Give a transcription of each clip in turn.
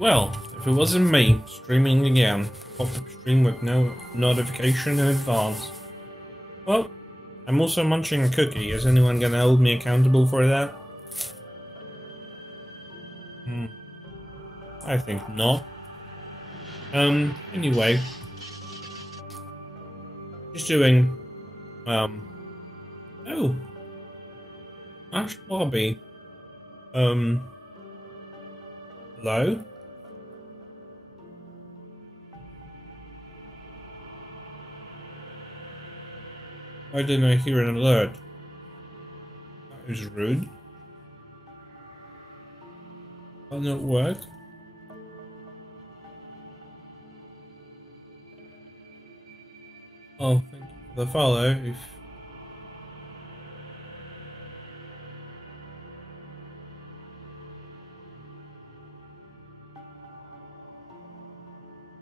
Well, if it wasn't me streaming again, pop-up stream with no notification in advance. Well, I'm also munching a cookie. Is anyone gonna hold me accountable for that? I think not. Anyway. Just doing, oh. Ash Bobby. Hello? Why didn't I hear an alert? That was rude. That not work? Oh, thank you for the follow. If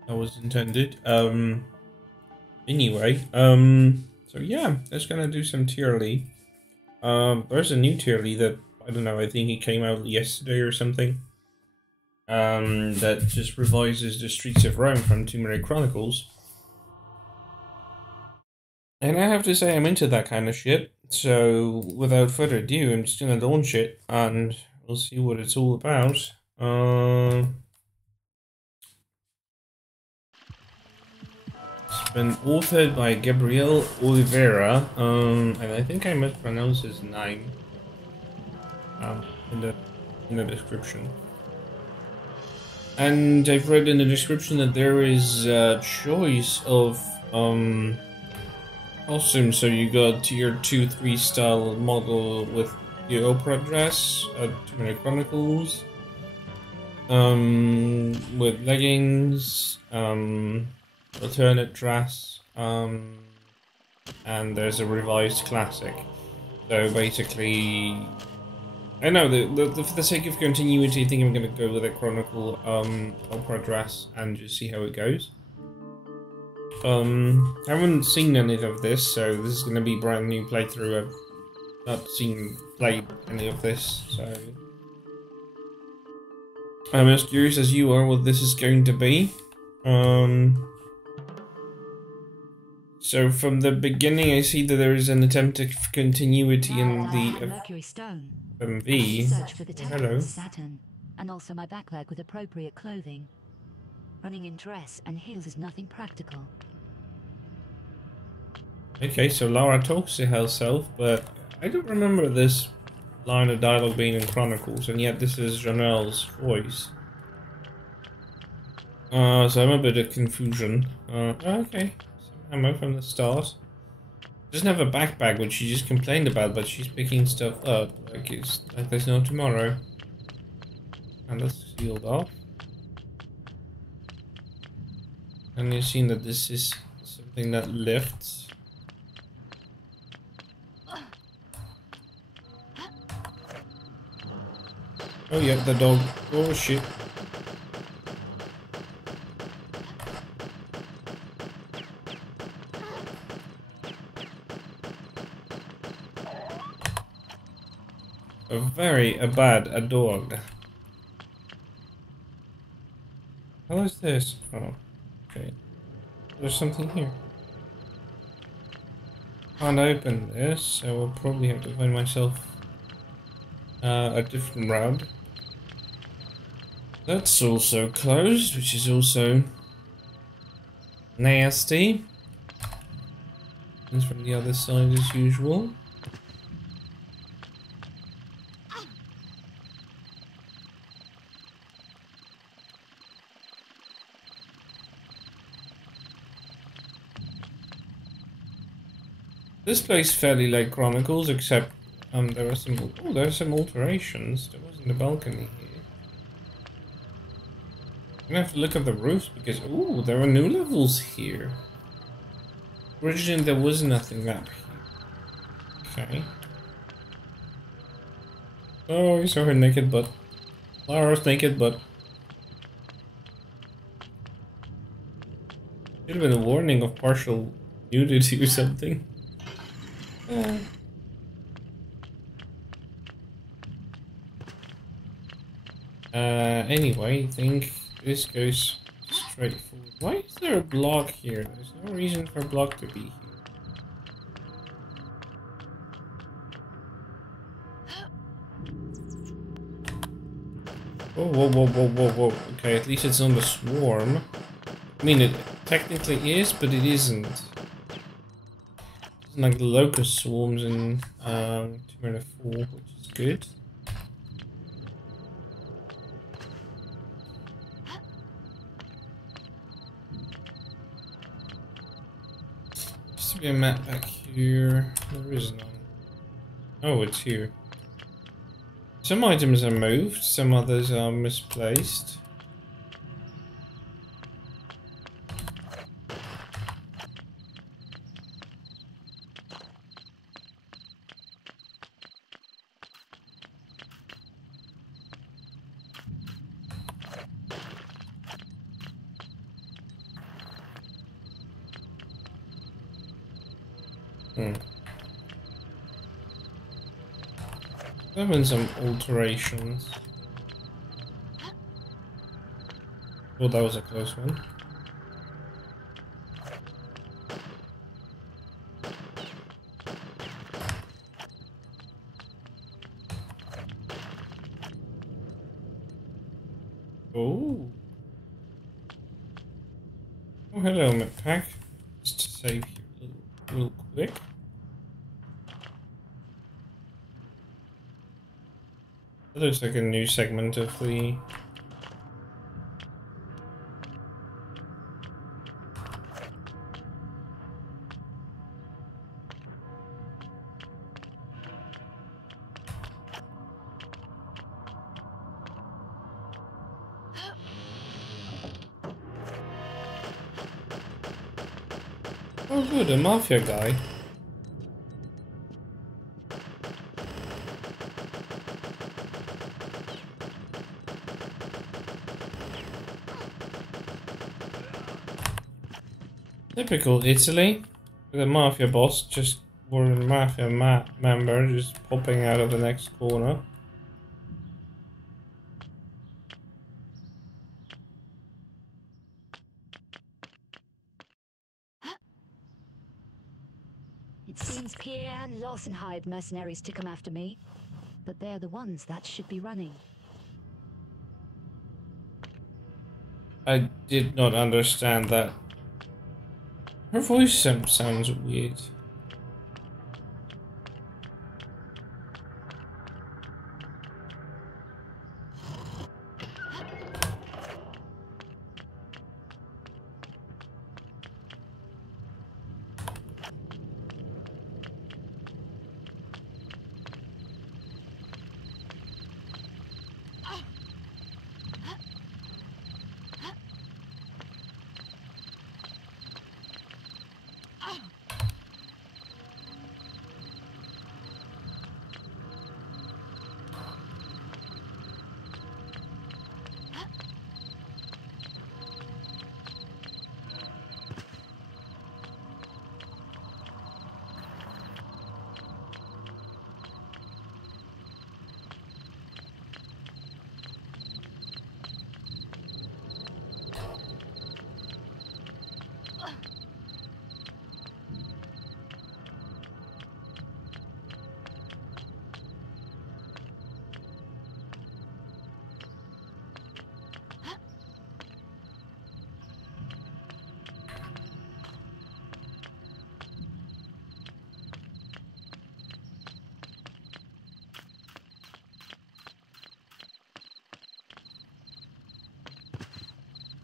that was intended. Anyway, so yeah, just gonna do some TRLE. There's a new TRLE that, I don't know, I think it came out yesterday or something. That just revises the Streets of Rome from Tomb Raider Chronicles. And I have to say I'm into that kind of shit, so without further ado, I'm just gonna launch it, and we'll see what it's all about. It's been authored by Gabriel Oliviera, and I think I mispronounced his name in the description. And I've read in the description that there is a choice of costumes, so you got tier 2-3 style model with the opera dress, Tomb Raider Chronicles, with leggings, alternate dress, and there's a revised classic. So basically, I know for the sake of continuity, I think I'm gonna go with a Chronicle opera dress and just see how it goes. I haven't seen any of this, so this is gonna be a brand new playthrough. I've not played any of this, so I'm as curious as you are what this is going to be. So from the beginning, I see that there is an attempt at continuity in the Mercury stone. FMV. Search for the temple Hello. of Saturn, and also my backpack with appropriate clothing. Running in dress and heels is nothing practical. Okay, so Lara talks to herself, but I don't remember this line of dialogue being in Chronicles, and yet this is Janelle's voice. So I'm a bit of confusion. Okay, some ammo from the start. Doesn't have a backpack, which she just complained about, but she's picking stuff up like it's like there's no tomorrow. And that's sealed off. And you've seen that this is something that lifts. Oh yeah, the dog. Oh shit. A bad dog. How is this? Oh, okay. There's something here. Can't open this, so I'll probably have to find myself a different route. That's also closed, which is also nasty. It's from the other side as usual. This place fairly like Chronicles, except there are some alterations. There wasn't a balcony here. I'm gonna have to look at the roofs because there are new levels here. Originally there was nothing up here. Okay. Oh, you saw her naked butt. Lara's naked butt. Should have been a warning of partial nudity or something. Anyway, I think This goes straight forward. Why is there a block here? There's no reason for a block to be here. Whoa, whoa, whoa, whoa, whoa, whoa. Okay, at least it's on the swarm. I mean, it technically is, but it isn't. It's like the locust swarms in 204, which is good. Used to be a map back here. There is none. Oh, it's here. Some items are moved, some others are misplaced. There have been some alterations. Oh, that was a close one. Oh. Oh, hello, Pack. Just to save you real quick. That looks like a new segment of the... Oh good, a mafia guy. Typical Italy. With a mafia boss just... or a mafia member just popping out of the next corner. It seems Pierre and Lawson hired mercenaries to come after me, but they're the ones that should be running. I did not understand that. Her voice sounds weird.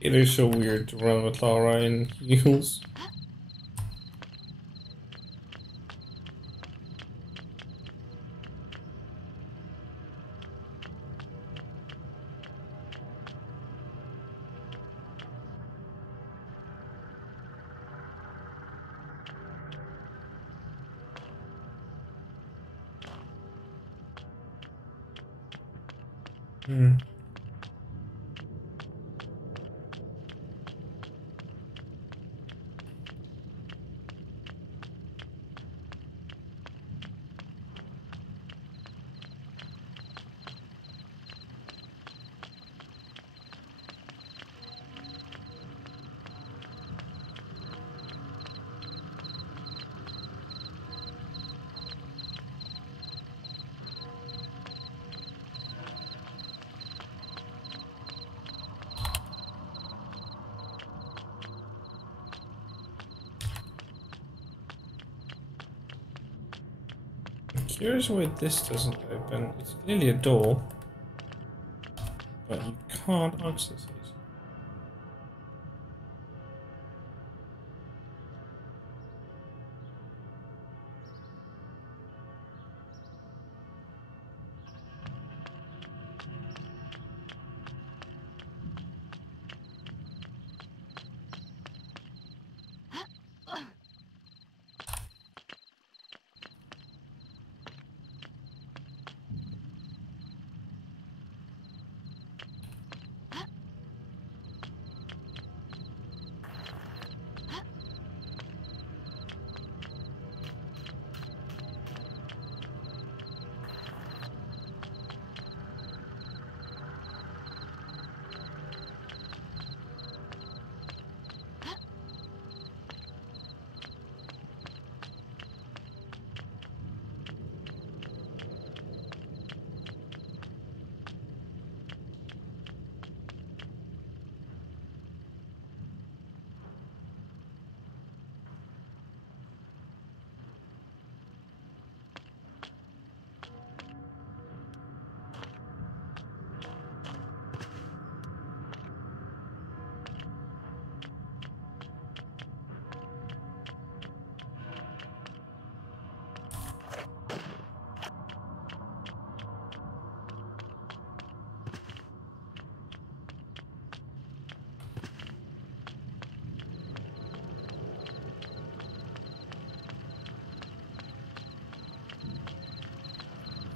It is so weird to run with Lara in heels. Hmm. curious why this doesn't open. It's clearly a door, but you can't access it.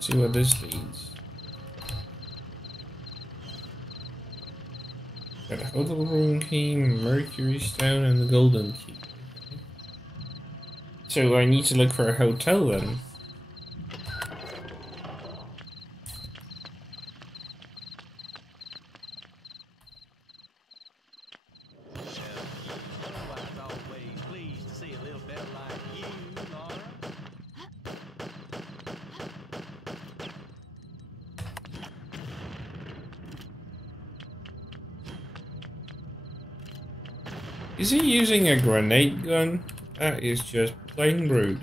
See where this leads. Got a hotel room key, Mercury Stone, and the golden key. Okay. So I need to look for a hotel then. Is he using a grenade gun? That is just plain rude.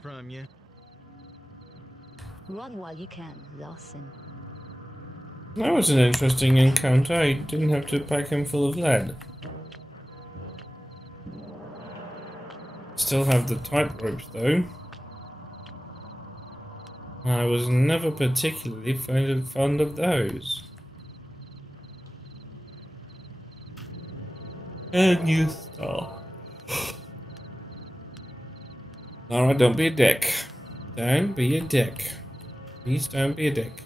From you. Run while you can, Larson. That was an interesting encounter. I didn't have to pack him full of lead. Still have the tight ropes though. I was never particularly fond of those. And new stuff. Alright, don't be a dick. Don't be a dick. Please don't be a dick.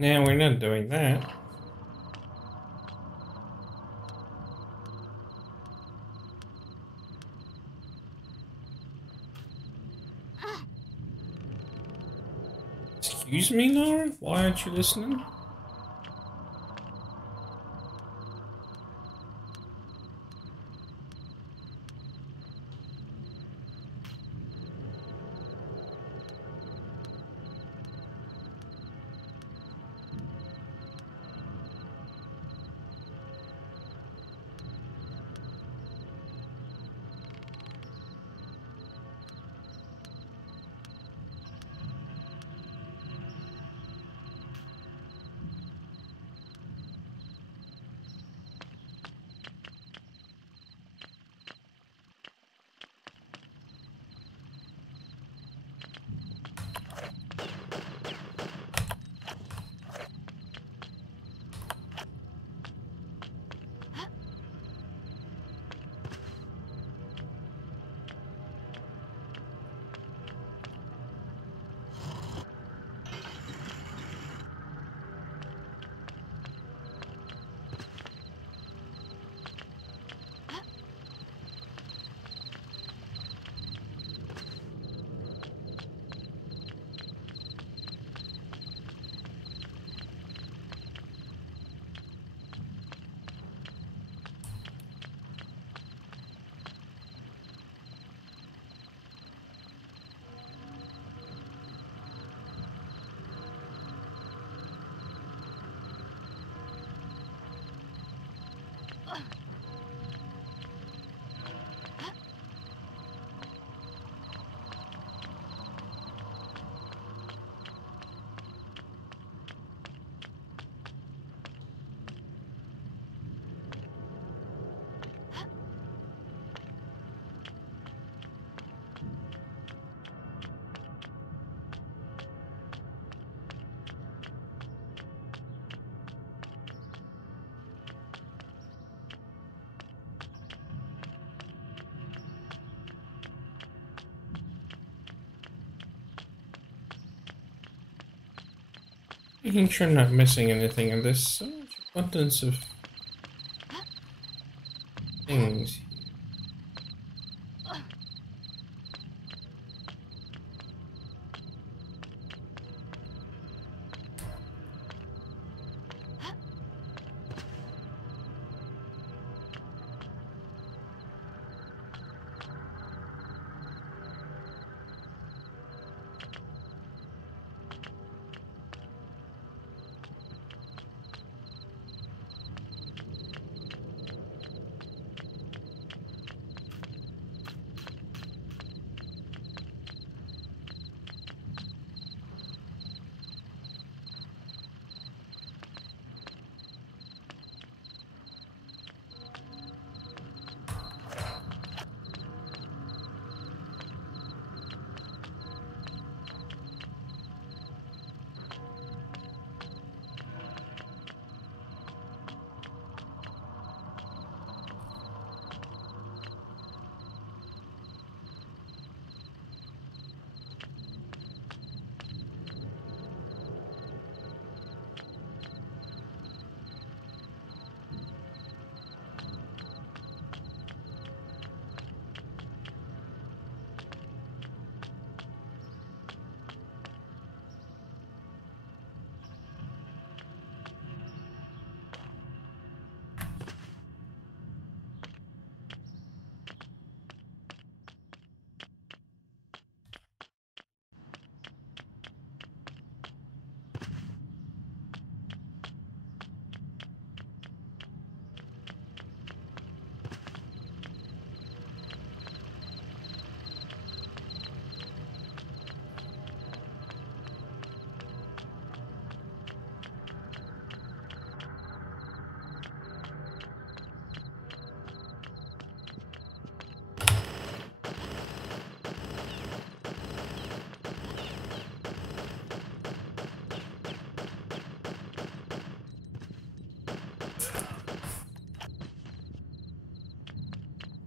Now we're not doing that. Excuse me, Laura? Why aren't you listening? Making sure I'm not missing anything, and there's so much abundance of things.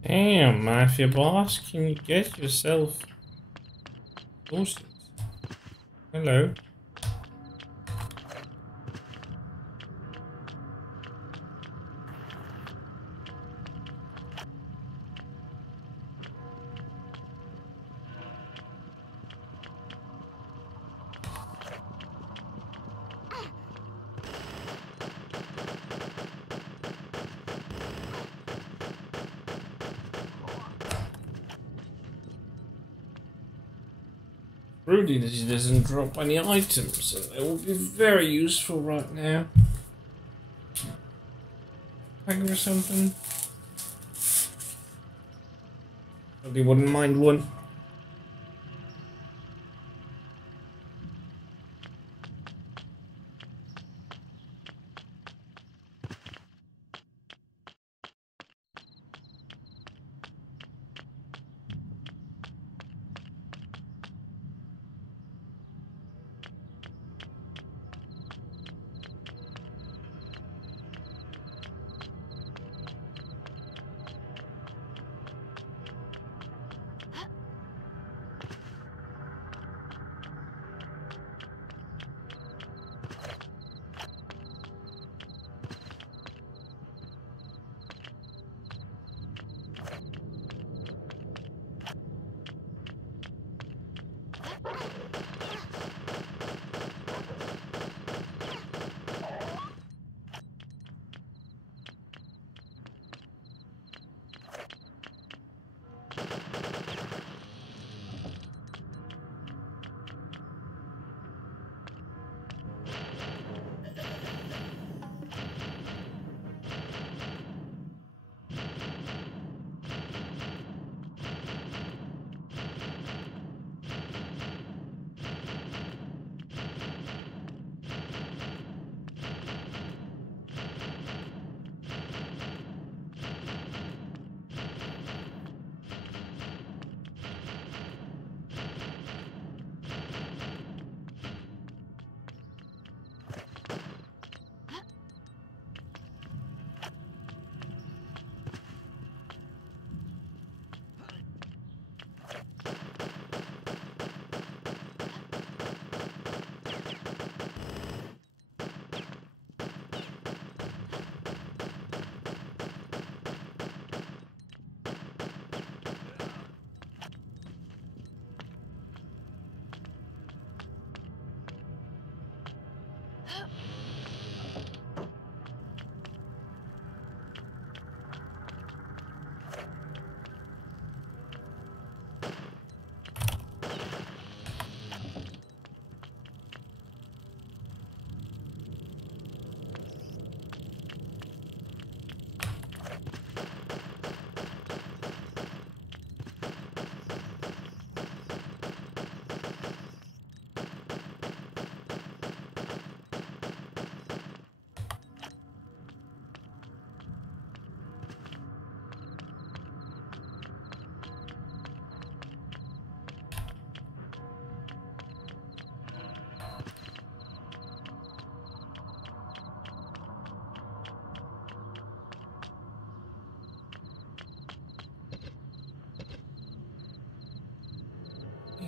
Damn, Mafia boss, can you get yourself posted? Hello. Rudy doesn't drop any items, and they will be very useful right now. Pack or something. Probably wouldn't mind one.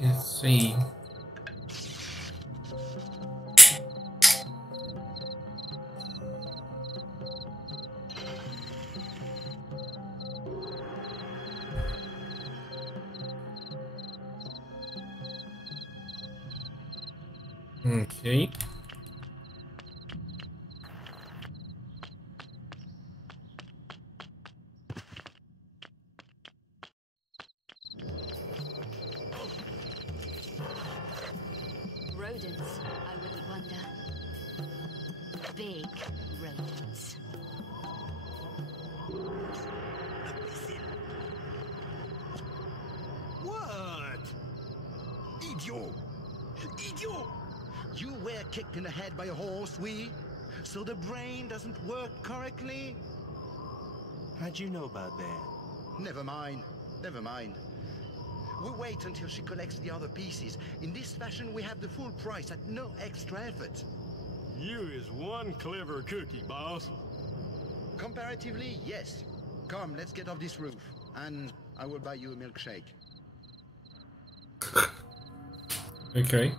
Let's see. Okay. Rodents, I wouldn't wonder. Big rodents. What? Idiot! Idiot! You were kicked in the head by a horse, oui? So the brain doesn't work correctly? How'd you know about that? Never mind. Never mind. We'll wait until she collects the other pieces. In this fashion, we have the full price at no extra effort. You is one clever cookie, boss. Comparatively, yes. Come, let's get off this roof. And I will buy you a milkshake. Okay.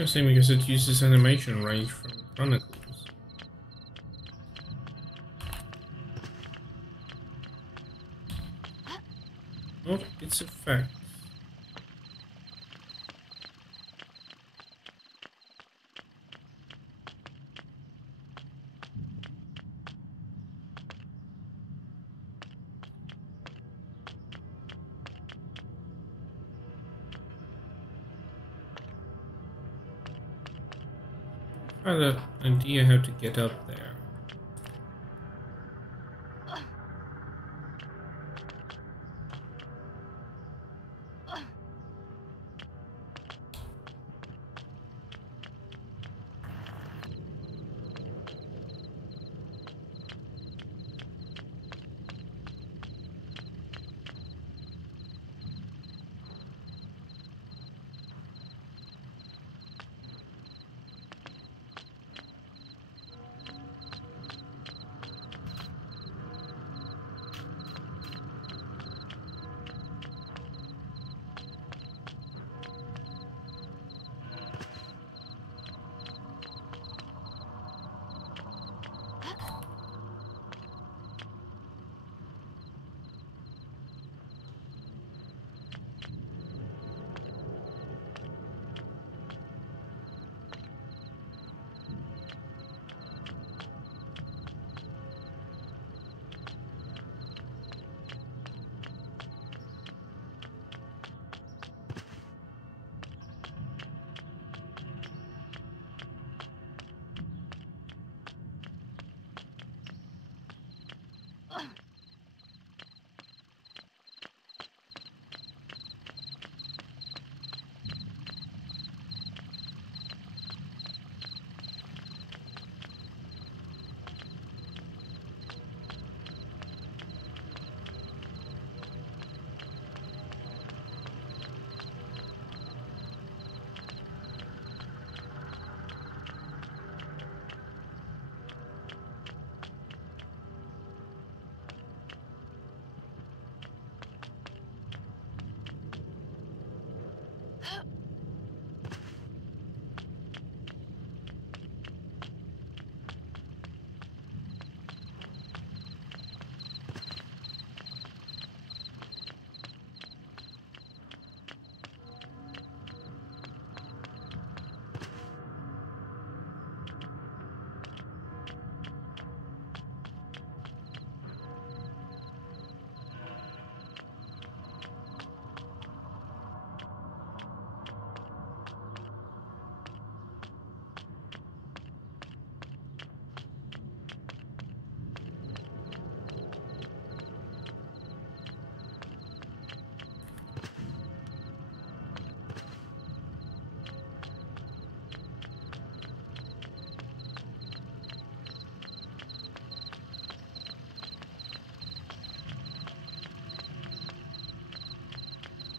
Interesting because it uses animation range from Chronicles. Not its effects. I had an idea how to get up there.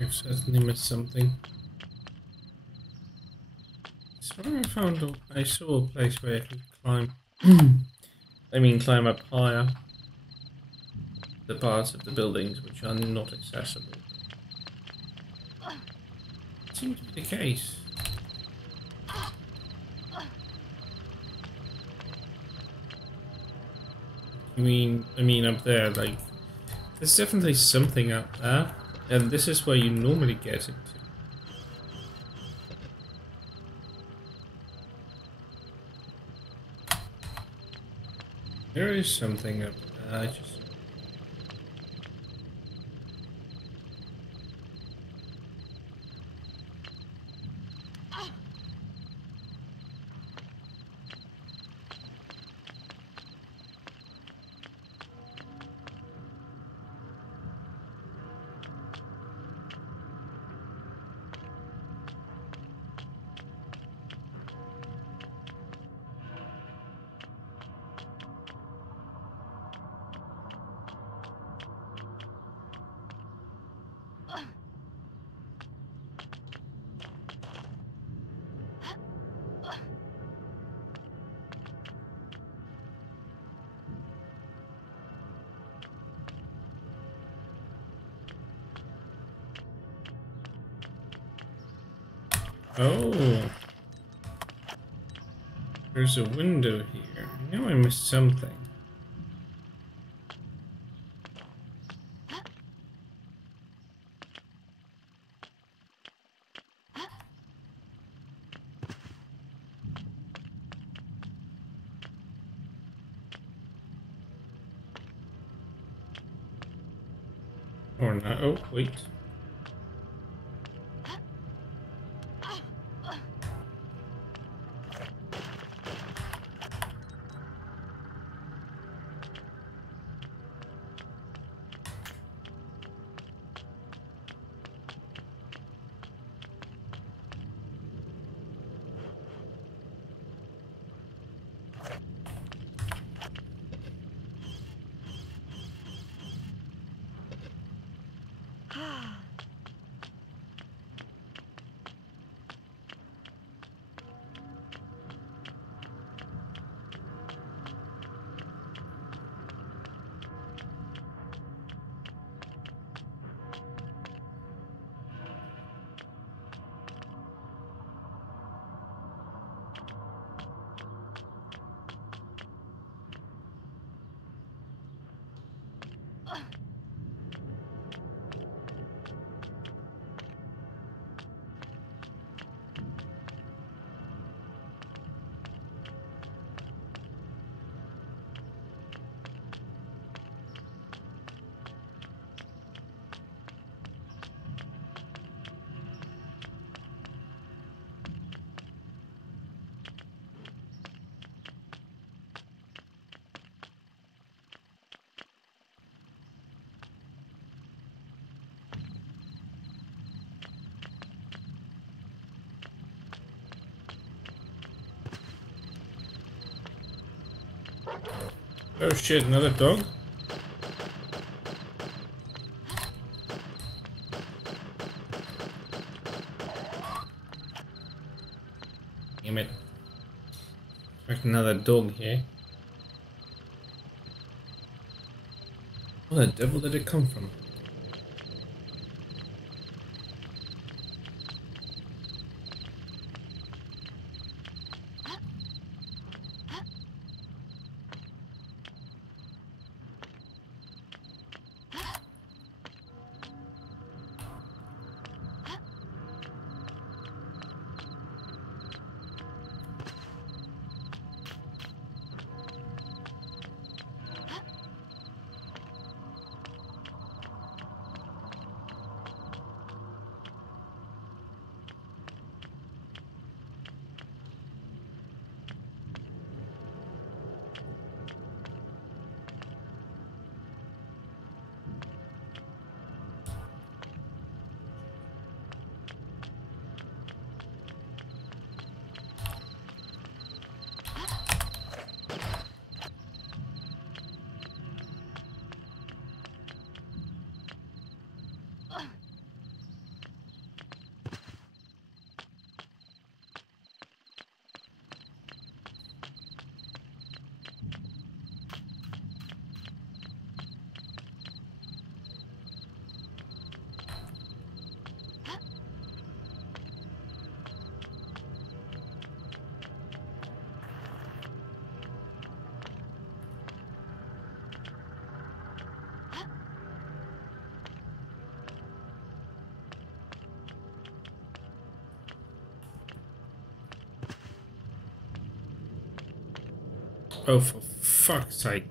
I've certainly missed something. So I found I saw a place where I could climb. I mean, climb up higher. The parts of the buildings which are not accessible. It seems to be the case. I mean up there, like, there's definitely something up there, and this is where you normally get it to. There is something up there, I just... Oh. There's a window here. I know I missed something. Or not. Oh, wait. Oh shit, another dog? Damn it. There's another dog here. Where the devil did it come from? Oh, for fuck's sake.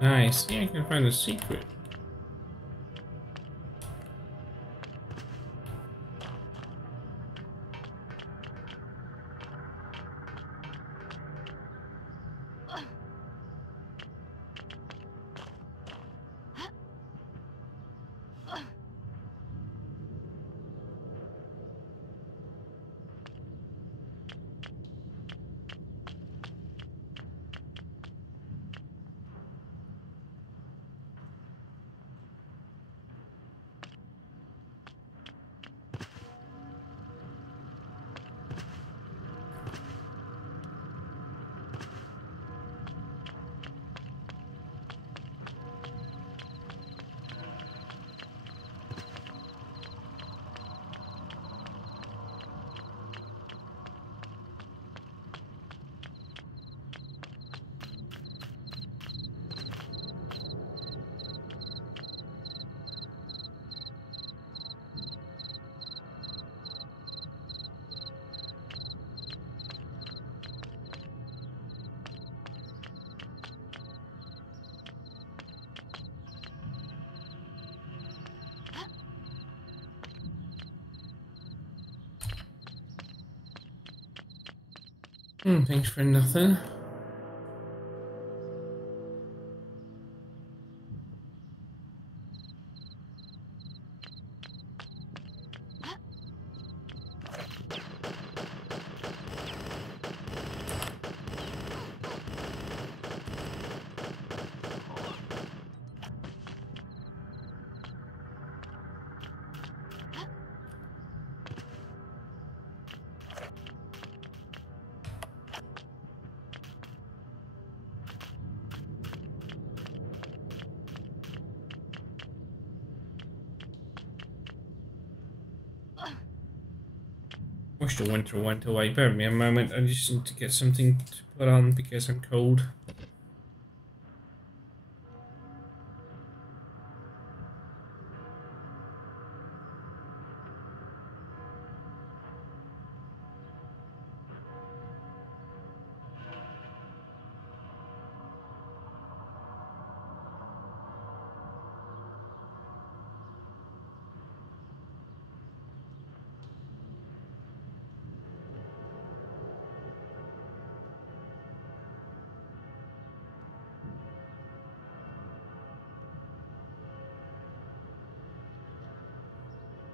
Nice. Yeah, I can find a secret. Thanks for nothing. Wish the winter went away. Bear with me a moment. I just need to get something to put on because I'm cold.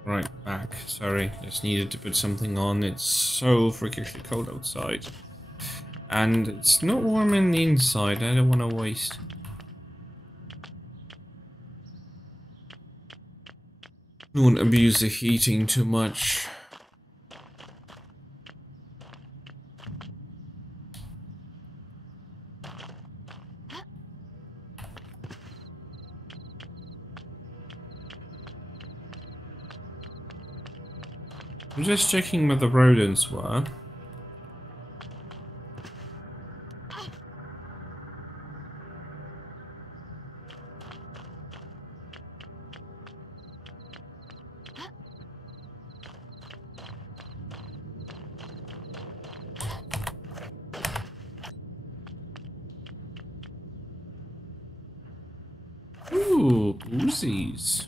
Right, back. Sorry, just needed to put something on. It's so freakishly cold outside. And it's not warm in the inside. I don't want to waste. I don't want to abuse the heating too much. I'm just checking where the rodents were. Ooh, Uzis.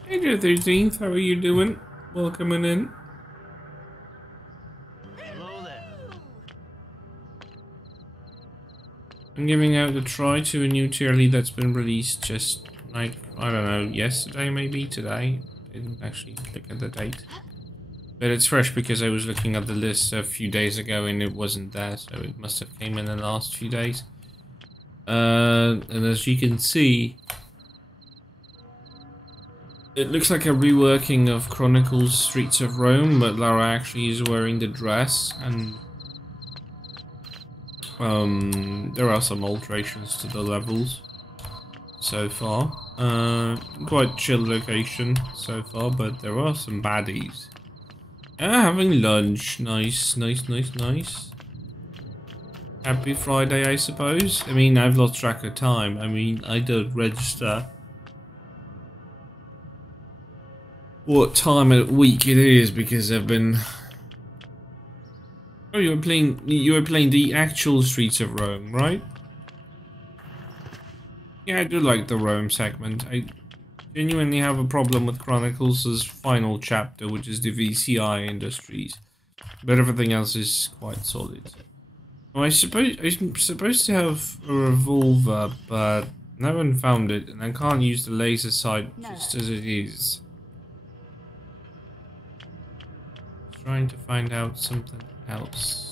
Hey there, 13th. How are you doing? Welcoming in. Hello there. I'm giving out a try to a new TRLE that's been released just like, I don't know, yesterday maybe, today. I didn't actually look at the date. But it's fresh because I was looking at the list a few days ago and it wasn't there, so it must have came in the last few days. And as you can see, it looks like a reworking of Chronicles Streets of Rome, but Lara actually is wearing the dress, and there are some alterations to the levels so far. Quite chill location so far, but there are some baddies. Having lunch. Nice, nice, nice, nice. Happy Friday, I suppose. I mean, I've lost track of time. I mean, I don't register what time of week it is because I've been... Oh, you were playing the actual Streets of Rome, right? Yeah, I do like the Rome segment. I genuinely have a problem with Chronicles' final chapter, which is the VCI Industries. But everything else is quite solid. Well, I'm supposed to have a revolver, but I haven't found it, and I can't use the laser sight just as it is. Trying to find out something else.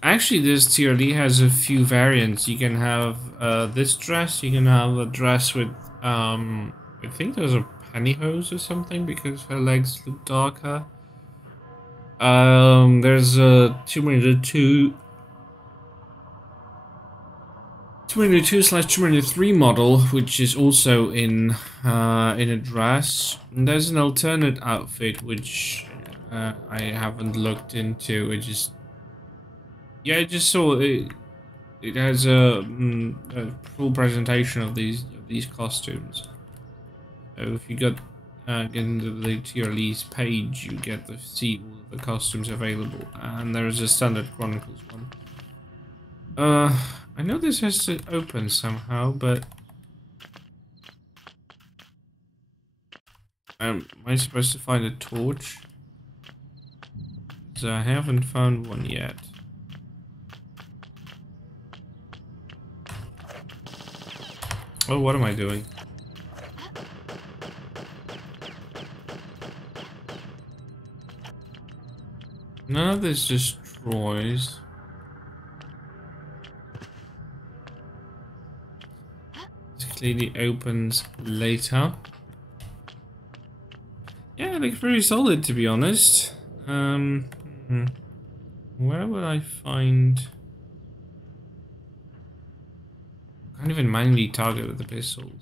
Actually, this TRD has a few variants. You can have this dress. You can have a dress with I think there's a pantyhose or something because her legs look darker. There's a 202/203 model, which is also in a dress. And there's an alternate outfit which I haven't looked into. It just I just saw it. It has a full presentation of these costumes. So if you get into the TRLE's page, you get to see all of the costumes available, and there is a standard Chronicles one. I know this has to open somehow, but am I supposed to find a torch? So I haven't found one yet. Oh, what am I doing? None of this destroys. This clearly opens later. Yeah, it looks pretty solid, to be honest. Where would I find... I can't even manually target with the pistols.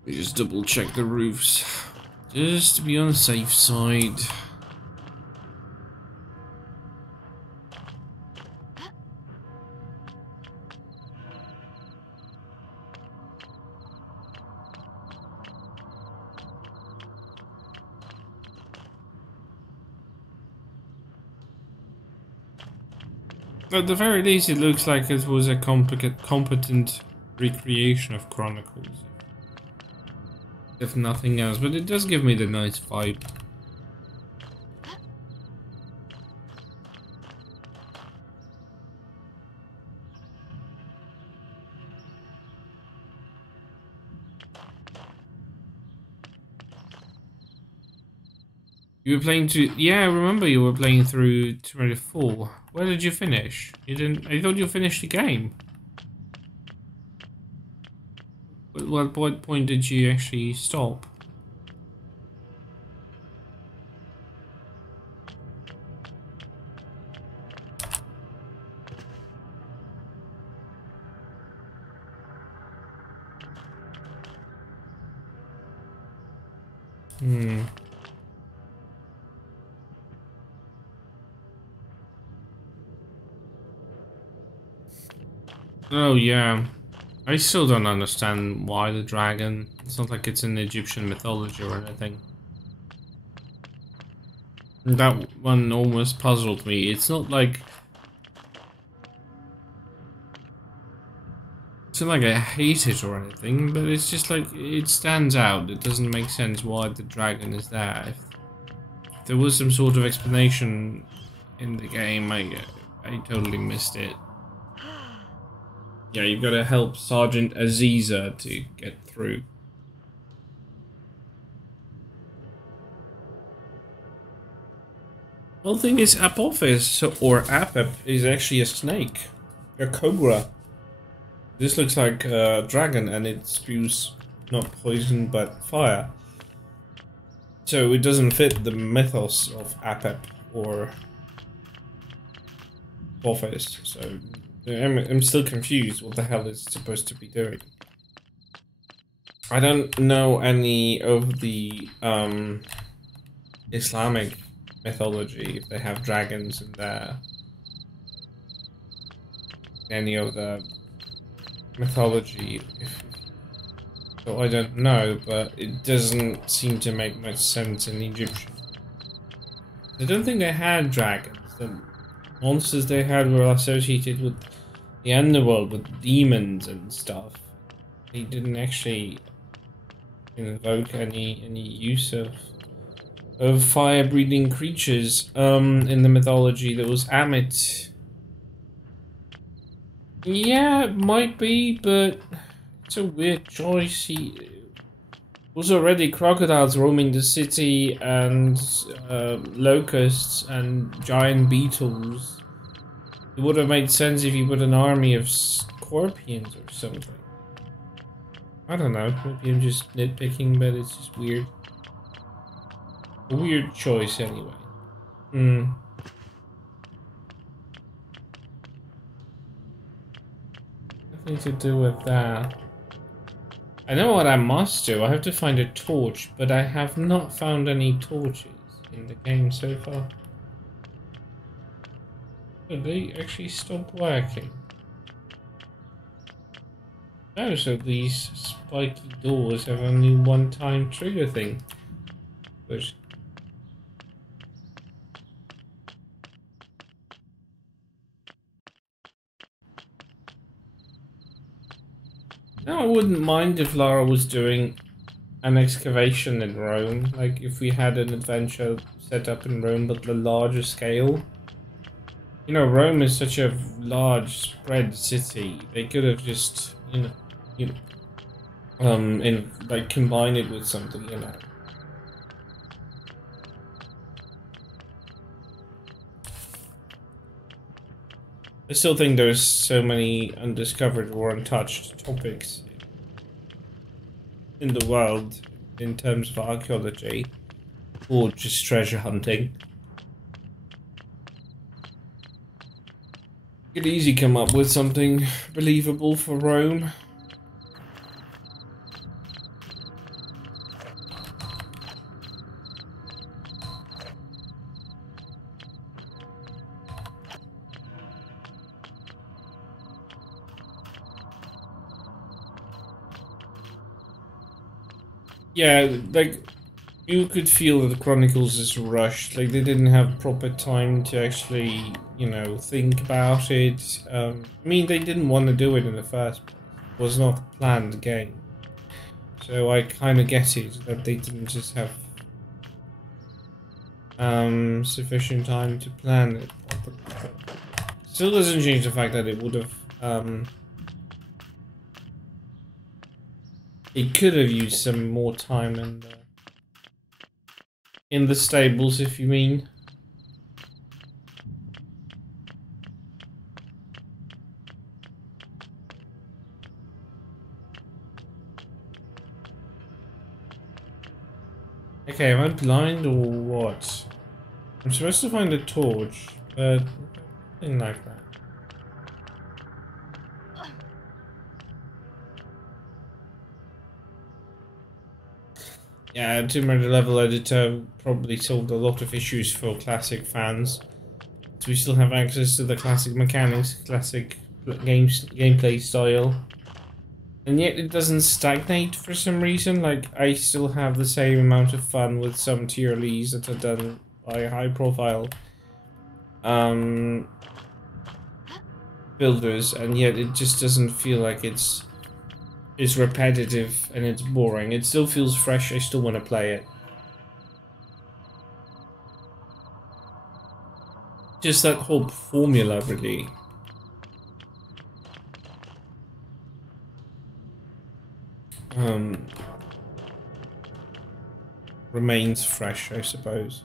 Let me just double check the roofs. Just to be on the safe side. At the very least, it looks like it was a competent recreation of Chronicles. If nothing else, but it does give me the nice vibe. You were playing to... Yeah, I remember you were playing through 24. Where did you finish? You didn't... I thought you finished the game. At what point did you actually stop? Hmm. Oh yeah. I still don't understand why the dragon. It's not like it's in Egyptian mythology or anything. That one almost puzzled me. It's not like... It's not like I hate it or anything, but it's just like, it stands out. It doesn't make sense why the dragon is there. If there was some sort of explanation in the game, I totally missed it. Yeah, you've got to help Sergeant Aziza to get through. Well, the thing is, Apophis, or Apep, is actually a snake. A cobra. This looks like a dragon, and it spews not poison, but fire. So it doesn't fit the mythos of Apep or Apophis. So I'm still confused what the hell it's supposed to be doing. I don't know any of the Islamic mythology, if they have dragons in there. Any of the mythology, so I don't know, but it doesn't seem to make much sense in Egyptian. I don't think they had dragons. The monsters they had were associated with the underworld, with demons and stuff. They didn't actually invoke any use of fire-breathing creatures in the mythology that was Amit. Yeah, it might be, but it's a weird choice. Was already crocodiles roaming the city, and locusts and giant beetles. It would have made sense if you put an army of scorpions or something. I don't know, maybe I'm just nitpicking, but it's just weird. A weird choice anyway. Nothing to do with that. I know what I must do. I have to find a torch, but I have not found any torches in the game so far. Did they actually stop working? Oh, so these spiky doors have only one-time trigger thing. But no, I wouldn't mind if Lara was doing an excavation in Rome. Like if we had an adventure set up in Rome, but the larger scale. You know, Rome is such a large, spread city. They could have just, and like combine it with something, you know. I still think there's so many undiscovered or untouched topics in the world in terms of archaeology or just treasure hunting. You could easily come up with something believable for Rome. Yeah, like, you could feel that the Chronicles is rushed. Like, they didn't have proper time to actually, you know, think about it. I mean, they didn't want to do it in the first place. It was not a planned game. So I kind of get it, that they didn't just have sufficient time to plan it properly. But still doesn't change the fact that it would have, it could have used some more time in the stables, if you mean. Okay, am I blind or what? I'm supposed to find a torch, but nothing like that. Yeah, Tomb Raider level editor probably solved a lot of issues for classic fans. So we still have access to the classic mechanics, classic gameplay style. And yet it doesn't stagnate for some reason. Like, I still have the same amount of fun with some TRLEs that are done by high profile builders, and yet it just doesn't feel like it's repetitive and it's boring. It still feels fresh. I still want to play it. Just that whole formula really remains fresh, I suppose.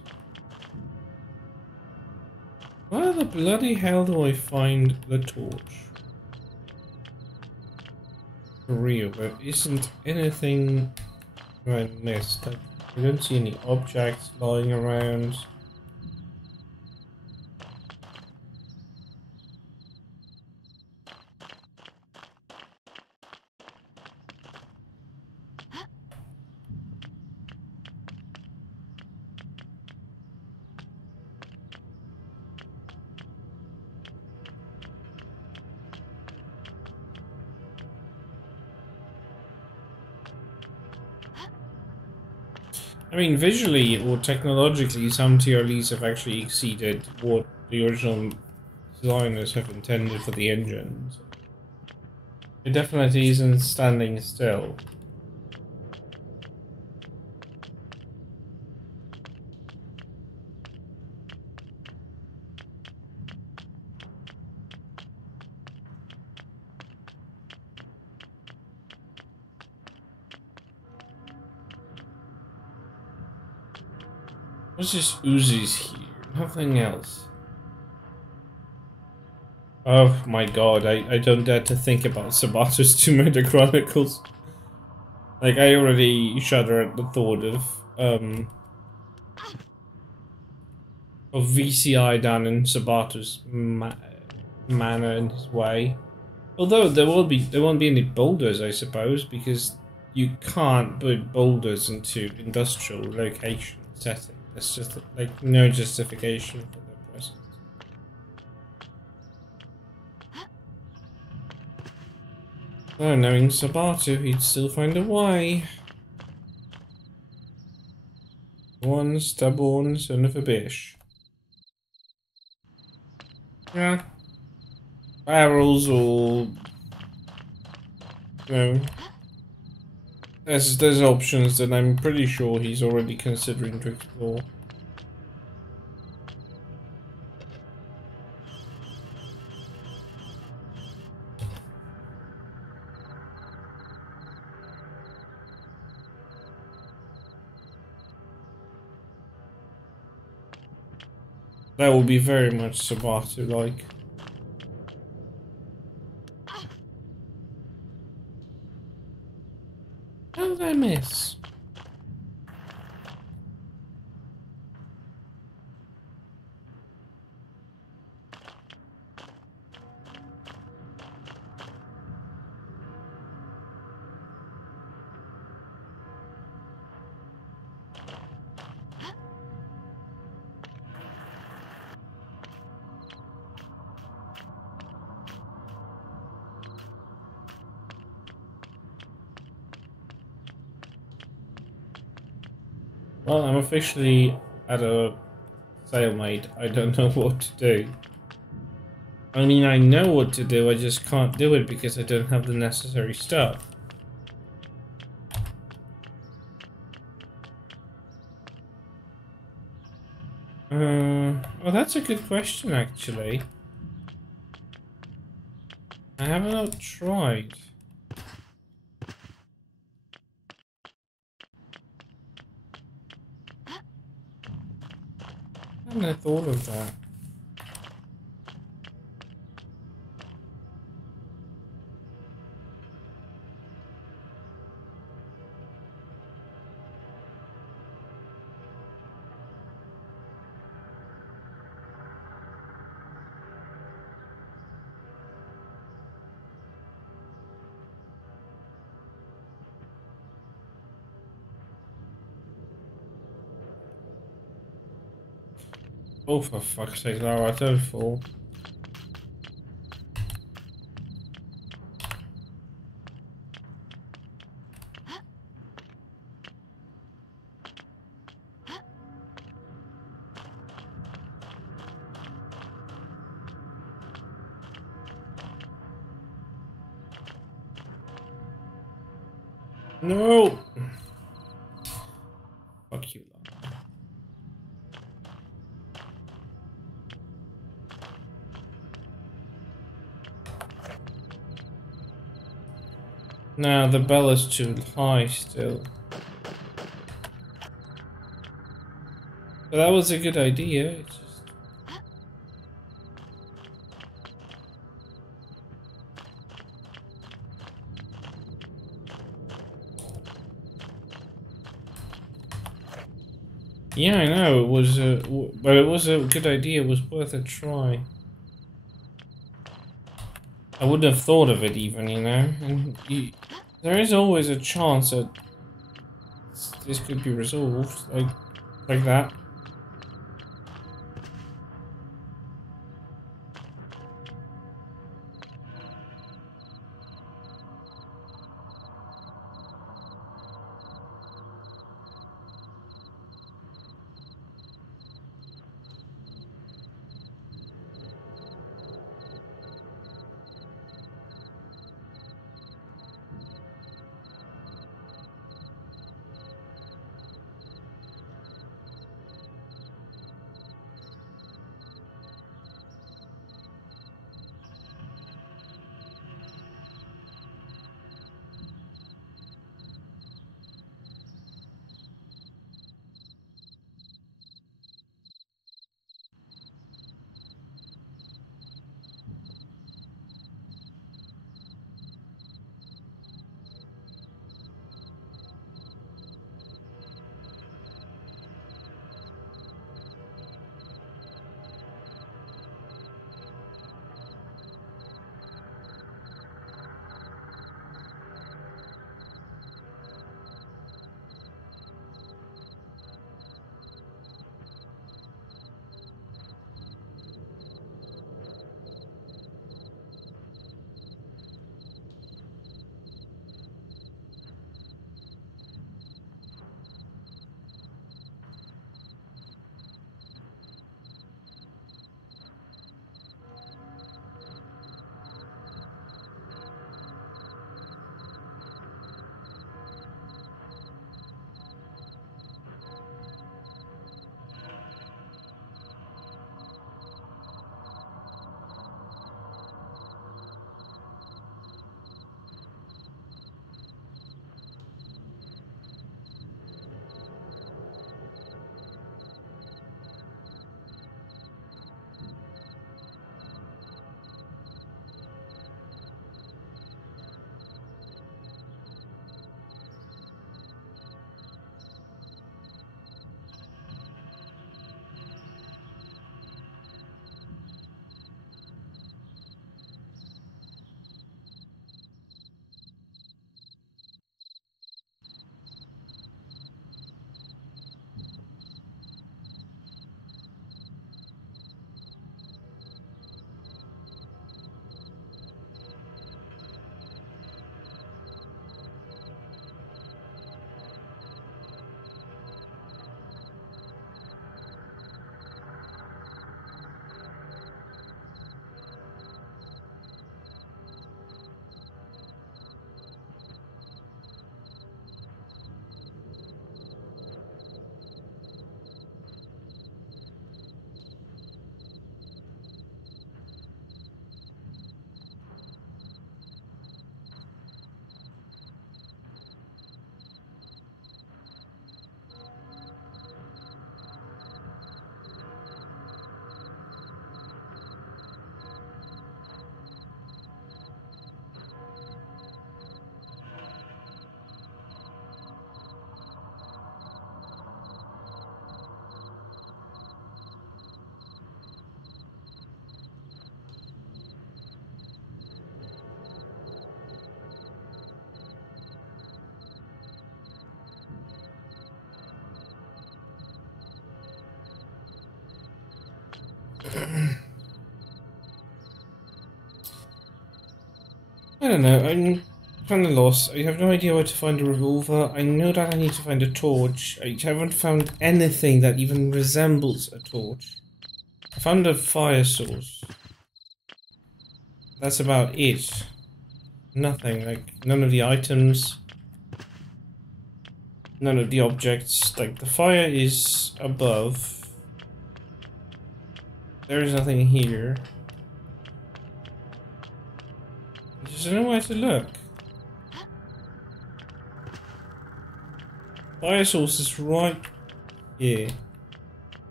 Where the bloody hell do I find the torch? For real, there isn't anything I missed. Like, I don't see any objects lying around. I mean, visually or technologically, some TRLs have actually exceeded what the original designers have intended for the engines. It definitely isn't standing still. What's just oozes here? Nothing else. Oh my god, I don't dare to think about Sabato's Tomb Raider Chronicles. Like, I already shudder at the thought of VCI down in Sabato's manor in his way. Although there won't be any boulders, I suppose, because you can't put boulders into industrial location setting. There's just like no justification for their presence. Oh, knowing Sabato, he'd still find a way. One stubborn son of a bitch. Yeah. Barrels or you know, there's options that I'm pretty sure he's already considering to explore. That will be very much Sabato-like. How did I miss? Well, I'm officially at a stalemate. I don't know what to do. I mean, I know what to do, I just can't do it because I don't have the necessary stuff. Well, that's a good question, actually. I have not tried. I haven't I thought of that. Oh, for fuck's sake, Lara, don't fall. No! Fuck you, Lara. No, the bell is too high still. But that was a good idea. It's just... Yeah, I know, it was but it was a good idea, it was worth a try. I wouldn't have thought of it even, you know? And there is always a chance that this could be resolved, like that. I don't know, I'm kind of lost. I have no idea where to find a revolver. I know that I need to find a torch. I haven't found anything that even resembles a torch. I found a fire source. That's about it. Nothing, like, none of the items. None of the objects. Like, the fire is above. There is nothing here. I just don't know where to look. Fire source is right here,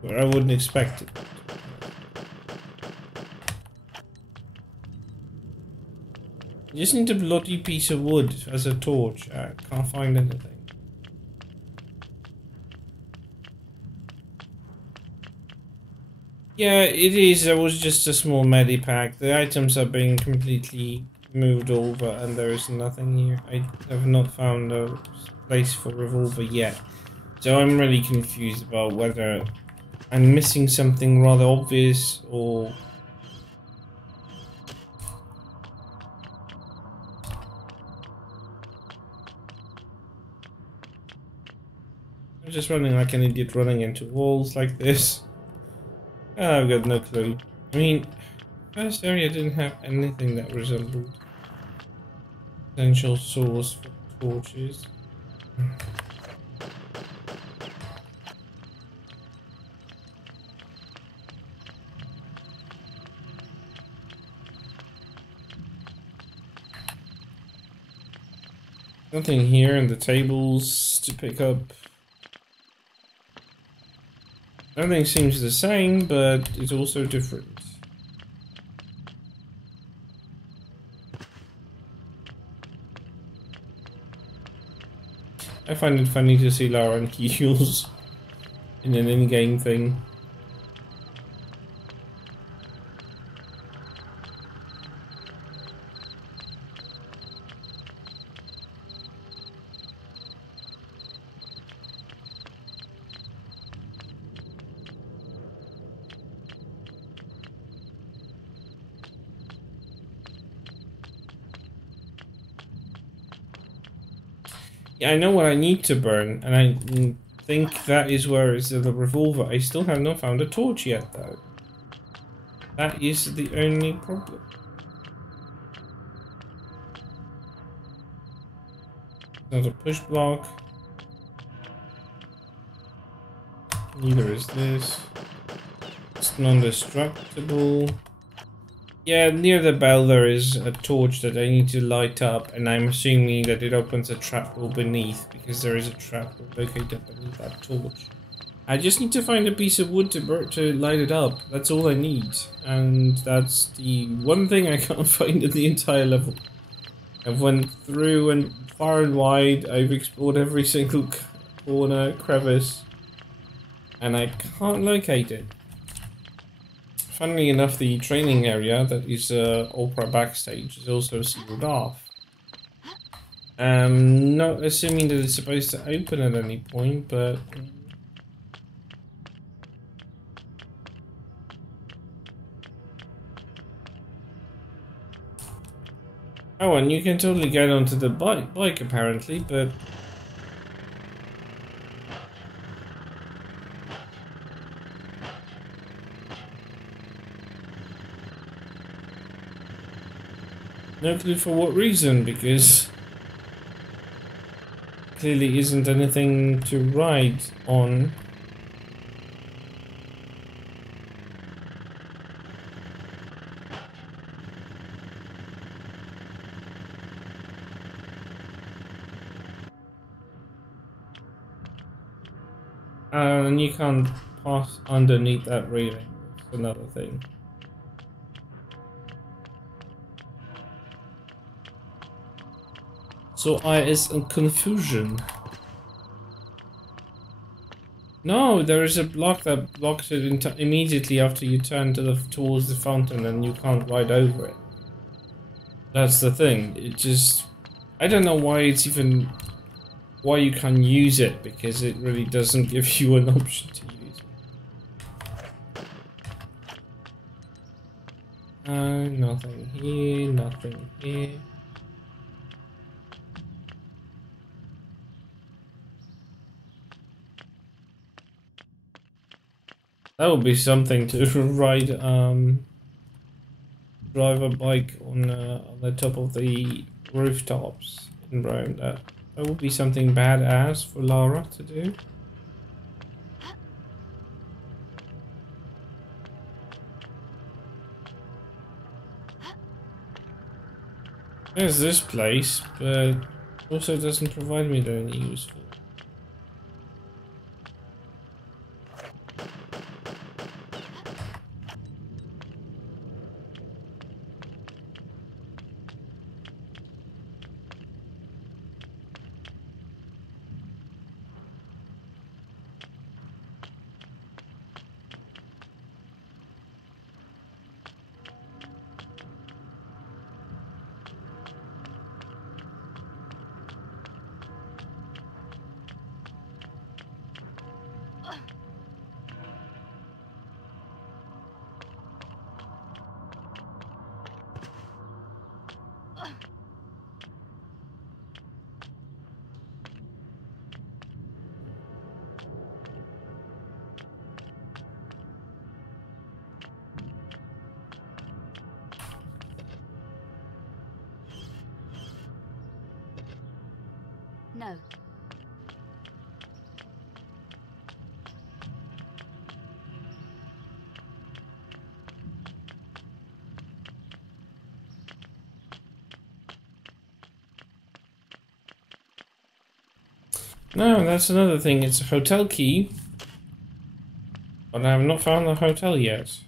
where I wouldn't expect it. I just need a bloody piece of wood as a torch. I can't find anything. Yeah, it is. There was just a small medipack. The items are being completely moved over and there is nothing here. I have not found a place for revolver yet. So I'm really confused about whether I'm missing something rather obvious or... I'm just running like an idiot running into walls like this. I've got no clue. I mean, first area didn't have anything that resembled potential source for torches. Nothing here in the tables to pick up. Everything seems the same, but it's also different. I find it funny to see Lara and heels in an in-game thing. Yeah, I know what I need to burn, and I think that is where is the revolver. I still have not found a torch yet, though. That is the only problem. Not a push block. Neither is this. It's non-destructible. Yeah, near the bell there is a torch that I need to light up, and I'm assuming that it opens a trapdoor beneath, because there is a trapdoor located beneath that torch. I just need to find a piece of wood to light it up. That's all I need, and that's the one thing I can't find in the entire level. I've went through and far and wide, I've explored every single corner, crevice, and I can't locate it. Funnily enough, the training area that is Opera backstage is also sealed off. Not assuming that it's supposed to open at any point, but... Oh, and you can totally get onto the bike apparently, but... No clue for what reason, because clearly isn't anything to ride on. And you can't pass underneath that railing. That's another thing. So I is in confusion. No, there is a block that blocks it immediately after you turn towards the fountain, and you can't ride over it. That's the thing. It just, I don't know why it's even, why you can use it, because it really doesn't give you an option to use it. Nothing here, nothing here. That would be something to ride, drive a bike on the top of the rooftops in Rome. That would be something badass for Lara to do. There's this place, but also doesn't provide me with any useful. No. No, that's another thing. It's a hotel key, but I have not found the hotel yet.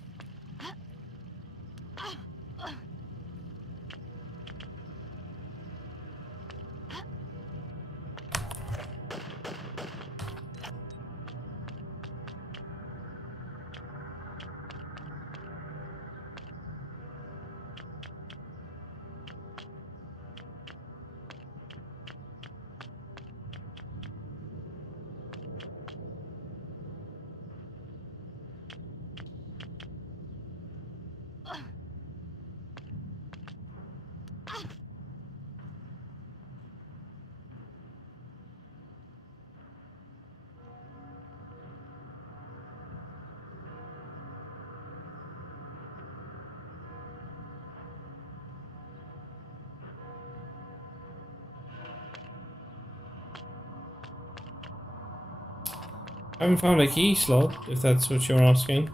I haven't found a key slot, if that's what you're asking.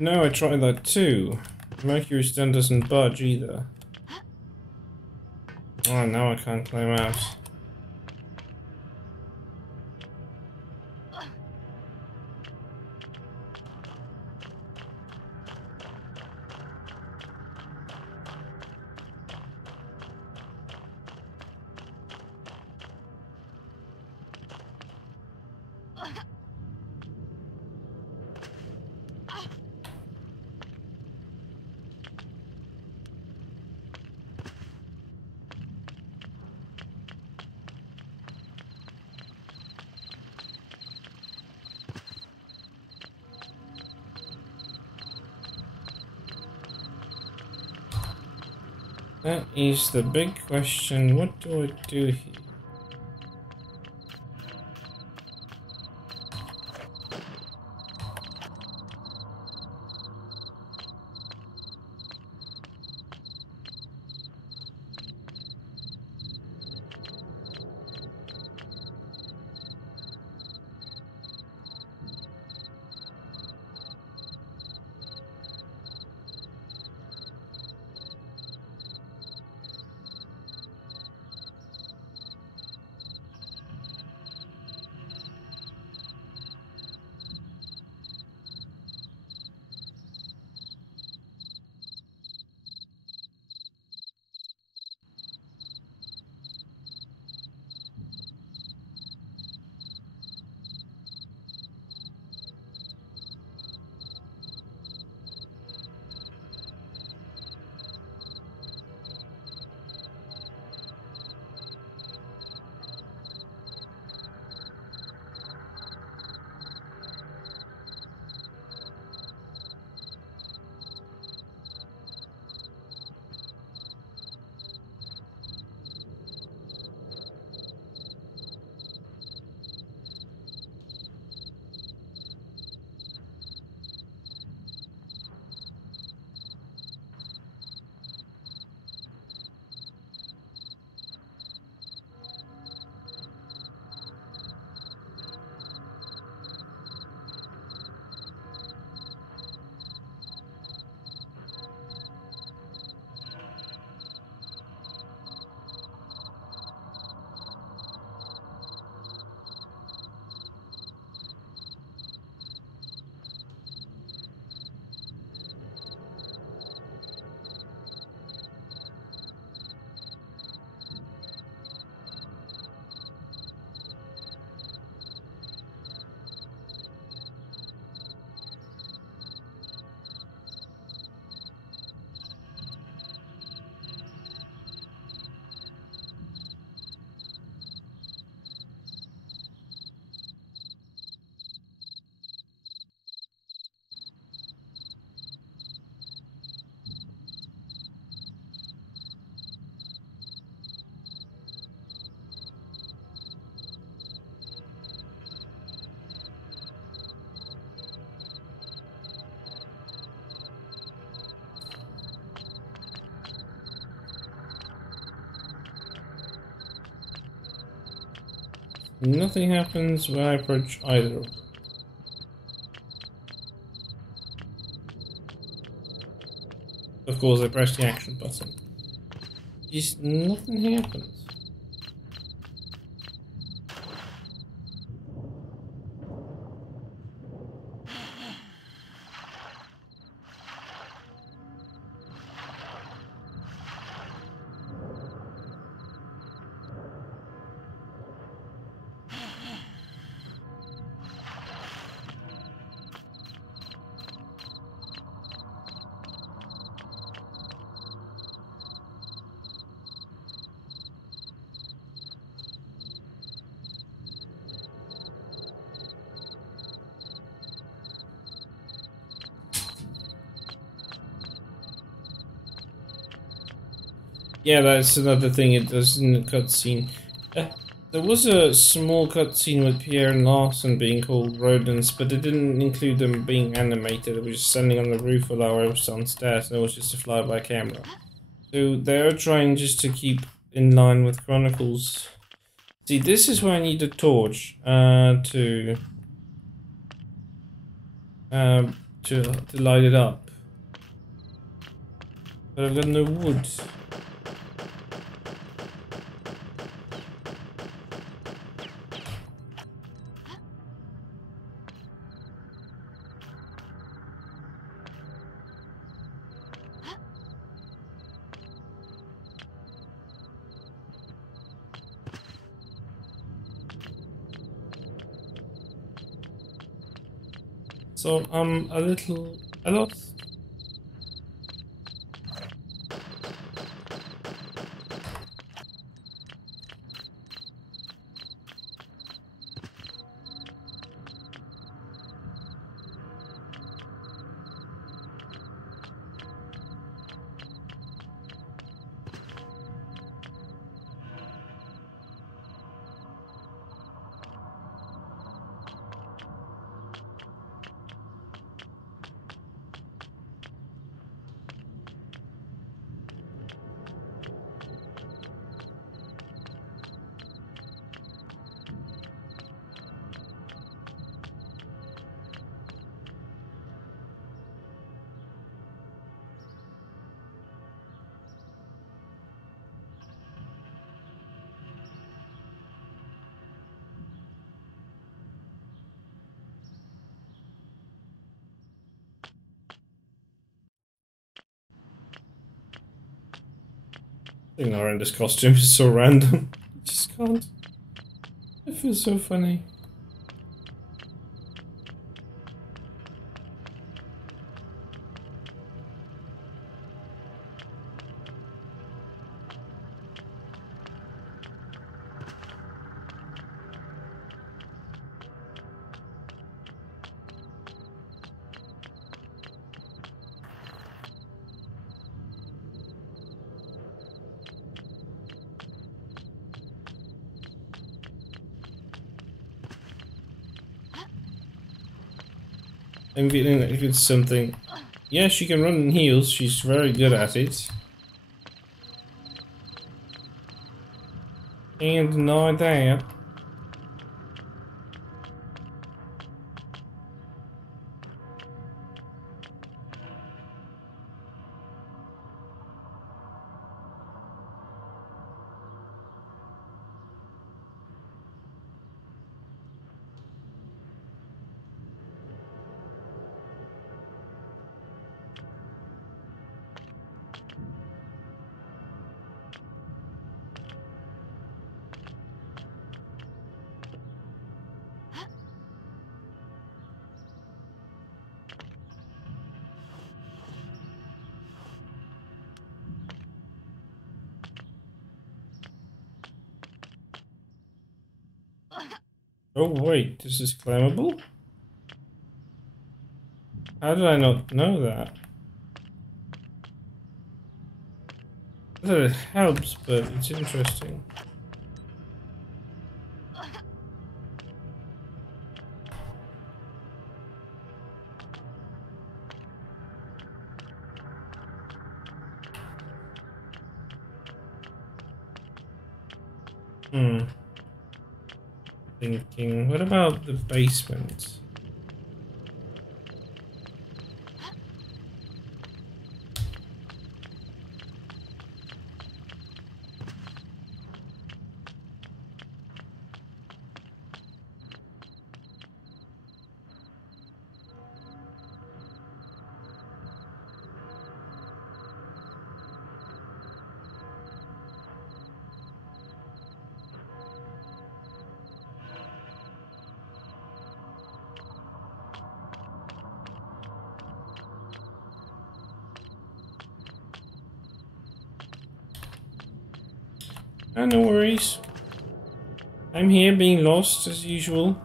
No, I tried that too. Mercury stone doesn't budge either. Oh, now I can't climb out. That is the big question. What do I do here? Nothing happens when I approach either of them. Of course, I press the action button. Just nothing happens. Yeah, that's another thing it does in the cutscene. There was a small cutscene with Pierre and Larson being called rodents, but it didn't include them being animated. It was just standing on the roof while I was downstairs, and it was just a flyby camera. So they're trying just to keep in line with Chronicles. See, this is where I need a torch to light it up. But I've got no wood. So I'm a little lost. I think the horrendous costume is so random. I just can't. It feels so funny. I'm feeling like it's something. Yeah, she can run in heels. She's very good at it. Can't deny that. Oh wait, this is climbable? How did I not know that? It helps, but it's interesting. Hmm. thinking, what about the basement? Ah, no worries. I'm here being lost as usual.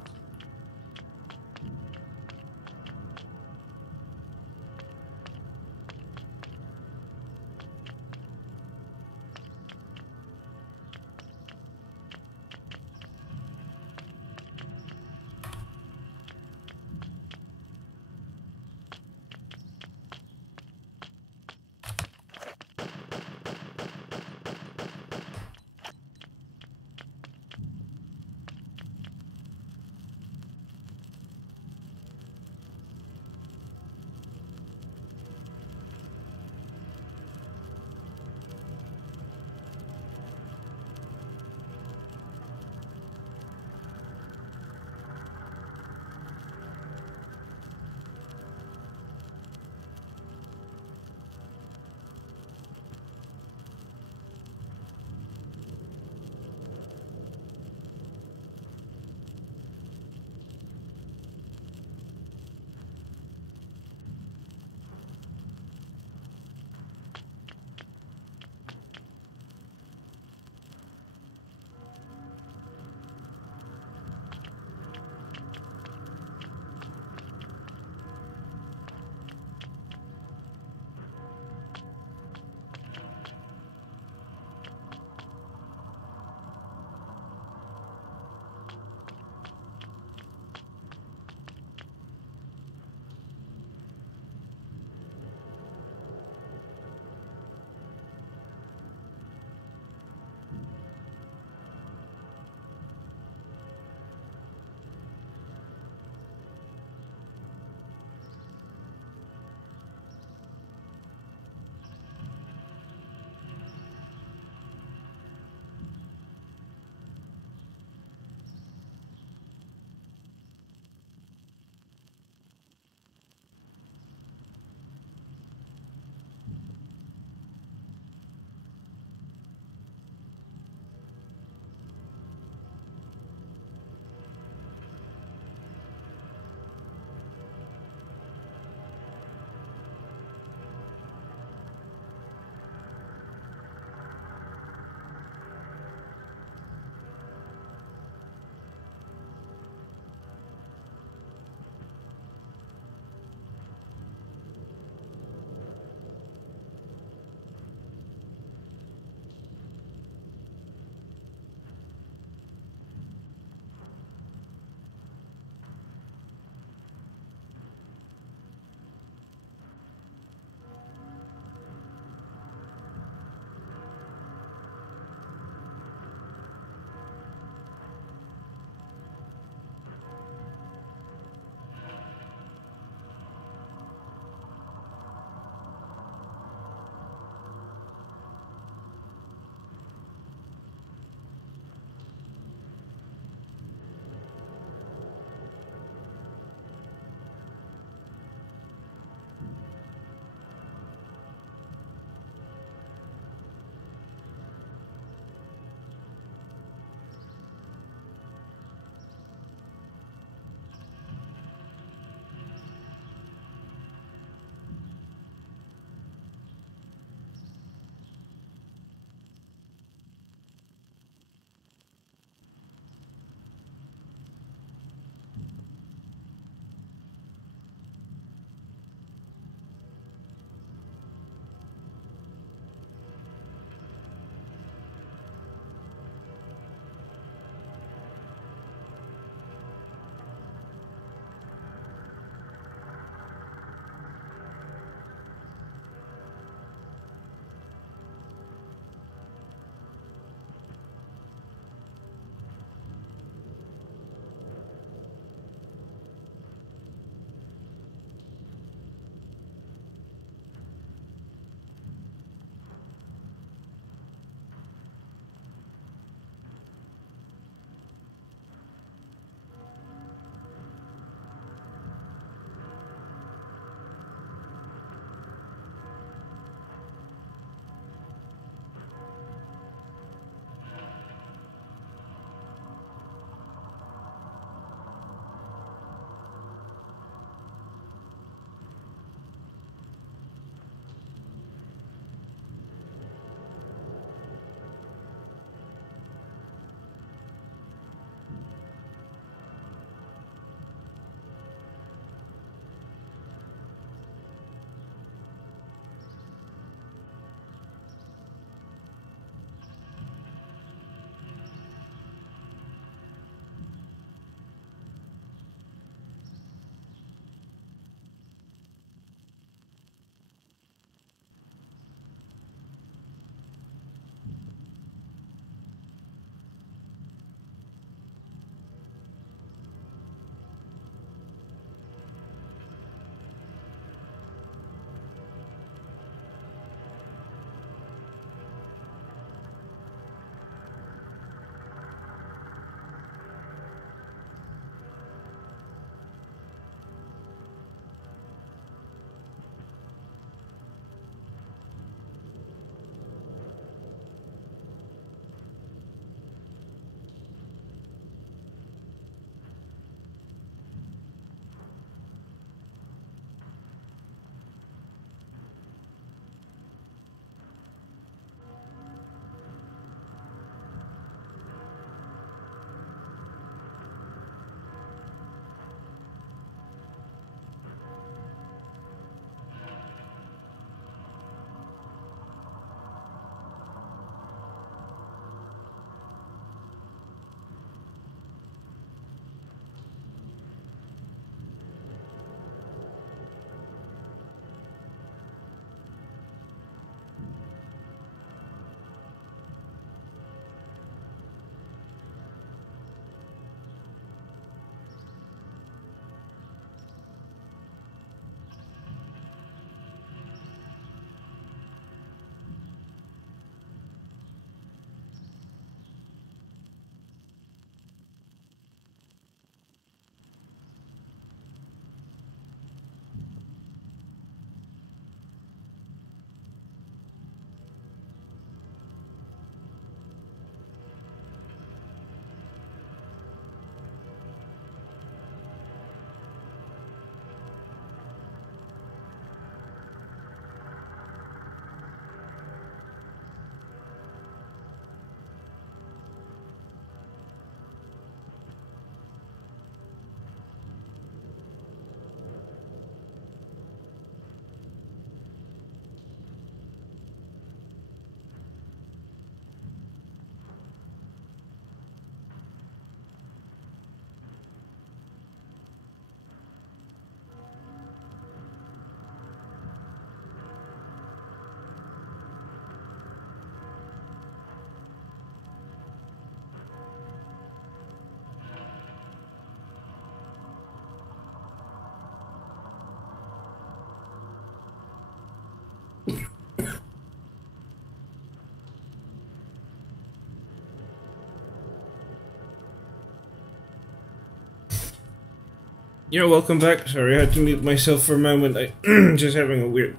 Yeah, welcome back. Sorry, I had to mute myself for a moment. I just having a weird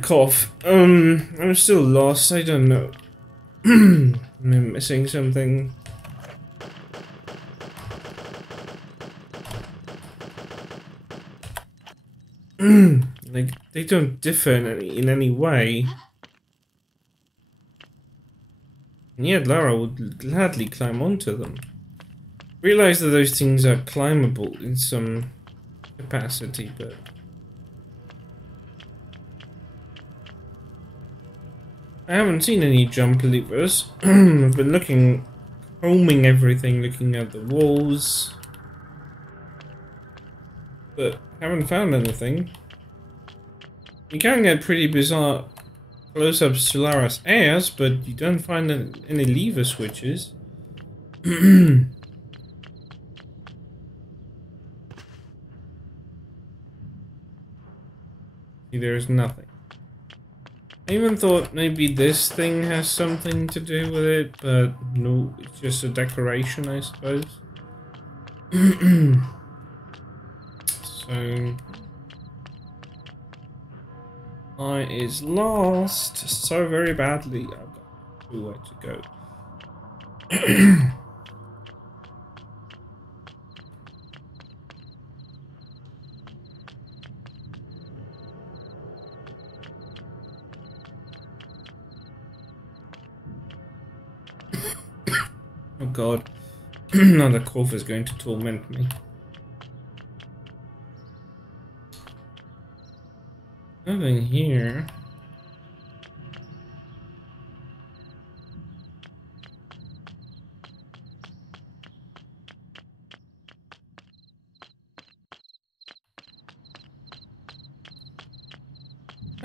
cough. I'm still lost. I don't know. I'm missing something. Like they don't differ in any way. And yet Lara would gladly climb onto them. Realize that those things are climbable in some capacity, but I haven't seen any jump levers. I've been looking, combing everything, looking at the walls, but haven't found anything. You can get pretty bizarre close-ups to Lara's ass, but you don't find any lever switches. There's nothing. I even thought maybe this thing has something to do with it, but no, it's just a decoration, I suppose. So I is lost so very badly. I've got nowhere to go. Oh god. Now the cough is going to torment me. Nothing here.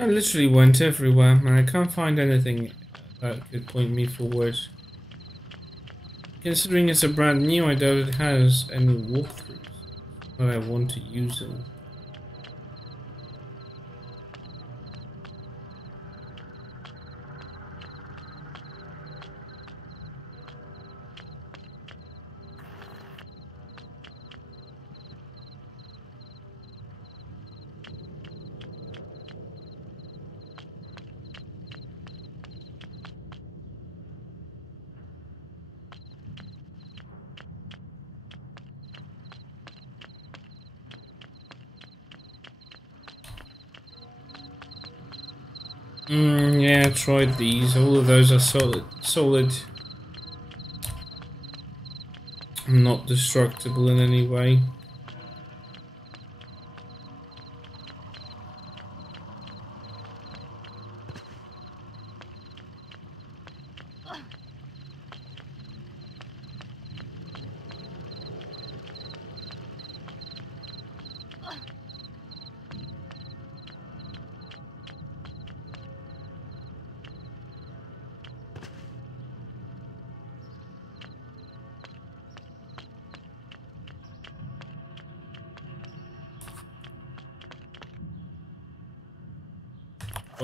I literally went everywhere and I can't find anything that could point me forward. Considering it's a brand new, I doubt it has any walkthroughs, but I want to use them. Yeah, I tried these. All of those are solid. Not destructible in any way.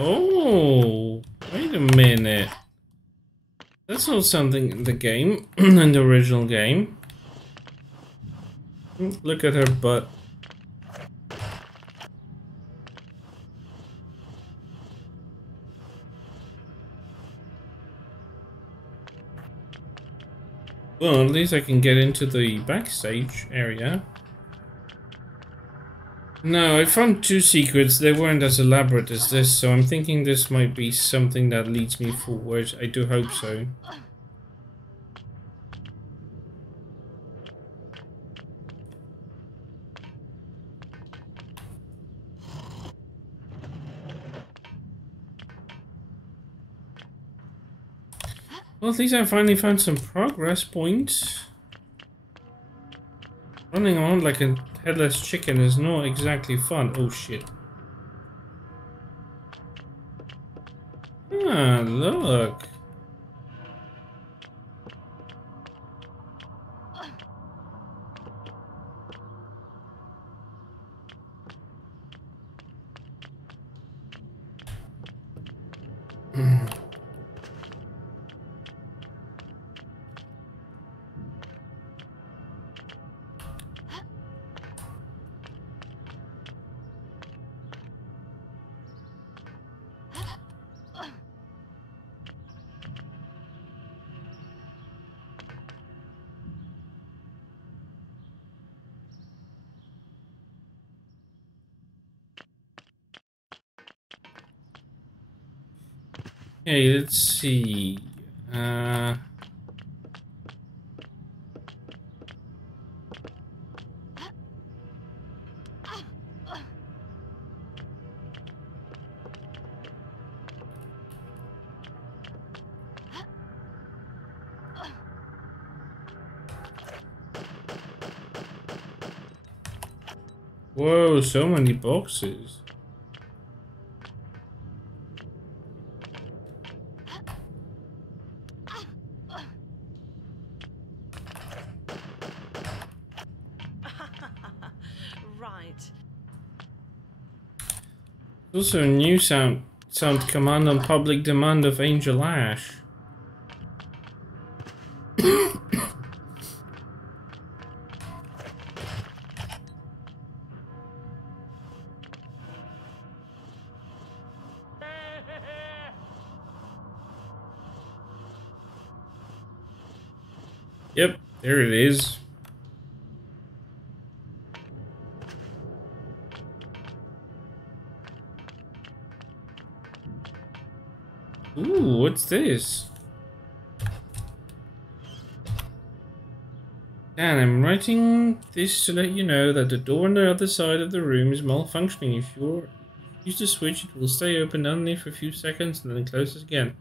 Oh, wait a minute. That's not something in the game, in the original game. Look at her butt. Well, at least I can get into the backstage area. No, I found two secrets. They weren't as elaborate as this, so I'm thinking this might be something that leads me forward. I do hope so. Well, at least I finally found some progress points. Running around like a headless chicken is not exactly fun. Oh shit. Ah, look. Hey, let's see. Whoa, so many boxes. Right. Also a new sound command on public demand of Angel Ash. Yep, there it is. Ooh, what's this? Dan, I'm writing this to let you know that the door on the other side of the room is malfunctioning. If you use the switch, it will stay open only for a few seconds and then closes again.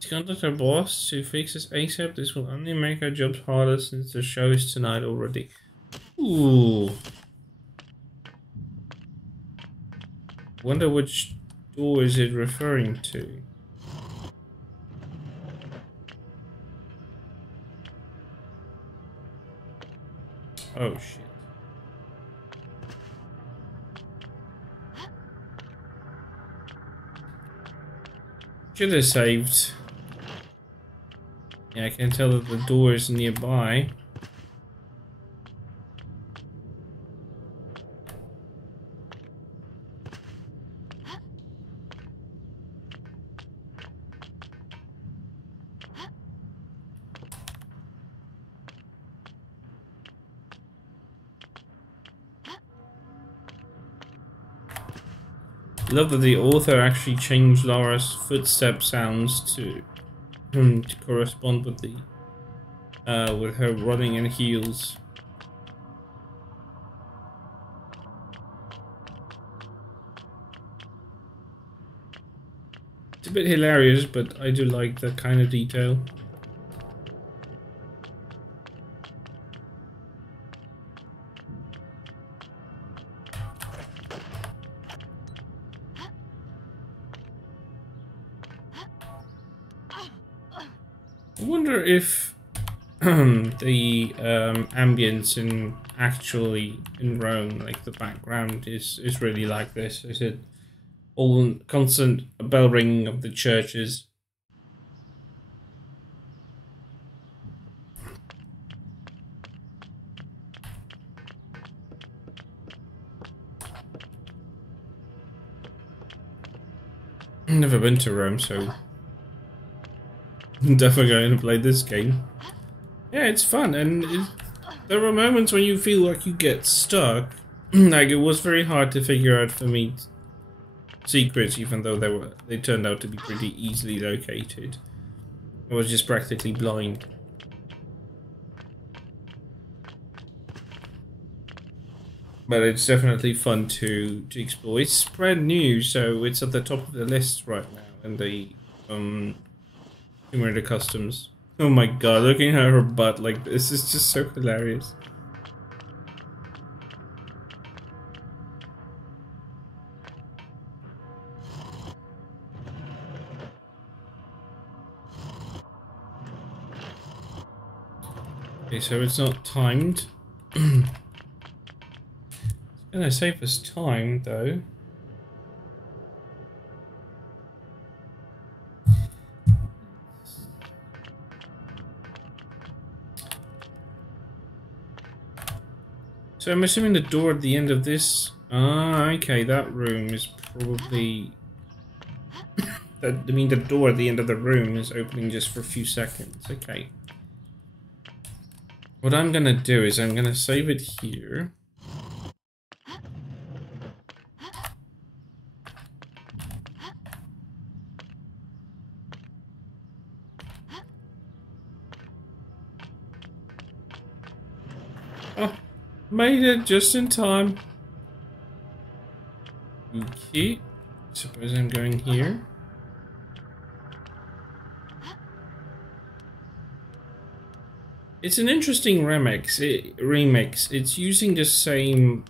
Please contact our boss to fix this ASAP. This will only make our jobs harder since the show is tonight already. Ooh. Wonder which door is it referring to? Oh shit. Should have saved. Yeah, I can tell that the door is nearby. Love that the author actually changed Laura's footstep sounds to correspond with the with her running in heels. It's a bit hilarious, but I do like that kind of detail. I wonder if the ambience in Rome, like the background, is really like this. Is it all constant bell ringing of the churches? Never been to Rome, so I'm definitely going to play this game. Yeah, it's fun, and there are moments when you feel like you get stuck. Like it was very hard to figure out for me secrets, even though they turned out to be pretty easily located. I was just practically blind. But it's definitely fun to explore. It's brand new, so it's at the top of the list right now in the Tomb Raider Customs. Oh my god, looking at her butt like this is just so hilarious. Okay, so it's not timed. It's gonna save us time though. So I'm assuming the door at the end of this... Ah, okay, that room is probably... I mean, the door at the end of the room is opening just for a few seconds. Okay. What I'm gonna do is I'm gonna save it here. Oh, made it just in time. Okay. Suppose I'm going here. It's an interesting remix. It's using the same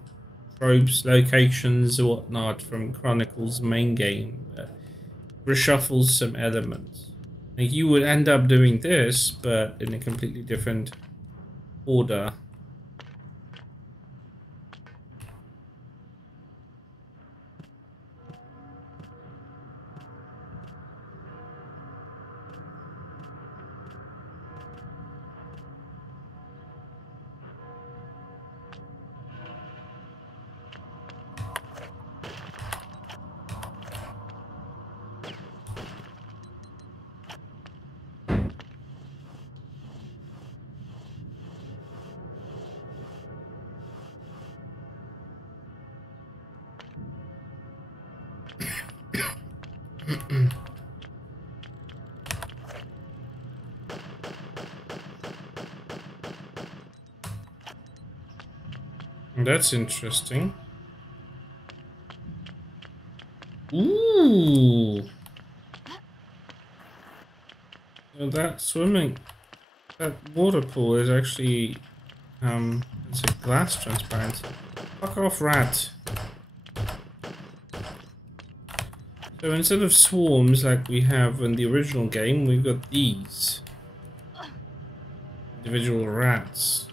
tropes, locations, or whatnot from Chronicles' main game, but reshuffles some elements. Like you would end up doing this, but in a completely different order. That's interesting. Ooh. So that water pool is actually, it's a glass transparency. Fuck off, rat. So instead of swarms like we have in the original game, we've got these individual rats.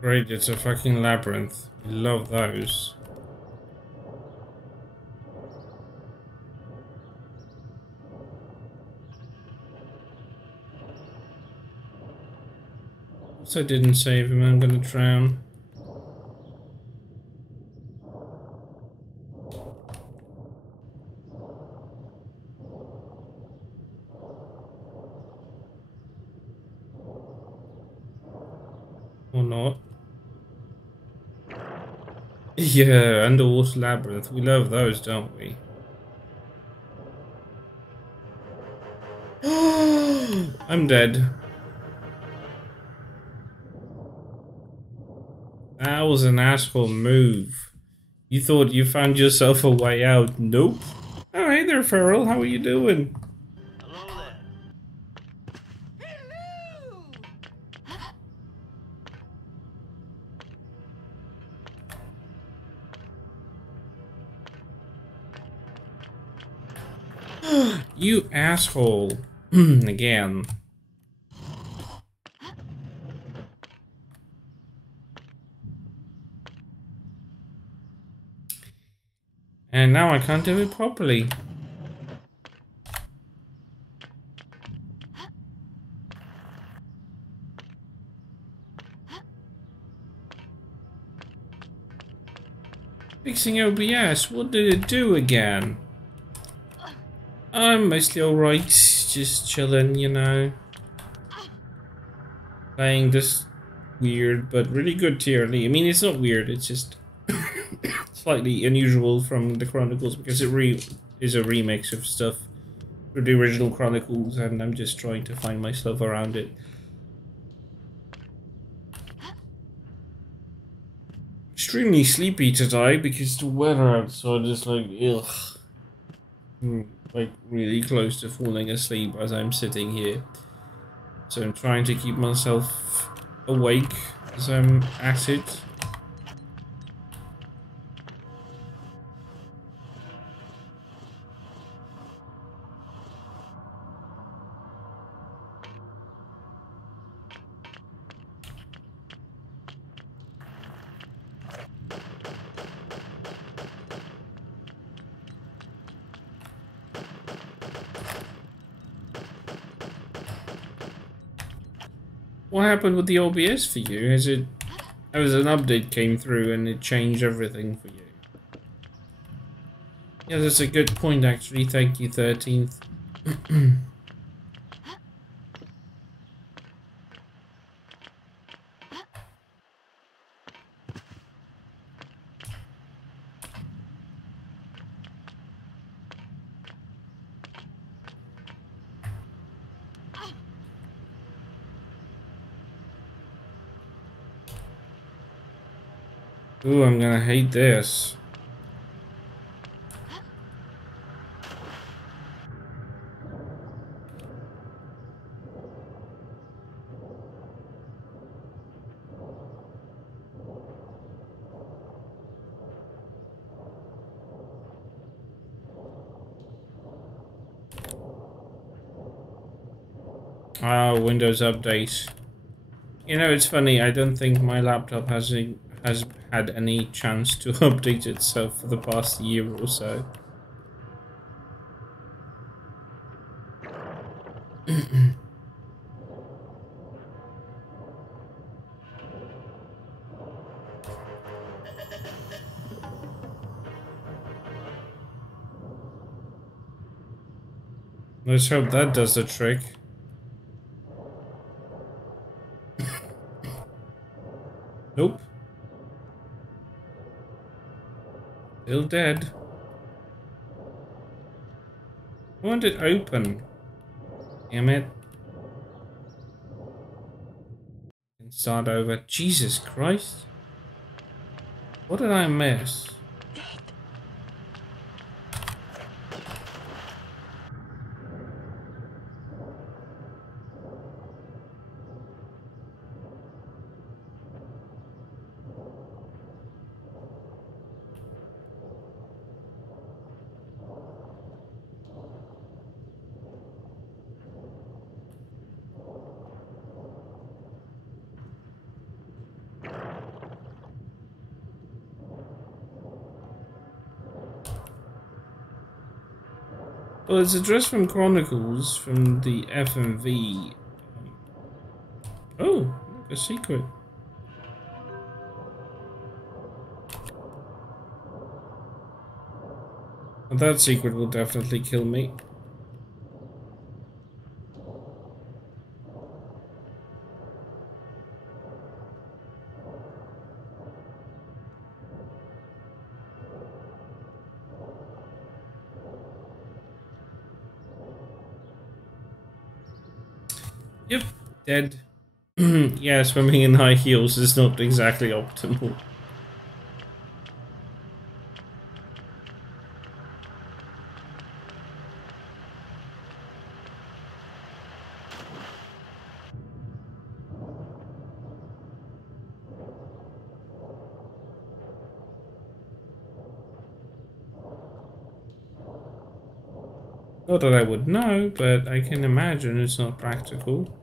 Great, it's a fucking labyrinth. I love those. I didn't save him, I'm gonna drown. Or not. Yeah, underwater labyrinth. We love those, don't we? I'm dead. That was an asshole move. You thought you found yourself a way out. Nope. Oh, hey there, Feral. How are you doing? Hello there. You asshole. Again. And now I can't do it properly. Fixing OBS, what did it do again? I'm mostly alright, just chilling, you know. Playing this weird but really good TRLE. I mean, it's not weird, it's just slightly unusual from the Chronicles because it is a remix of stuff from the original Chronicles, and I'm just trying to find myself around it. Extremely sleepy today because the weather outside is like, ugh. Like really close to falling asleep as I'm sitting here. So I'm trying to keep myself awake some acid. What happened with the OBS for you? Is it... Oh, an update came through and it changed everything for you. Yeah, that's a good point actually. Thank you, 13th. Ooh, I'm gonna hate this. Ah, Windows Update. You know, it's funny, I don't think my laptop has had any chance to update itself for the past year or so. Let's hope that does the trick. Nope. Still dead. I want it open. Damn it. And start over. Jesus Christ. What did I miss? Well, it's addressed from Chronicles from the FMV. Oh, look, a secret. And that secret will definitely kill me. Yep, dead. Yeah, swimming in high heels is not exactly optimal. Not that I would know, but I can imagine it's not practical.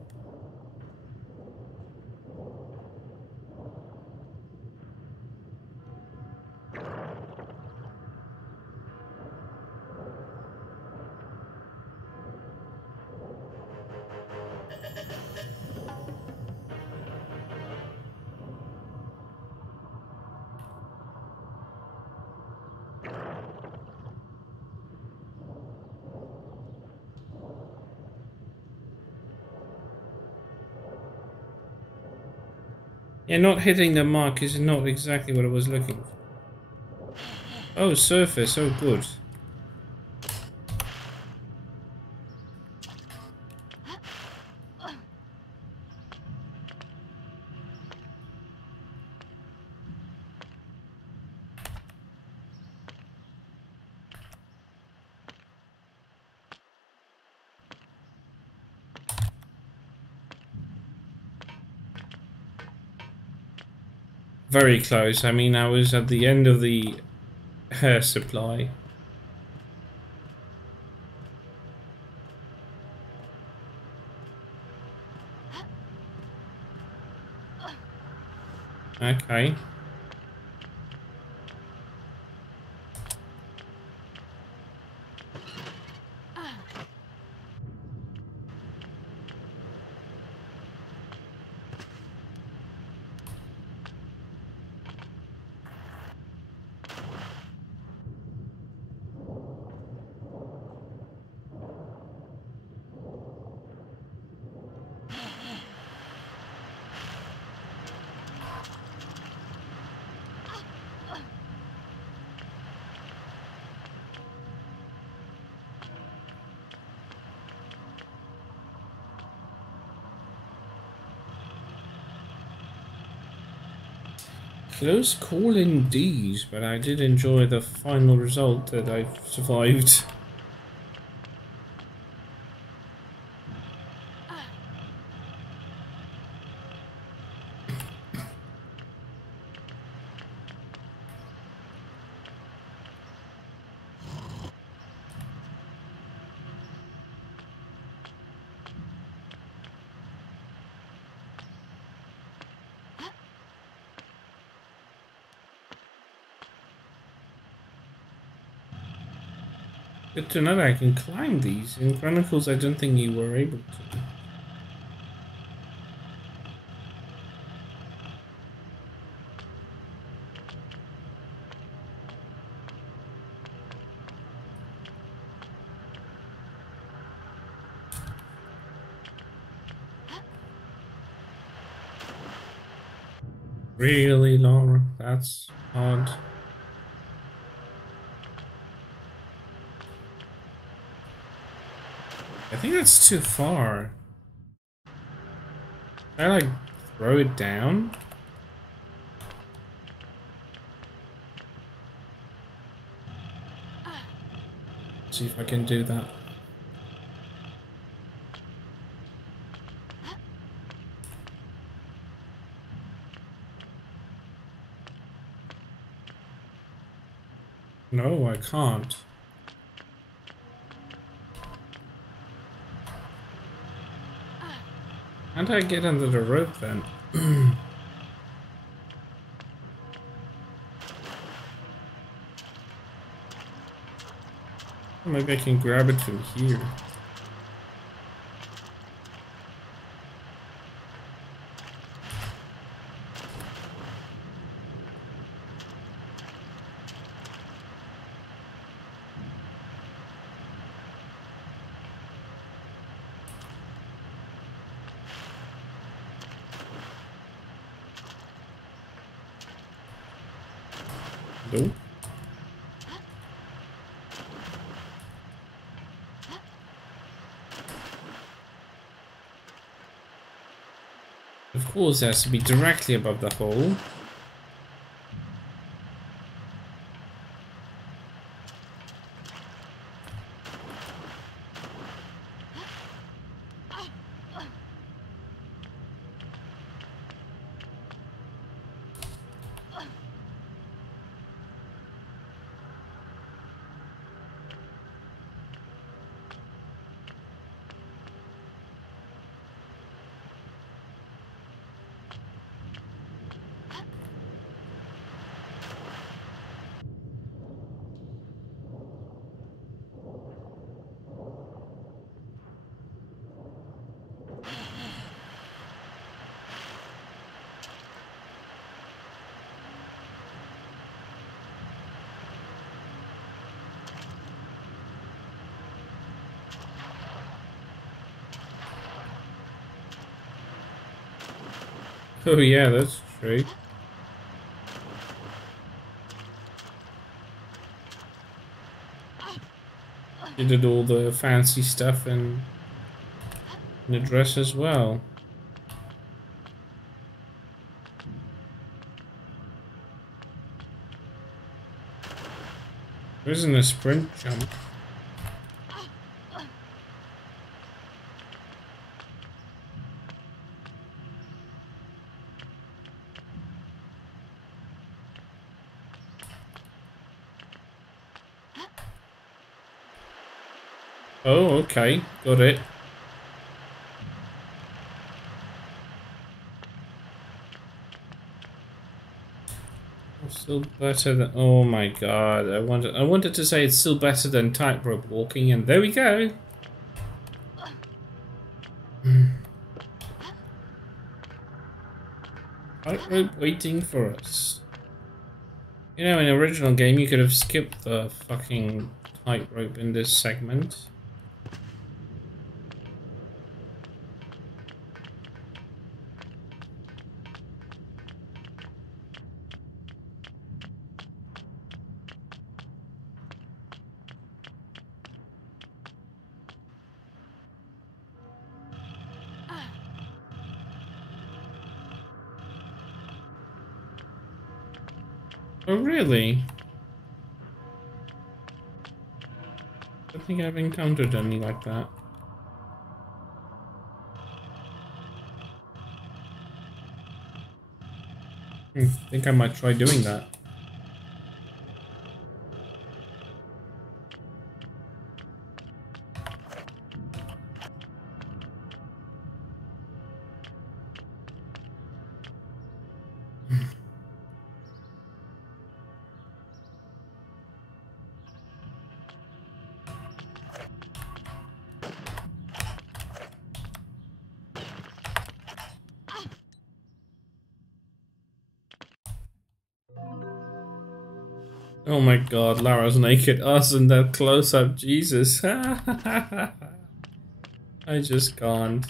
Yeah, not hitting the mark is not exactly what I was looking for. Oh, surface. Oh, good. very close. I mean, I was at the end of the hair supply. Okay. Close call indeed, but I did enjoy the final result that I survived. Good to know that I can climb these. In Chronicles, I don't think you were able to. Really, Laura? That's odd. I think that's too far. Can I, like, throw it down? See if I can do that. No, I can't. How do I get under the rope then? Maybe I can grab it from here. Nope. Of course, it has to be directly above the hole. Oh yeah, that's true. You did all the fancy stuff in the dress as well. There isn't a sprint jump. Oh, okay. Got it. Still better than... Oh my god. I wanted to say it's still better than tightrope walking, and there we go. Tightrope waiting for us. You know, in the original game, you could have skipped the fucking tightrope in this segment. Oh, really? I don't think I've encountered any like that. I think I might try doing that. Oh my god, Lara's naked ass in that close-up, Jesus. I just can't.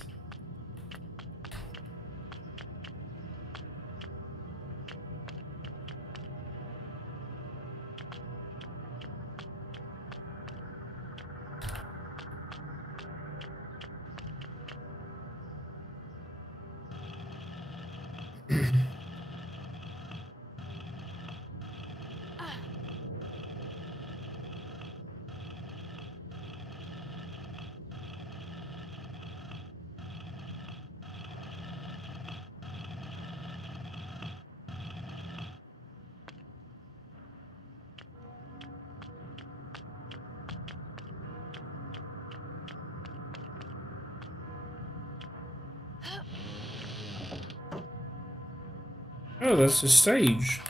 Oh, that's the stage.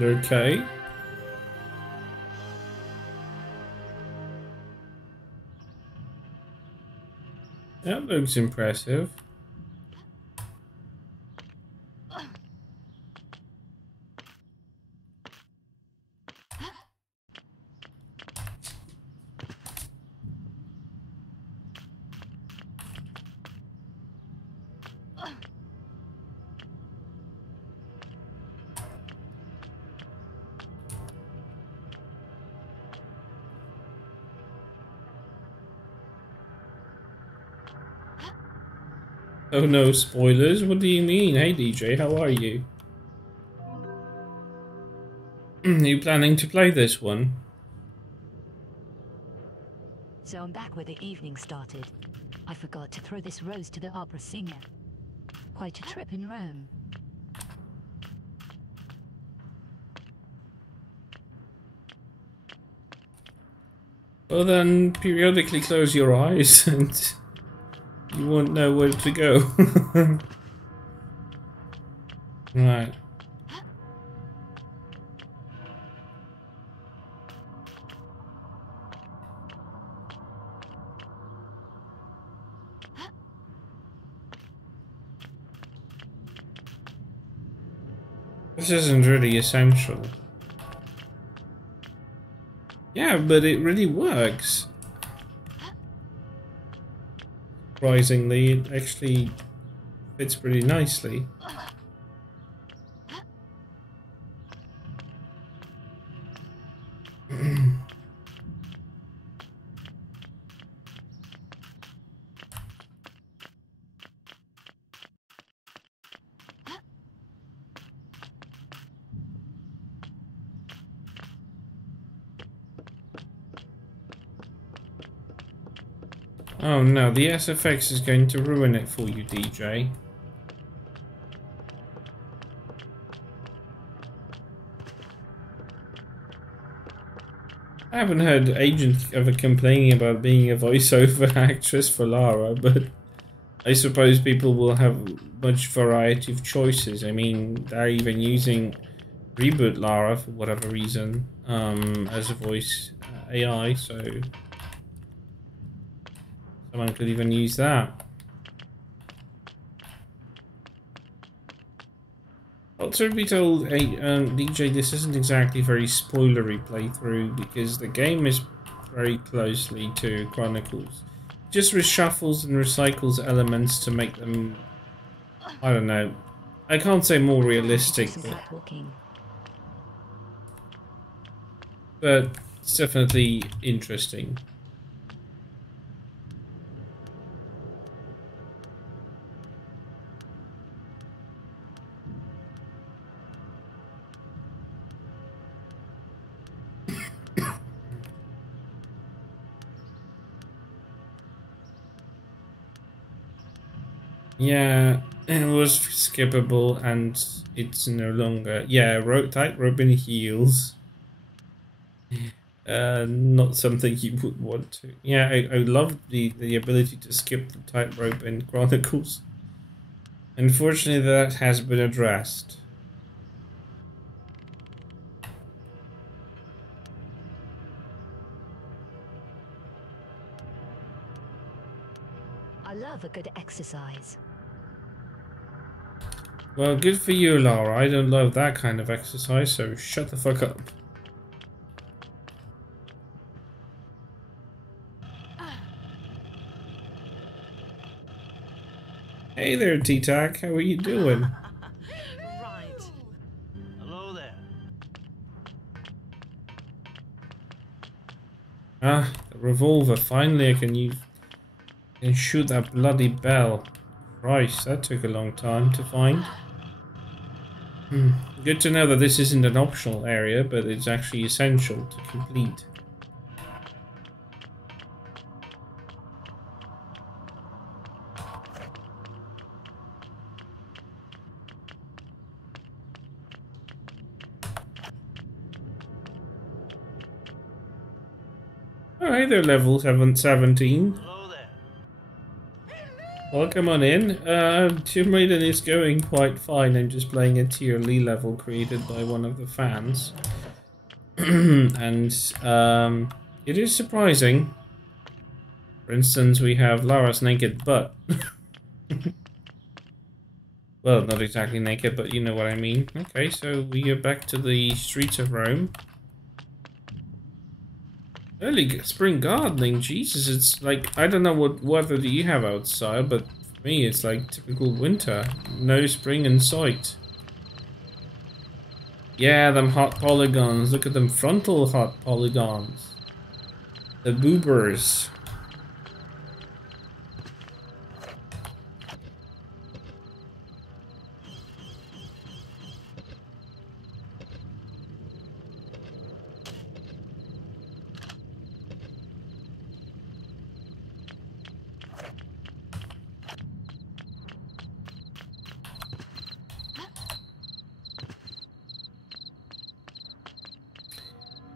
Okay. That looks impressive. Oh no, spoilers? What do you mean? Hey DJ, how are you? Are you planning to play this one? So I'm back where the evening started. I forgot to throw this rose to the opera singer. Quite a trip in Rome. Well then, periodically close your eyes and you won't know where to go. Right. This isn't really essential. Yeah, but it really works. Surprisingly, it actually fits pretty nicely. Oh no, the SFX is going to ruin it for you, DJ. I haven't heard Agent ever complaining about being a voiceover actress for Lara, but I suppose people will have much variety of choices. I mean, they're even using Reboot Lara for whatever reason as a voice AI, so someone could even use that. Well, truth be told, DJ, this isn't exactly very spoilery playthrough because the game is very closely to Chronicles. Just reshuffles and recycles elements to make them, I don't know, I can't say more realistic, but it's definitely interesting. Yeah, it was skippable and it's no longer. Yeah, tightrope in heels. Not something you would want to. Yeah, I love the ability to skip the tightrope in Chronicles. Unfortunately, that has been addressed. I love a good exercise. Well, good for you, Lara. I don't love that kind of exercise, so shut the fuck up. Hey there, T-Tac. How are you doing? Right. Hello there. Ah, the revolver. Finally, I can shoot that bloody bell. Christ, that took a long time to find. Good to know that this isn't an optional area, but it's actually essential to complete. Alright, they're level 17. Hello there. Welcome on in. Tomb Raider is going quite fine. I'm just playing a TRLE level created by one of the fans. And it is surprising. For instance, we have Lara's naked butt. Well, not exactly naked, but you know what I mean. Okay, so we go back to the streets of Rome. Early spring gardening, Jesus, it's like, I don't know what weather do you have outside, but for me it's like typical winter. No spring in sight. Yeah, them hot polygons, look at them frontal hot polygons. The boobers.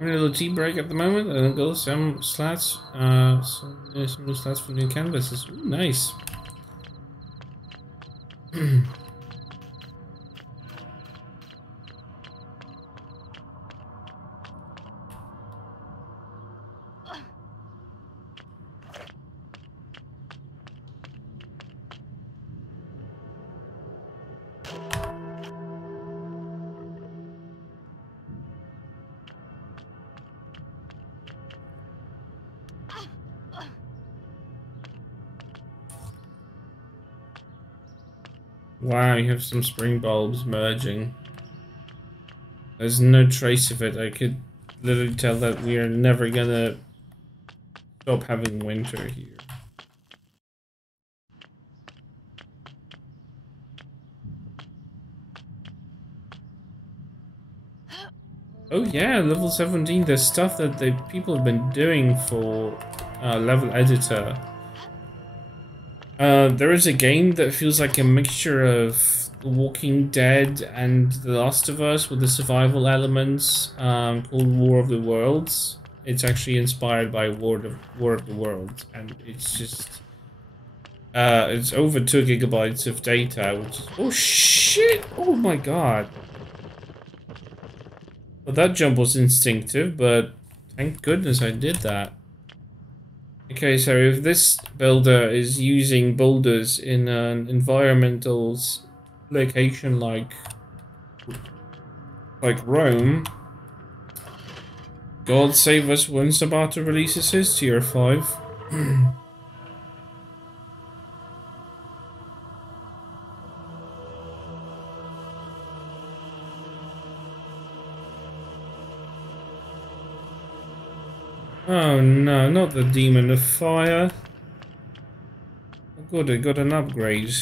A little tea break at the moment, and then go some slats, some new slats for new canvases. Ooh, nice. Wow, you have some spring bulbs merging. There's no trace of it. I could literally tell that we are never gonna stop having winter here. Oh yeah, level 17. There's stuff that the people have been doing for level editor There is a game that feels like a mixture of The Walking Dead and The Last of Us with the survival elements, called War of the Worlds. It's actually inspired by War of the Worlds, and it's just it's over 2 gigabytes of data, which is oh shit! Oh my god! Well, that jump was instinctive, but thank goodness I did that. Okay, so if this builder is using boulders in an environmental location like Rome, God save us when Sabata releases his tier 5. Oh no, not the Demon of Fire. Oh good, I got an upgrade.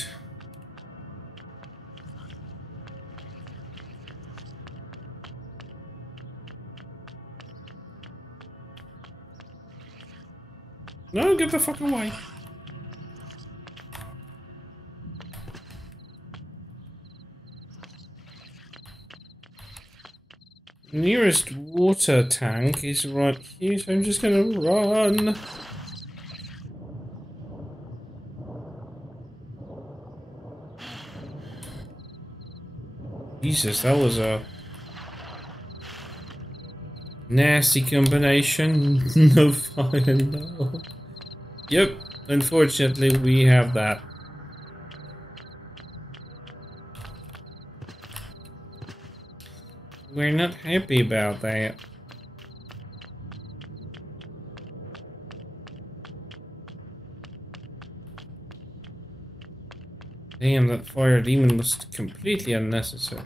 No, get the fuck away. Nearest water tank is right here, so I'm just gonna run. Jesus, that was a nasty combination. No fire, no. Yep, unfortunately we have that. We're not happy about that. Damn, that fire demon was completely unnecessary.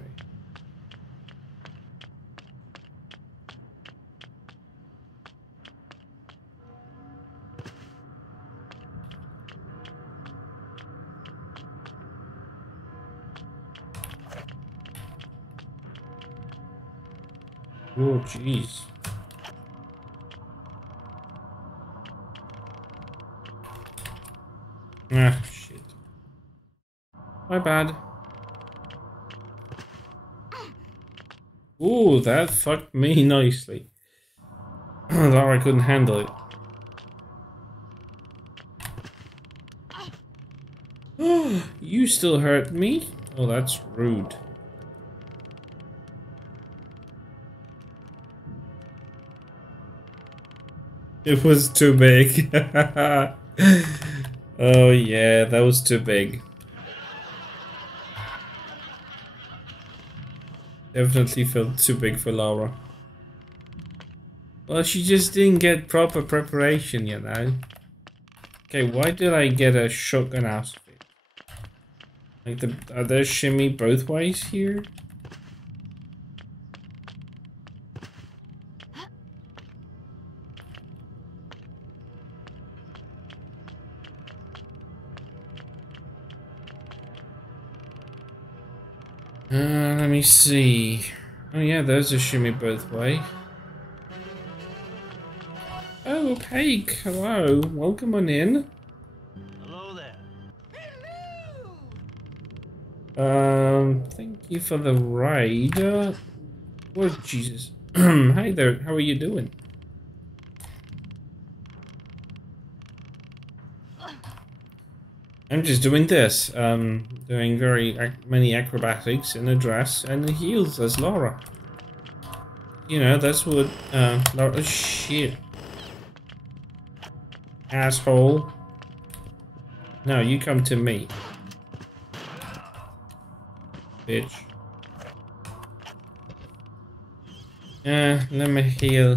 Oh, jeez. Ah, shit. My bad. Ooh, that fucked me nicely. Lara couldn't handle it. You still hurt me? Oh, that's rude. It was too big. Oh yeah, that was too big. Definitely felt too big for Laura. Well, she just didn't get proper preparation, you know. Okay, why did I get a shotgun out of it? Like, are there shimmy both ways here? Let me see. Oh yeah, there's a shimmy both way. Oh, Peg, hello. Welcome on in. Hello there. Thank you for the ride. Oh, Jesus. Hi there, how are you doing? I'm just doing this. Doing very many acrobatics in a dress and the heels as Laura. You know, that's what, Laura. Oh, shit. Asshole. No, you come to me. Bitch. Let me heal.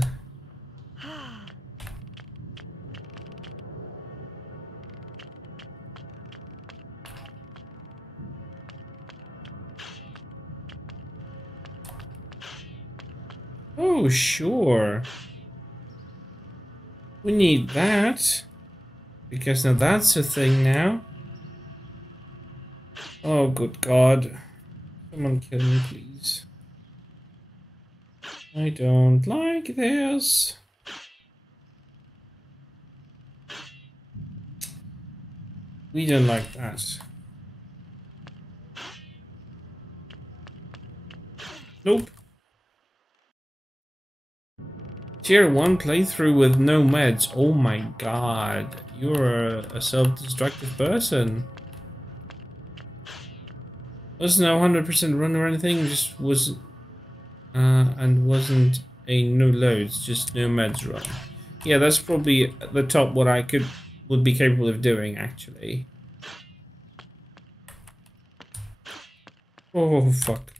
Oh, sure. We need that. Because now that's a thing now. Oh, good God. Someone kill me, please. I don't like this. We don't like that. Nope. Tier 1 playthrough with no meds. Oh my god. You're a self-destructive person. Wasn't a 100% run or anything, just was... and wasn't a no loads, just no meds run. Yeah, that's probably at the top what I would be capable of doing, actually. Oh, fuck.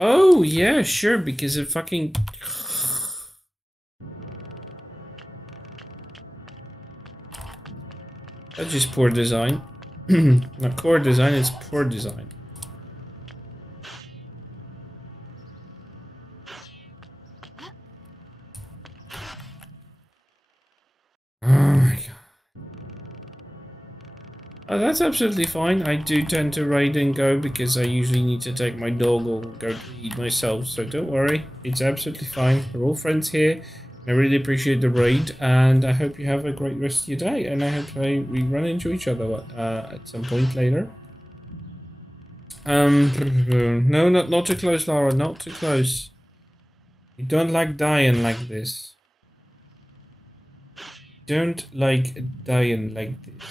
Oh, yeah, sure, because it fucking... That's just poor design. Not core design, it's poor design. Oh my god. Oh, that's absolutely fine. I do tend to raid and go because I usually need to take my dog or go to eat myself, so don't worry. It's absolutely fine. We're all friends here. I really appreciate the raid, and I hope you have a great rest of your day, and I hope we run into each other at some point later. No, not too close, Lara, not too close. You don't like dying like this. Don't like dying like this.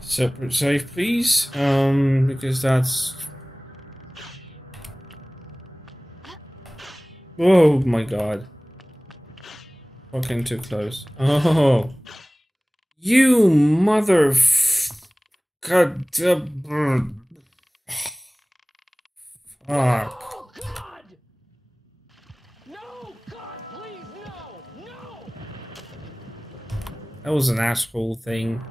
Separate save, please. Because that's... Oh my god. Fucking too close. Oh. You mother... God... Fuck. Oh, God! No! God, please, no! No! That was an asshole thing.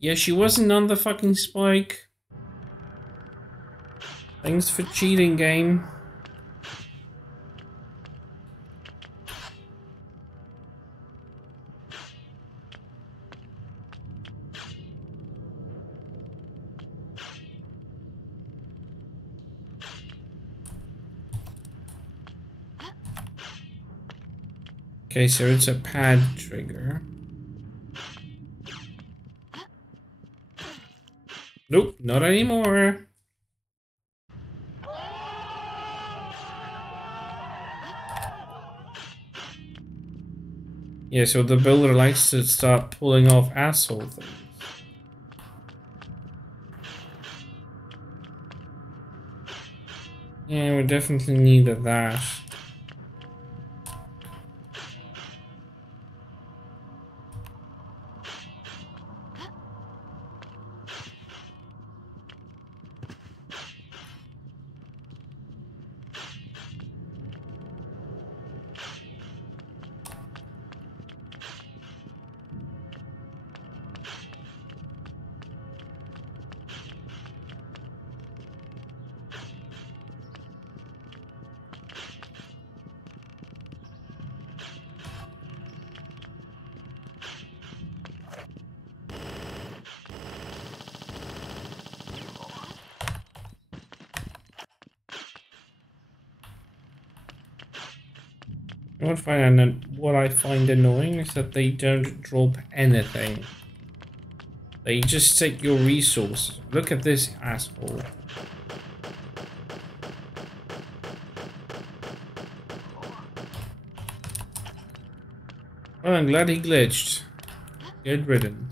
Yeah, she wasn't on the fucking spike. Thanks for cheating, game. Okay, so it's a pad trigger. Nope, not anymore. Yeah, so the builder likes to start pulling off asshole things. Yeah, we definitely needed that. What I find annoying is that they don't drop anything. They just take your resources. Look at this asshole. Well, I'm glad he glitched. Good riddance.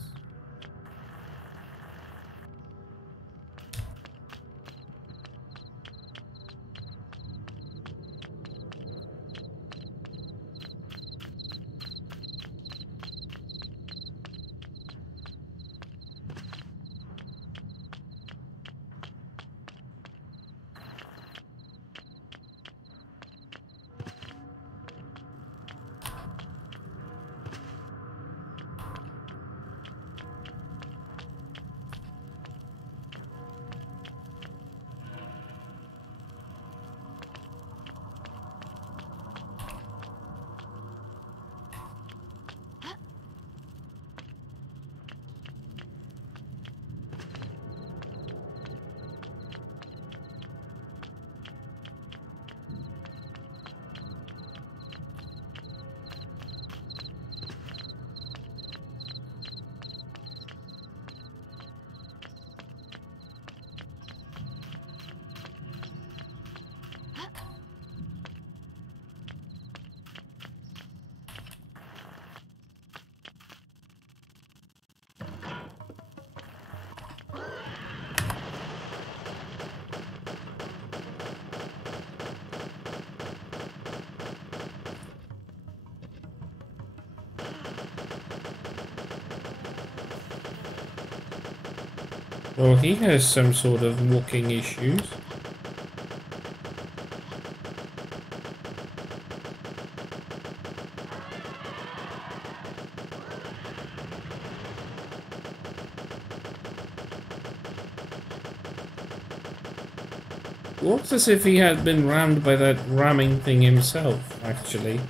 Well, he has some sort of walking issues. Looks as if he had been rammed by that ramming thing himself, actually.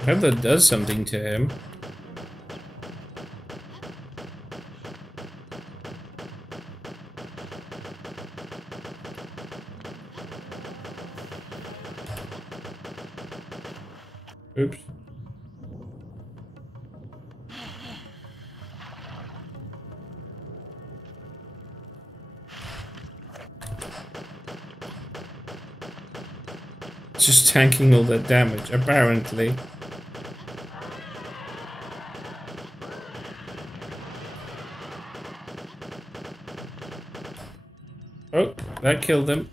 I hope that does something to him. Oops. Just tanking all that damage, apparently. Oh, that killed him.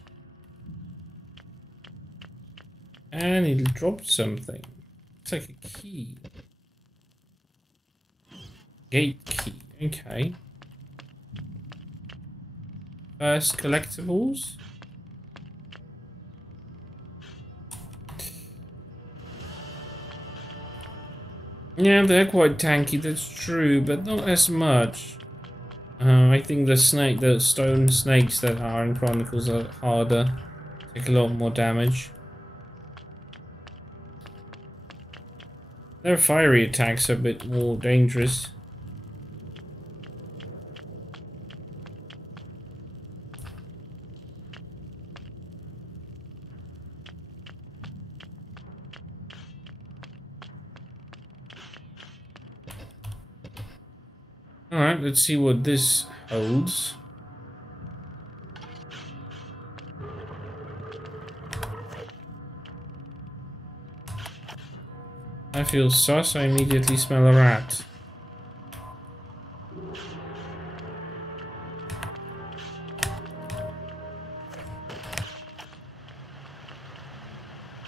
And he dropped something. Looks like a key. Gate key, okay. First collectibles. Yeah, they're quite tanky, that's true, but not as much. I think the stone snakes that are in Chronicles are harder. Take a lot more damage. Their fiery attacks are a bit more dangerous. Alright, let's see what this holds. I feel sus, I immediately smell a rat.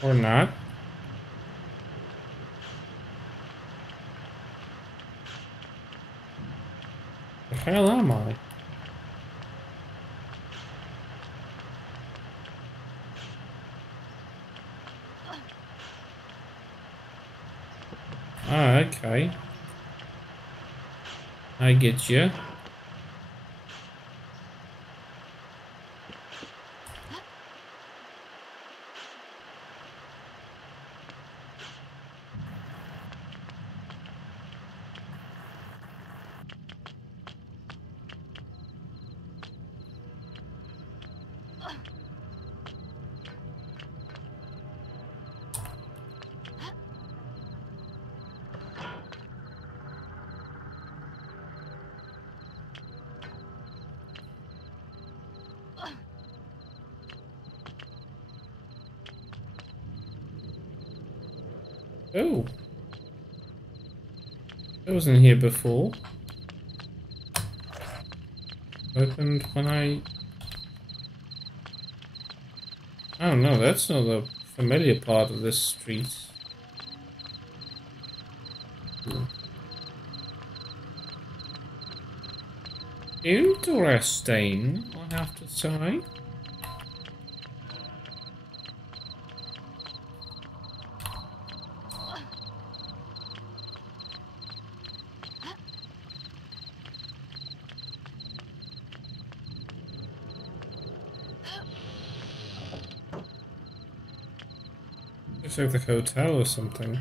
Or not. The hell am I? Ah, okay. I get you. Oh. That wasn't here before. Opened when I don't know, that's not a familiar part of this street. Interesting, I have to say. Looks like the hotel or something.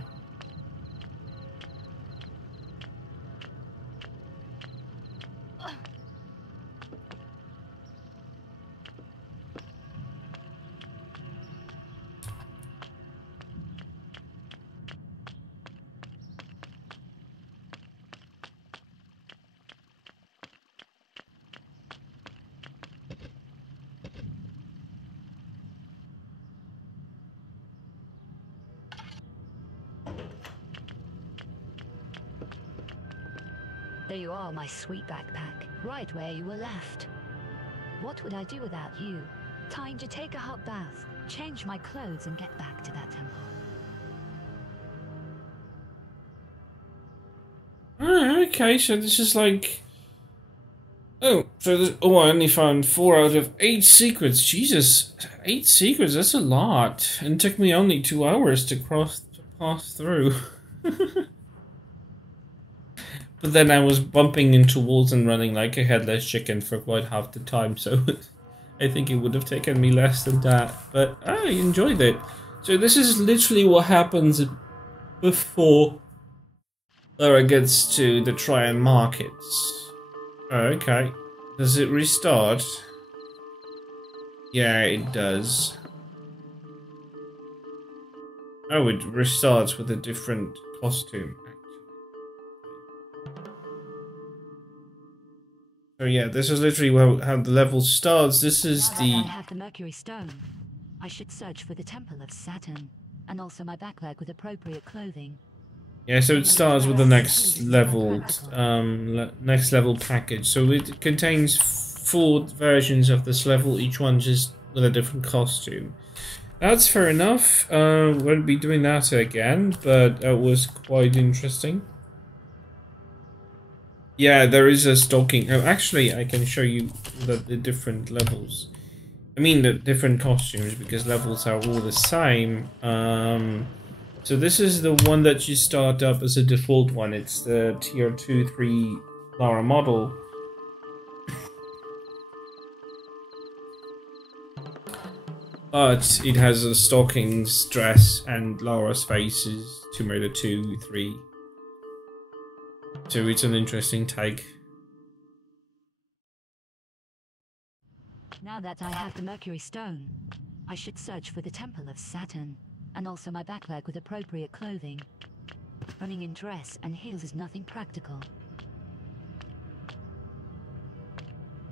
There you are, my sweet backpack, right where you were left. What would I do without you? Time to take a hot bath. change my clothes and get back to that temple. Oh, okay, so this is like... Oh, so this... Oh, I only found 4 out of 8 secrets. Jesus, 8 secrets, that's a lot. And it took me only 2 hours to pass through. But then I was bumping into walls and running like a headless chicken for quite half the time, so I think it would have taken me less than that. But I enjoyed it. So this is literally what happens before Lara gets to the Trian markets. Oh, okay. Does it restart? Yeah, it does. Oh, it restarts with a different costume. Oh yeah, this is literally how the level starts. This is Now the... that I have the Mercury Stone, I should search for the Temple of Saturn, and also my backpack with appropriate clothing. Yeah, so it starts with the next level, next level package. So it contains 4 versions of this level, each one just with a different costume. That's fair enough. Won't be doing that again, but that was quite interesting. Yeah, there is a stalking. Oh, actually, I can show you the different levels. I mean, the different costumes, because levels are all the same. So this is the one that you start up as a default one. It's the tier 2-3 Lara model. But it has a stockings, dress, and Lara's faces. Tomb Raider 2, 3. So it's an interesting take. Now that I have the Mercury Stone, I should search for the Temple of Saturn, and also my backpack with appropriate clothing. Running in dress and heels is nothing practical.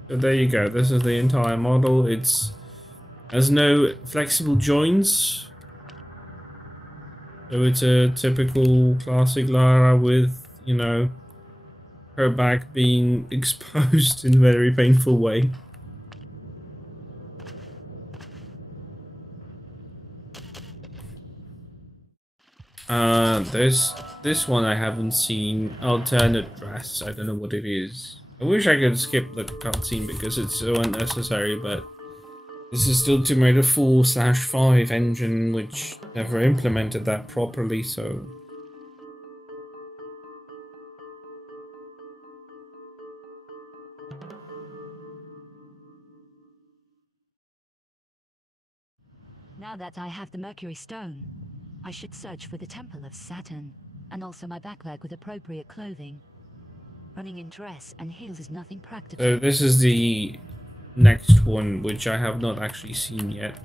So there you go. This is the entire model. It's has no flexible joints. So it's a typical classic Lara with, you know, her back being exposed in a very painful way. There's this one I haven't seen. Alternate dress. I don't know what it is. I wish I could skip the cutscene because it's so unnecessary, but this is still Tomb Raider 4/5 engine, which never implemented that properly, so... Now that I have the Mercury Stone, I should search for the Temple of Saturn, and also my backpack with appropriate clothing. Running in dress and heels is nothing practical. So this is the next one, which I have not actually seen yet.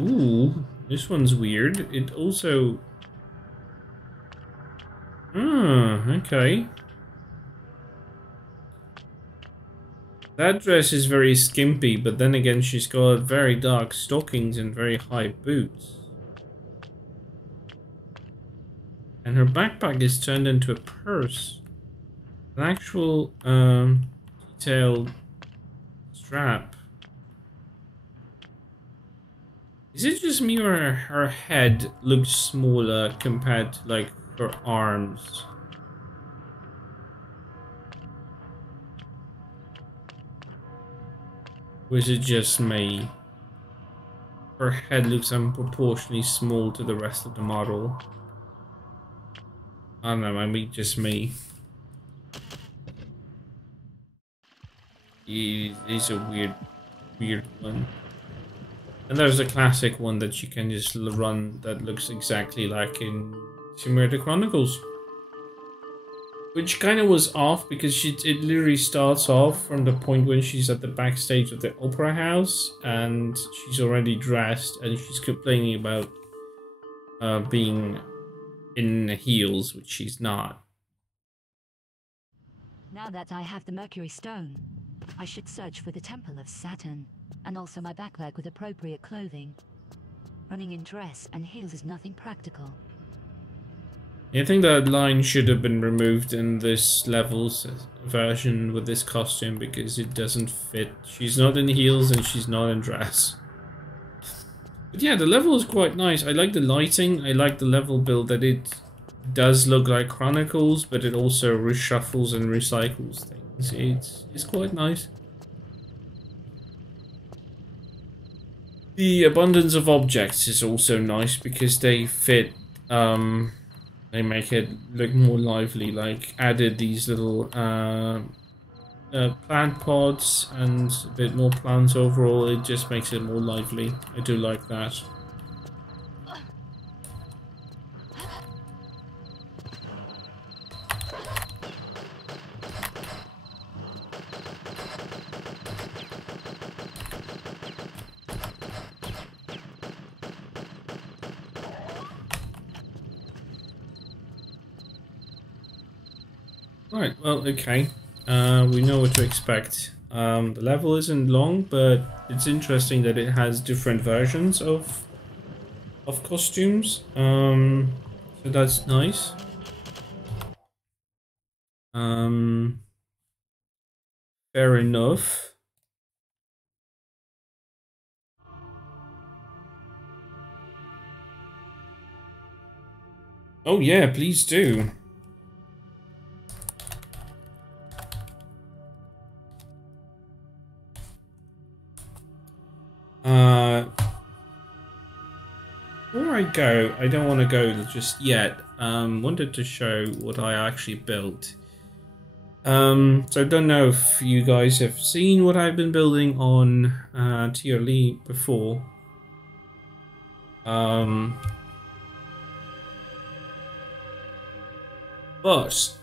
Ooh, this one's weird. It also... okay. That dress is very skimpy, but then again she's got very dark stockings and very high boots. And her backpack is turned into a purse. An actual detailed strap. Is it just me or her head looks smaller compared to like her arms? Or is it just me? Her head looks unproportionately small to the rest of the model. I don't know, maybe just me. It's a weird one. And there's a classic one that you can just run that looks exactly like in Tomb Raider Chronicles. Which kind of was off because it literally starts off from the point when she's at the backstage of the opera house and she's already dressed and she's complaining about being in heels, which she's not. Now that I have the Mercury Stone, I should search for the Temple of Saturn, and also my backpack with appropriate clothing. Running in dress and heels is nothing practical. I think that line should have been removed in this level's version with this costume because it doesn't fit. She's not in heels and she's not in dress. But yeah, the level is quite nice. I like the lighting. I like the level build that it does look like Chronicles, but it also reshuffles and recycles things. It's quite nice. The abundance of objects is also nice because they fit. They make it look more lively. Like added these little plant pods and a bit more plants overall. It just makes it more lively. I do like that. Right, well, okay. We know what to expect. The level isn't long, but it's interesting that it has different versions of costumes. So that's nice. Fair enough. Oh yeah, please do. Before I go, I don't want to go just yet. Wanted to show what I actually built. So I don't know if you guys have seen what I've been building on TRLE before. But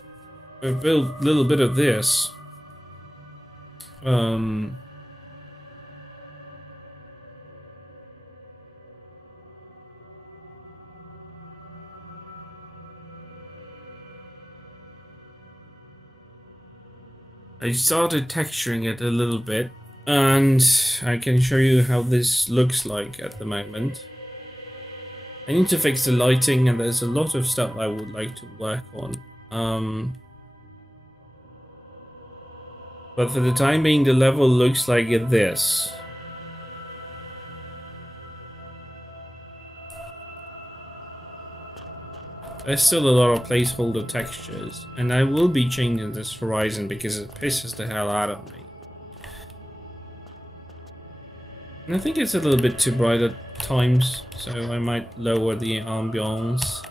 I've built a little bit of this. I started texturing it a little bit, and I can show you how this looks like at the moment. I need to fix the lighting, and there's a lot of stuff I would like to work on. But for the time being, the level looks like this. There's still a lot of placeholder textures, and I will be changing this horizon because it pisses the hell out of me. And I think it's a little bit too bright at times, so I might lower the ambiance.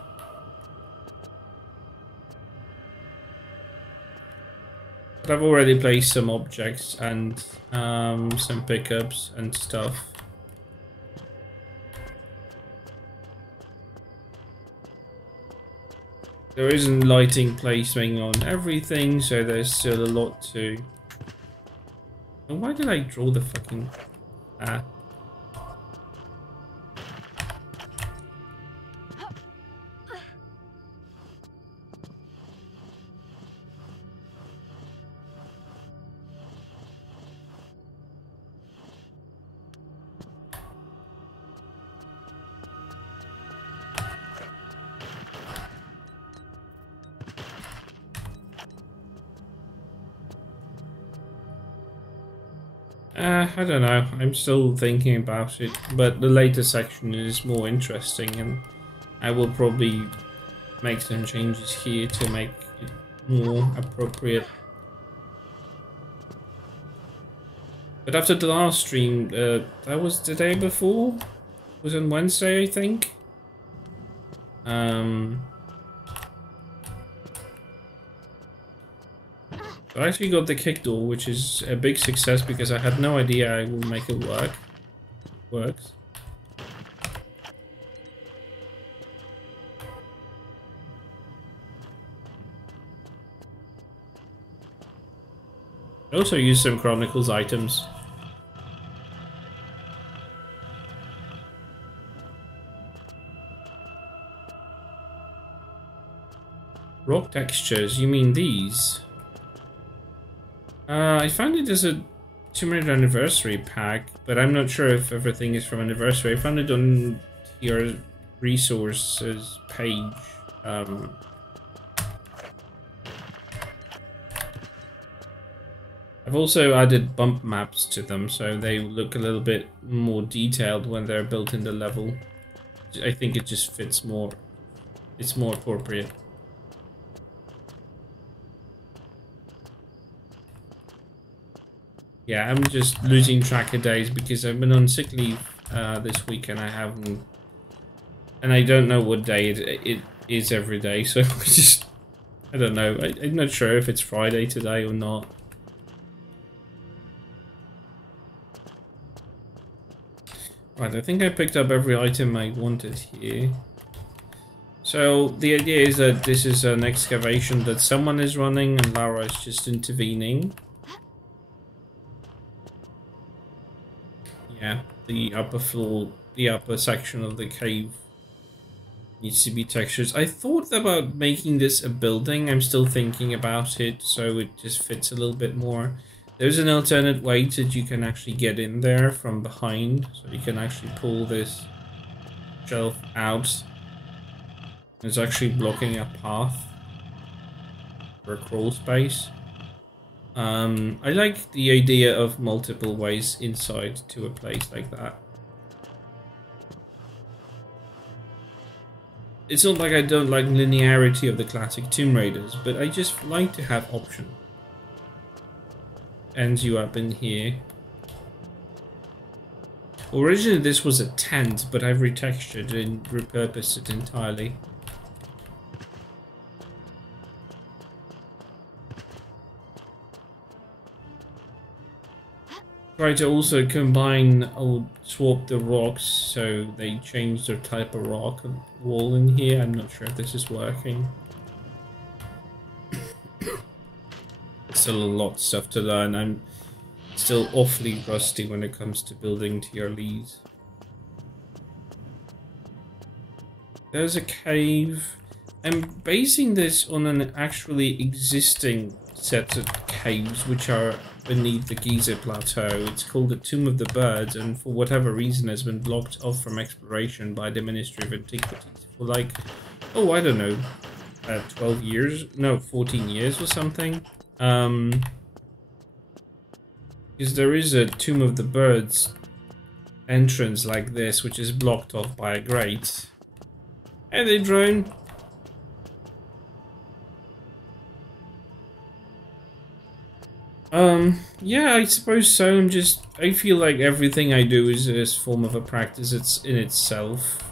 But I've already placed some objects and some pickups and stuff. There isn't lighting placing on everything, so there's still a lot to... And why did I draw the fucking... I don't know, I'm still thinking about it, but the later section is more interesting, and I will probably make some changes here to make it more appropriate. But after the last stream, that was the day before? It was on Wednesday, I think? I actually got the kick door, which is a big success because I had no idea I would make it work. Works. I also used some Chronicles items. Rock textures, you mean these? I found it as a 2-minute anniversary pack, but I'm not sure if everything is from anniversary. I found it on your resources page. I've also added bump maps to them, so they look a little bit more detailed when they're built in the level. I think it just fits more. It's more appropriate. Yeah, I'm just losing track of days because I've been on sick leave this week and I haven't... And I don't know what day it is every day, so I don't know. I'm not sure if it's Friday today or not. Right, I think I picked up every item I wanted here. So the idea is that this is an excavation that someone is running and Lara is just intervening. Yeah, the upper floor, the upper section of the cave needs to be textured. I thought about making this a building. I'm still thinking about it, so it just fits a little bit more. There's an alternate way that you can actually get in there from behind, so you can actually pull this shelf out. It's actually blocking a path for a crawl space. I like the idea of multiple ways inside to a place like that. It's not like I don't like linearity of the classic Tomb Raiders, but I just like to have option. Ends you up in here. Originally this was a tent, but I've retextured and repurposed it entirely. Try to also combine or swap the rocks so they change the type of rock wall in here. I'm not sure if this is working. Still a lot of stuff to learn. I'm still awfully rusty when it comes to building TRLEs. There's a cave. I'm basing this on an actually existing set of caves which are beneath the Giza Plateau. It's called the Tomb of the Birds, and for whatever reason has been blocked off from exploration by the Ministry of Antiquities for like, oh, I don't know, 12 years? No, 14 years or something. Because there is a Tomb of the Birds entrance like this, which is blocked off by a grate. Hey there, drone. Yeah, I suppose so. I feel like everything I do is a form of a practice. It's in itself.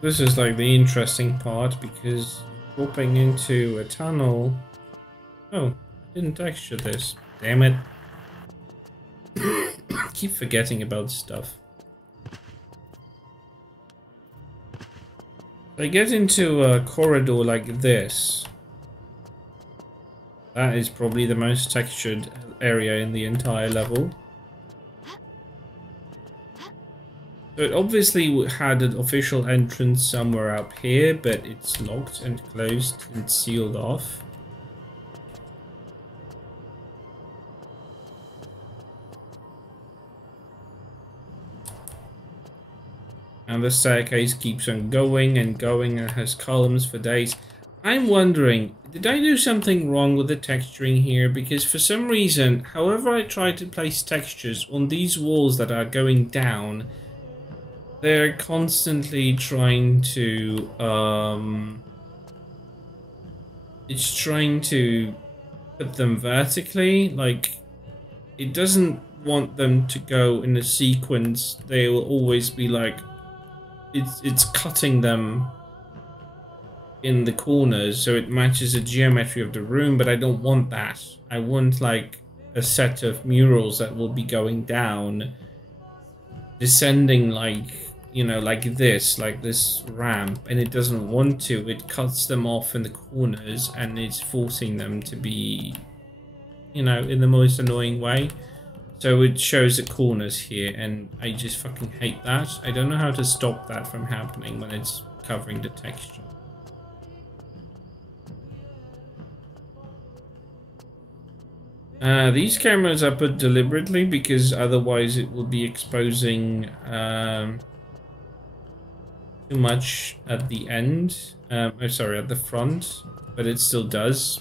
This is like the interesting part because dropping into a tunnel. Oh, I didn't texture this. Damn it. Keep forgetting about stuff. I get into a corridor like this. That is probably the most textured area in the entire level. So it obviously had an official entrance somewhere up here, but it's locked and closed and sealed off. And the staircase keeps on going and going and has columns for days. I'm wondering, did I do something wrong with the texturing here? Because for some reason, however I try to place textures on these walls that are going down, they're constantly trying to, it's trying to put them vertically, like, it doesn't want them to go in a sequence. They will always be like, it's cutting them in the corners, so it matches the geometry of the room, but I don't want that. I want, like, a set of murals that will be going down, descending like you know, like this ramp, and it doesn't want to. It cuts them off in the corners, and it's forcing them to be, you know, in the most annoying way. So it shows the corners here, and I just fucking hate that. I don't know how to stop that from happening when it's covering the texture. These cameras are put deliberately because otherwise it will be exposing too much at the end. Sorry, at the front, but it still does.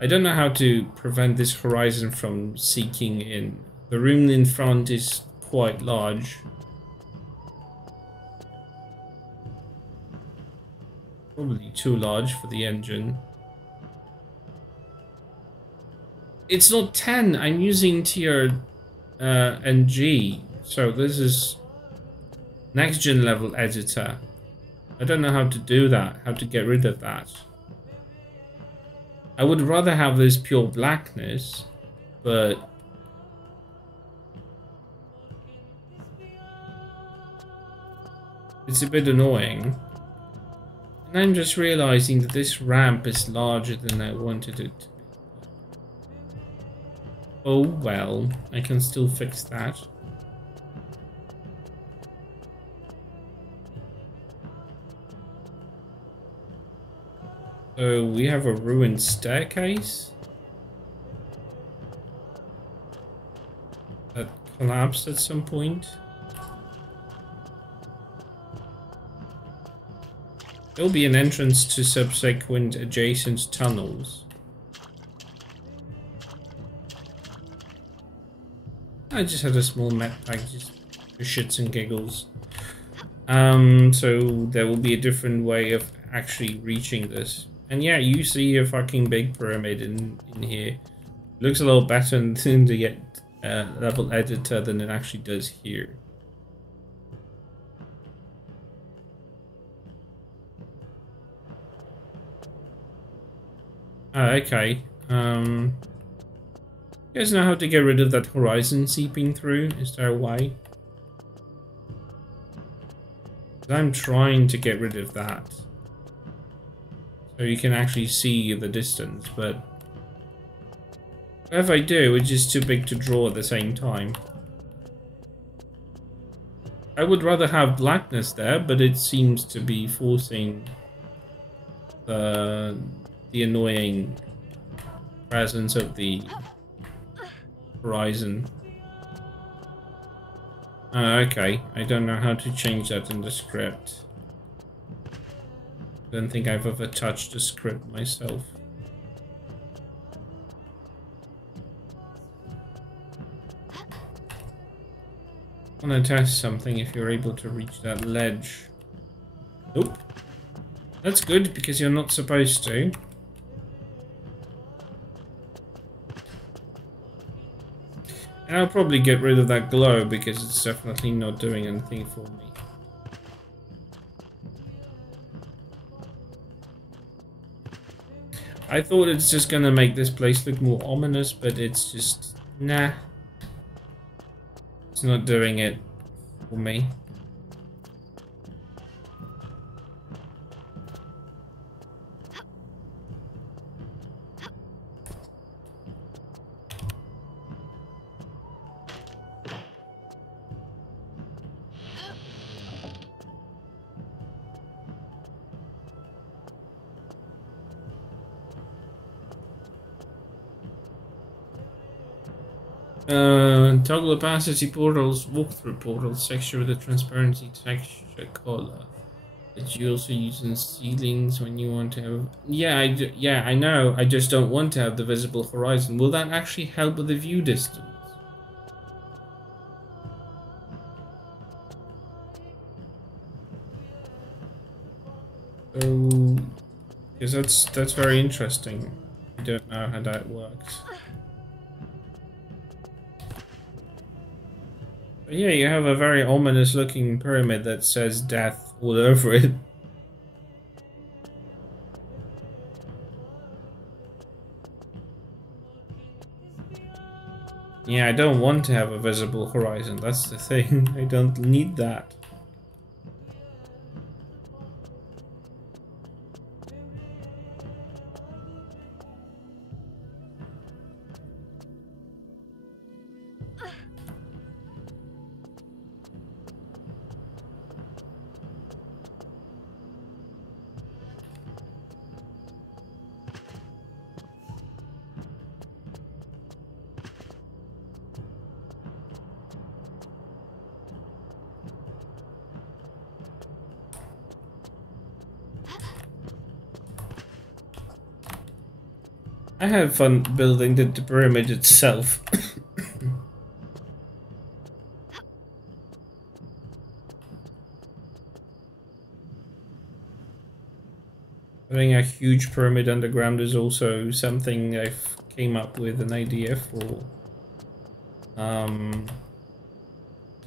I don't know how to prevent this horizon from seeking in. The room in front is quite large. Probably too large for the engine. It's not 10. I'm using TRLE, so this is next gen level editor. I don't know how to do that, how to get rid of that. I would rather have this pure blackness, but it's a bit annoying. And I'm just realizing that this ramp is larger than I wanted it to be. Oh well, I can still fix that. So we have a ruined staircase that collapsed at some point. There'll be an entrance to subsequent adjacent tunnels. I just had a small map pack just for shits and giggles. So there will be a different way of actually reaching this. And yeah, you see a fucking big pyramid in here. Looks a little better in the level editor than it actually does here. Okay. You guys know how to get rid of that horizon seeping through? Is there a way? I'm trying to get rid of that. So you can actually see the distance, but if I do, it's just too big to draw at the same time. I would rather have blackness there, but it seems to be forcing the annoying presence of the horizon. Okay, I don't know how to change that in the script. Don't think I've ever touched the script myself. I want to test something if you're able to reach that ledge. Nope. That's good because you're not supposed to. And I'll probably get rid of that glow because it's definitely not doing anything for me. I thought it's just gonna make this place look more ominous, but it's just, nah. It's not doing it for me. Toggle opacity portals, walkthrough portals, texture with a transparency texture color that you also use in ceilings when you want to have. Yeah, I know. I just don't want to have the visible horizon. Will that actually help with the view distance? So, because that's very interesting. I don't know how that works. Yeah, you have a very ominous looking pyramid that says death all over it. Yeah, I don't want to have a visible horizon, that's the thing. I don't need that. I have fun building the pyramid itself. Having a huge pyramid underground is also something I've came up with an idea for.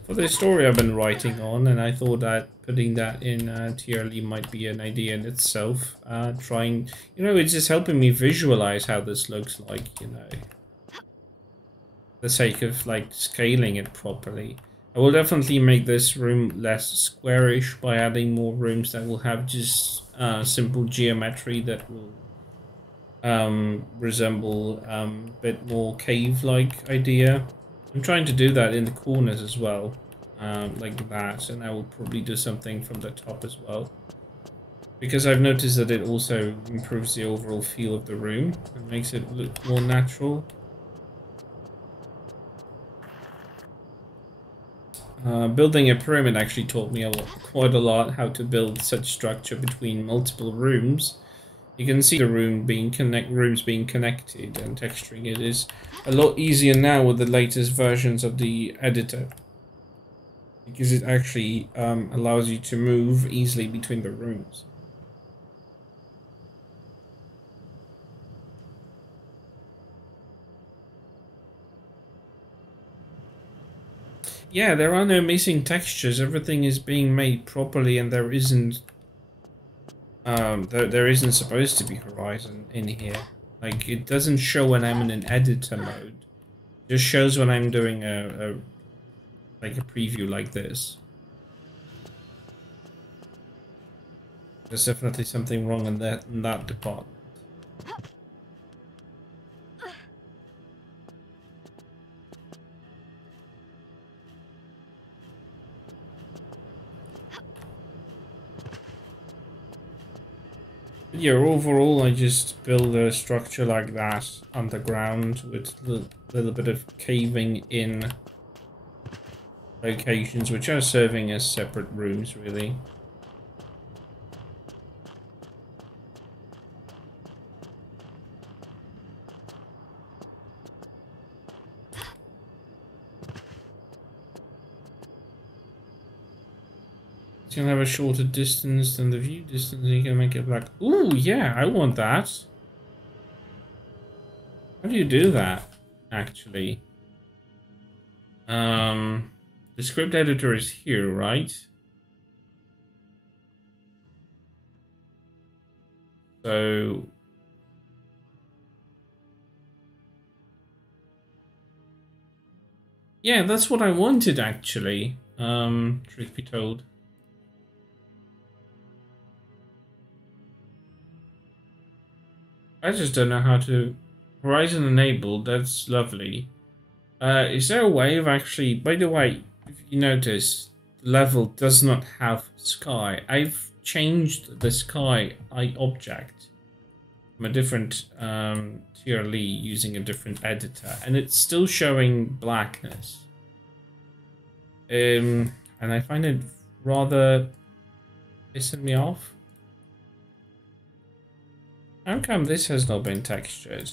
For the story I've been writing on, and I thought that putting that in TRLE might be an idea in itself. Trying, you know, it's just helping me visualize how this looks like, you know, for the sake of like scaling it properly. I will definitely make this room less squarish by adding more rooms that will have just simple geometry that will resemble a bit more cave-like idea. I'm trying to do that in the corners as well, like that, and I will probably do something from the top as well. Because I've noticed that it also improves the overall feel of the room and makes it look more natural. Building a pyramid actually taught me quite a lot how to build such structure between multiple rooms. You can see the rooms being connected, and texturing it is a lot easier now with the latest versions of the editor, because it actually allows you to move easily between the rooms. Yeah, there are no missing textures. Everything is being made properly, and there isn't there isn't supposed to be horizon in here. Like, it doesn't show when I'm in an editor mode. It just shows when I'm doing like a preview like this. There's definitely something wrong in that department. Yeah, overall I just build a structure like that underground with a little bit of caving in locations which are serving as separate rooms, really. It's gonna have a shorter distance than the view distance, and you can make it like, ooh, yeah, I want that. How do you do that, actually? The script editor is here, right? So yeah, that's what I wanted, actually. Truth be told. I just don't know how to... Horizon enabled, that's lovely. Is there a way of actually... By the way, if you notice, the level does not have sky. I've changed the sky object from a different TRLE using a different editor, and it's still showing blackness. And I find it rather pissing me off. How come this has not been textured?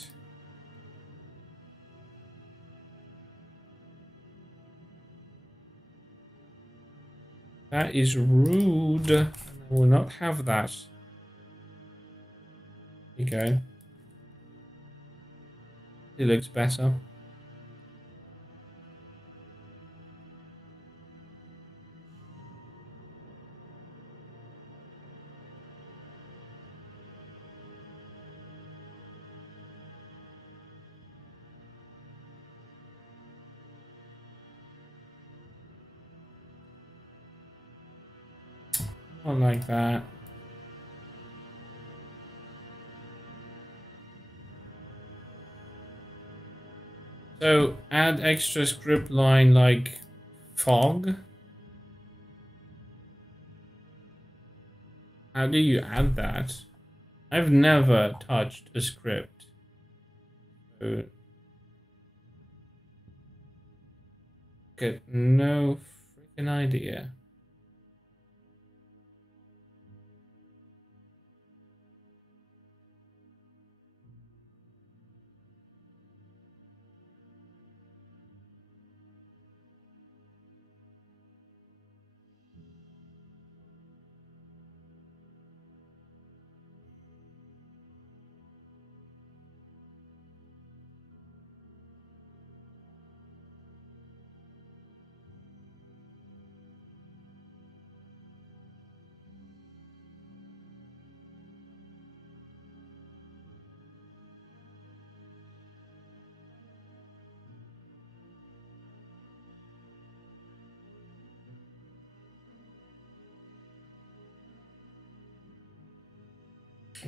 That is rude. And I will not have that. There you go. It looks better. Not like that. So add extra script line like fog. How do you add that? I've never touched a script. So get no freaking idea.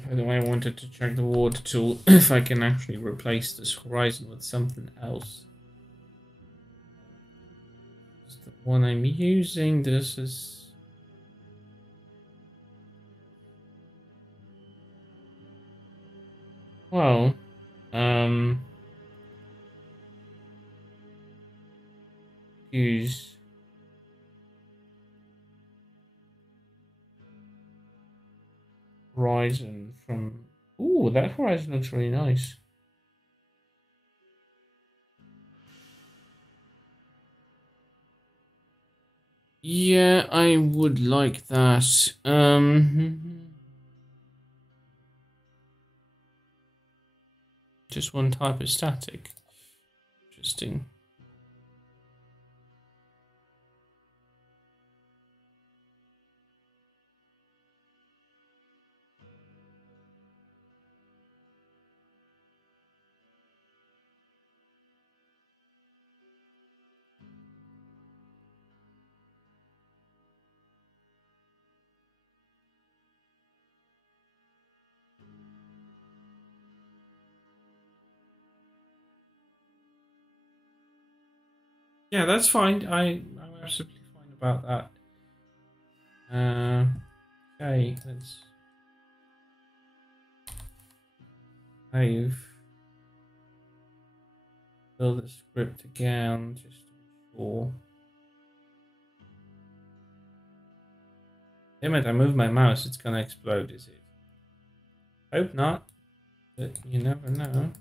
By the way, I wanted to check the water tool if I can actually replace this horizon with something else. It's the one I'm using. This is... Well, use horizon from... Ooh, that horizon looks really nice. Yeah, I would like that. Just one type of static. Interesting. Yeah, that's fine. I'm absolutely fine about that. Okay, let's save. Build the script again, just to be sure. Damn it, I moved my mouse, it's gonna explode, is it? Hope not, but you never know.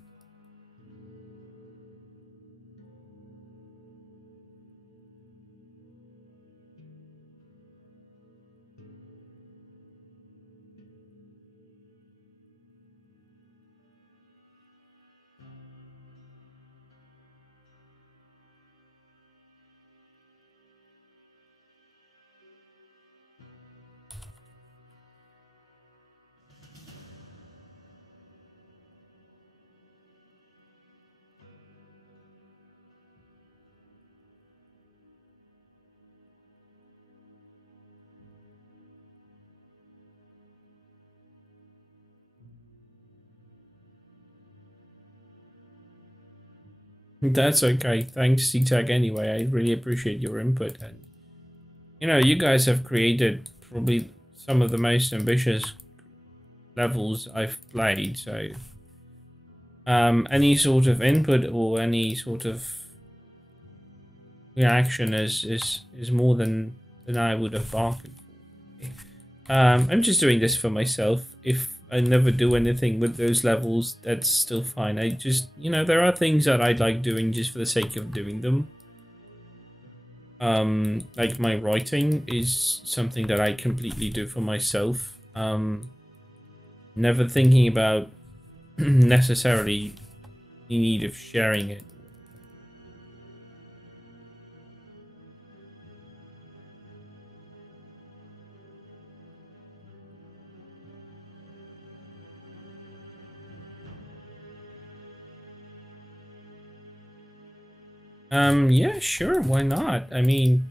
That's okay. Thanks, CTAG, anyway. I really appreciate your input. And, you know, you guys have created probably some of the most ambitious levels I've played, so any sort of input or any sort of reaction is more than I would have bargained for. I'm just doing this for myself. If I never do anything with those levels, that's still fine. I just, you know, there are things that I like doing just for the sake of doing them. Like my writing is something that I completely do for myself. Never thinking about necessarily the need of sharing it. Yeah, sure, why not? I mean,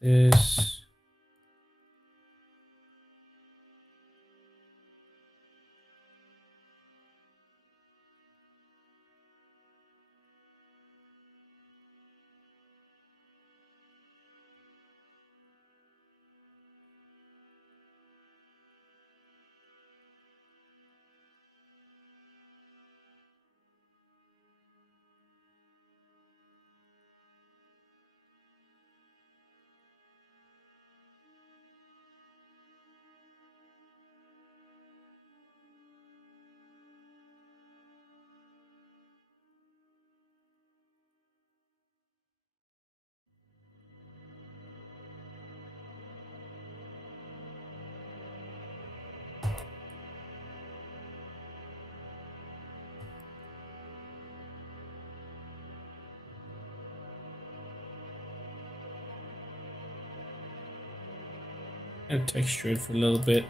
this... and texture it for a little bit.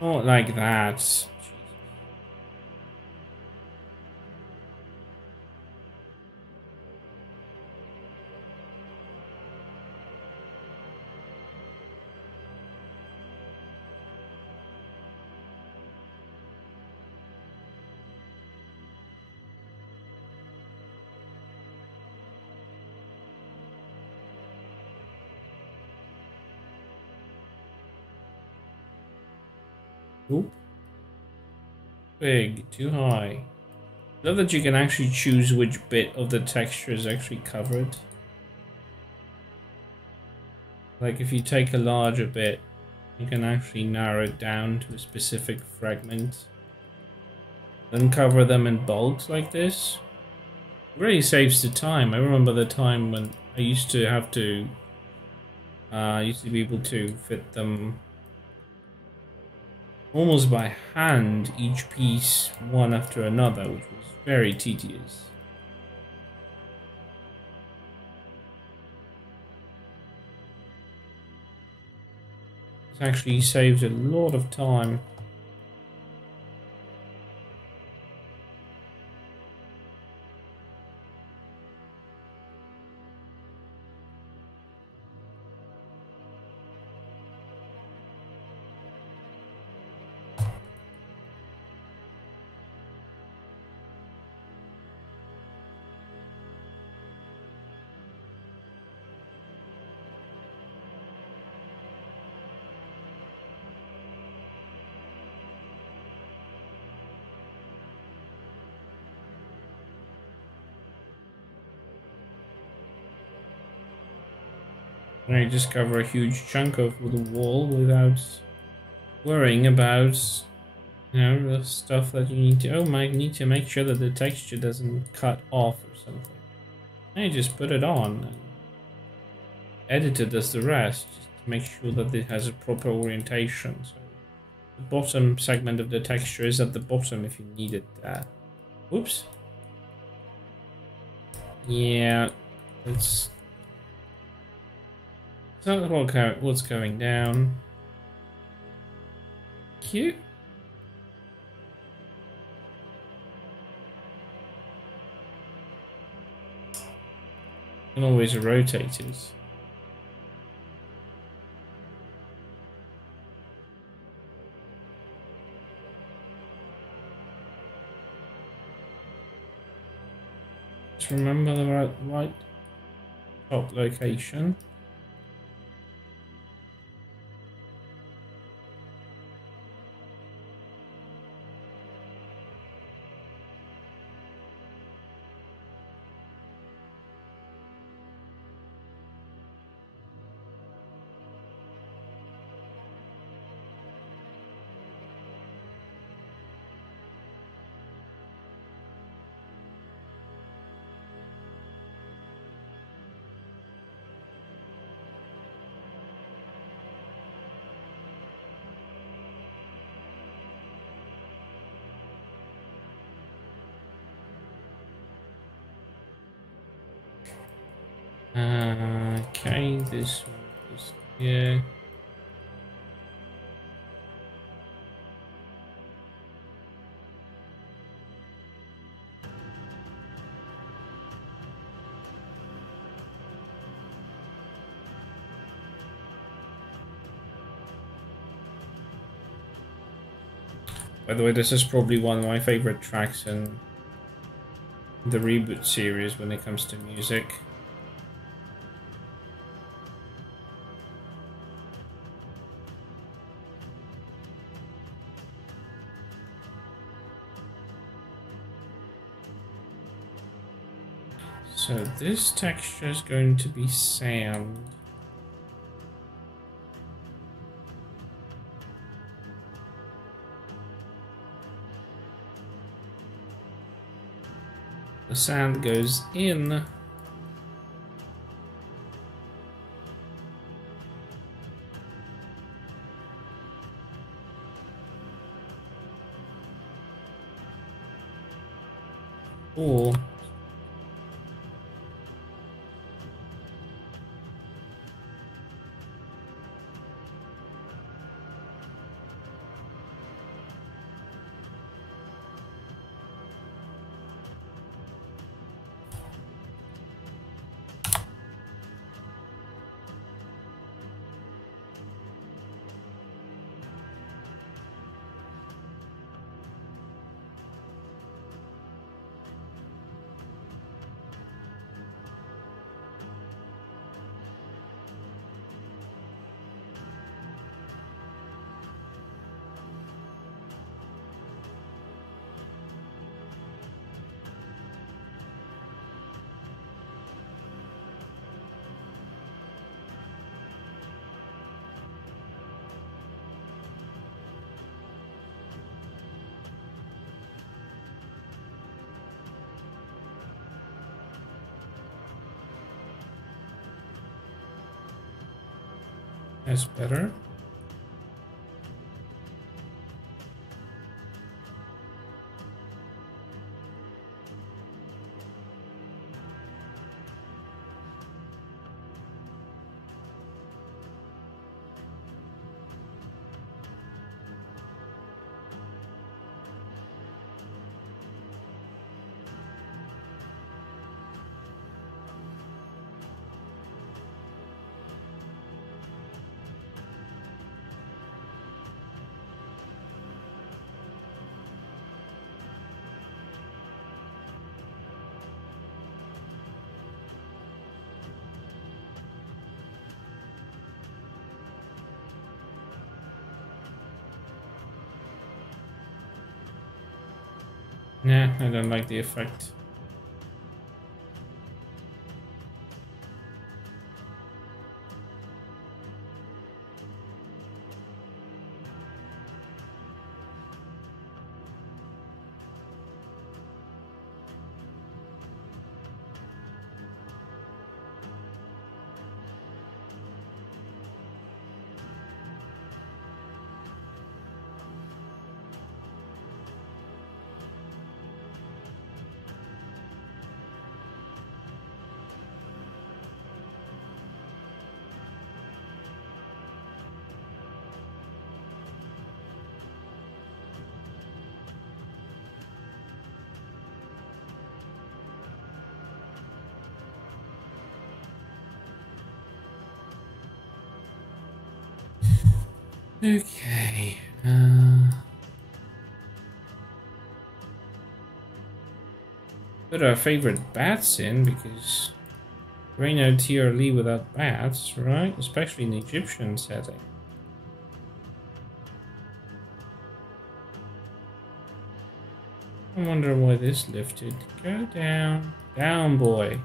Not like that. Oop. Big, too high. Love that you can actually choose which bit of the texture is actually covered. Like if you take a larger bit, you can actually narrow it down to a specific fragment. Then cover them in bulks like this. It really saves the time. I remember the time when I used to have to used to be able to fit them almost by hand, each piece one after another, which was very tedious. This actually saves a lot of time. And you just cover a huge chunk of the wall without worrying about, you know, the stuff that you need to. Oh, might need to make sure that the texture doesn't cut off or something. And you just put it on, and editor does the rest, just to make sure that it has a proper orientation. So the bottom segment of the texture is at the bottom if you need it there. Oops. Yeah, it's not what's going down. Cute. And always rotate it. Just remember the right top location. Okay, this one goes here. By the way, this is probably one of my favorite tracks in the Reboot series when it comes to music. So this texture is going to be sand. The sand goes in. Or That's better. Nah, I don't like the effect. Okay. Put our favorite bats in because there ain't no TRLE without bats, right? Especially in the Egyptian setting. I wonder why this lifted. Go down. Down, boy.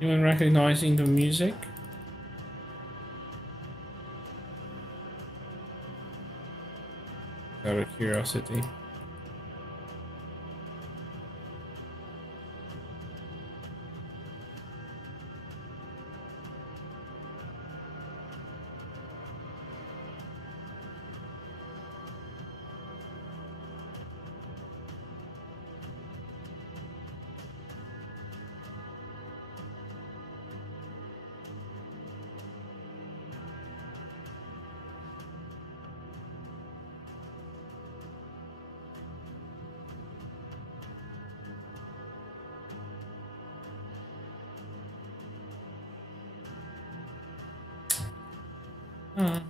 Anyone recognizing the music? Out of curiosity. Huh.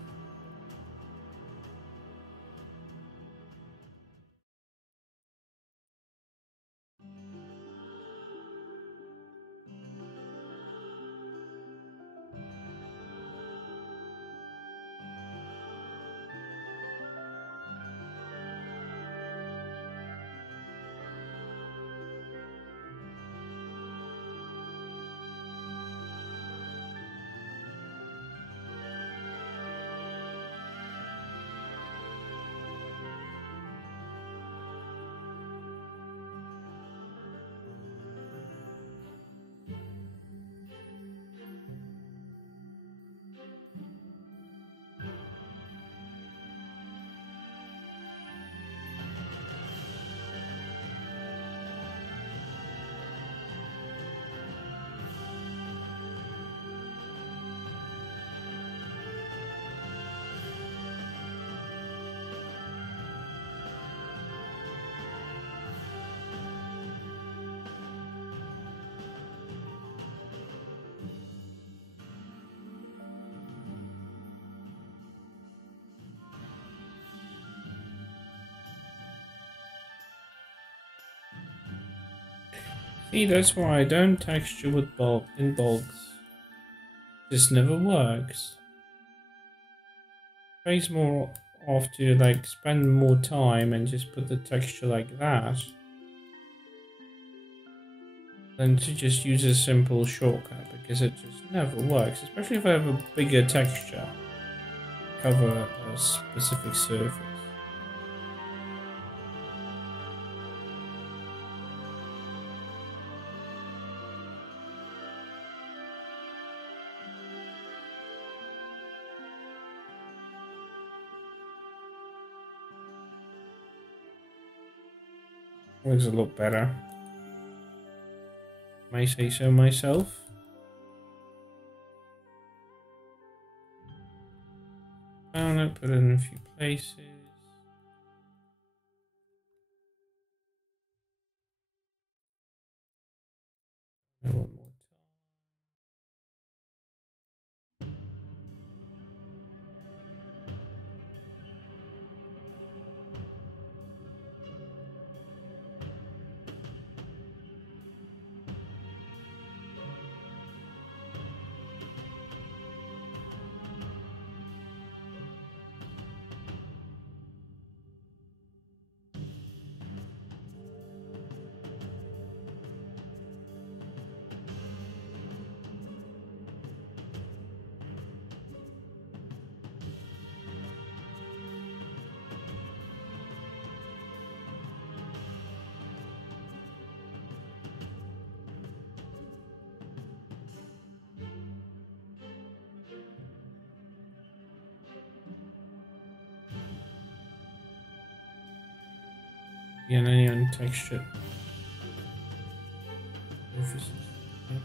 See, that's why I don't texture with bulk in bulks. This never works. Pays more off to like spend more time and just put the texture like that than to just use a simple shortcut, because it just never works, especially if I have a bigger texture cover a specific surface. Looks a lot better. May say so myself. Found it, put it in a few places. One more time. Again, any untextured surfaces. Yep.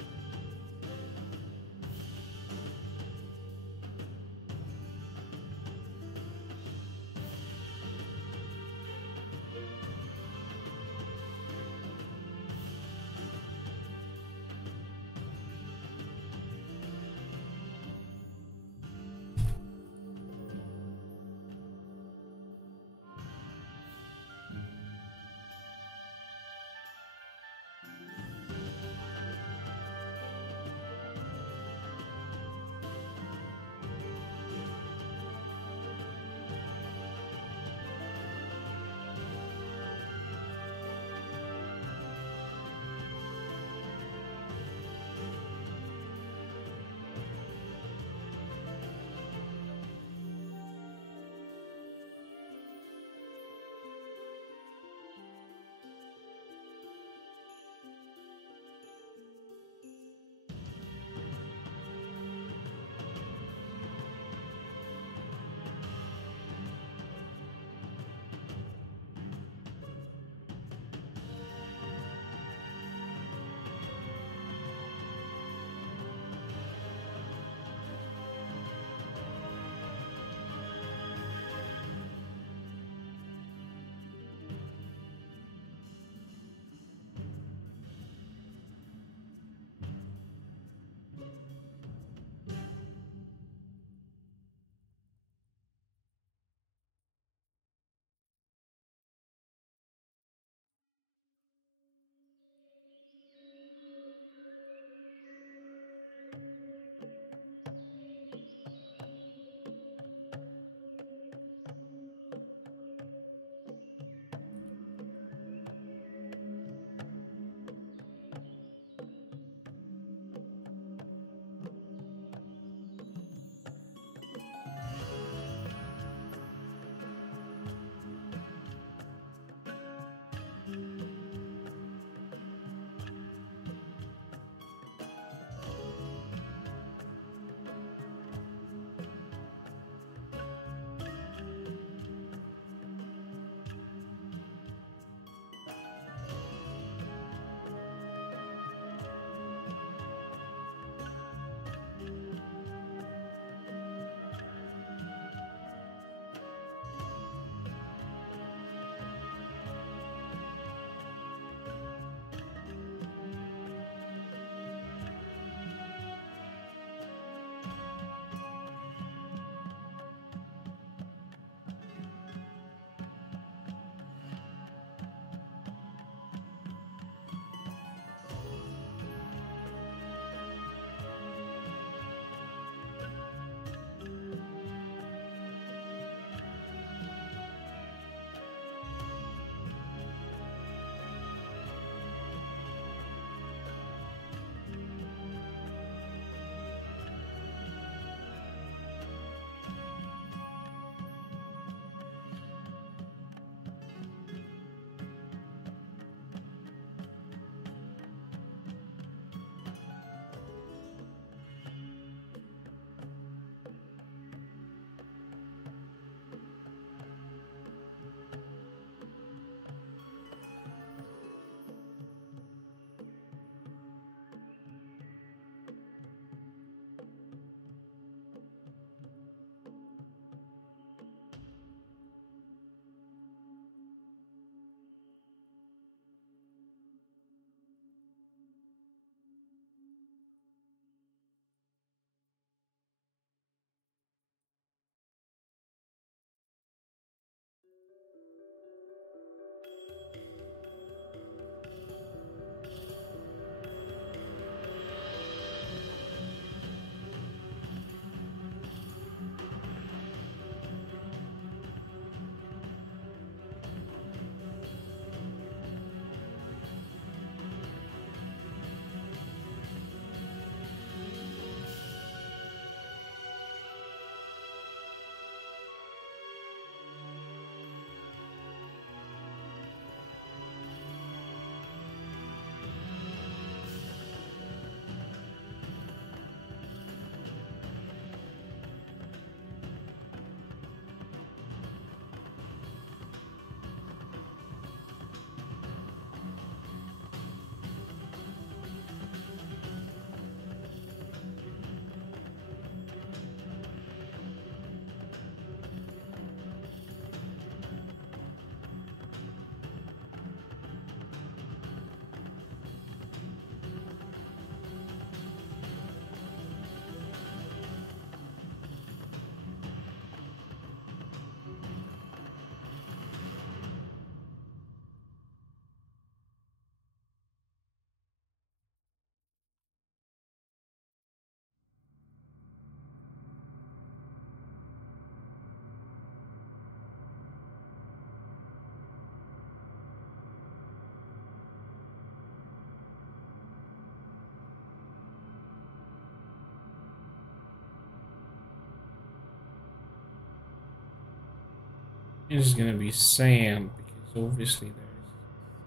It's gonna be sand because obviously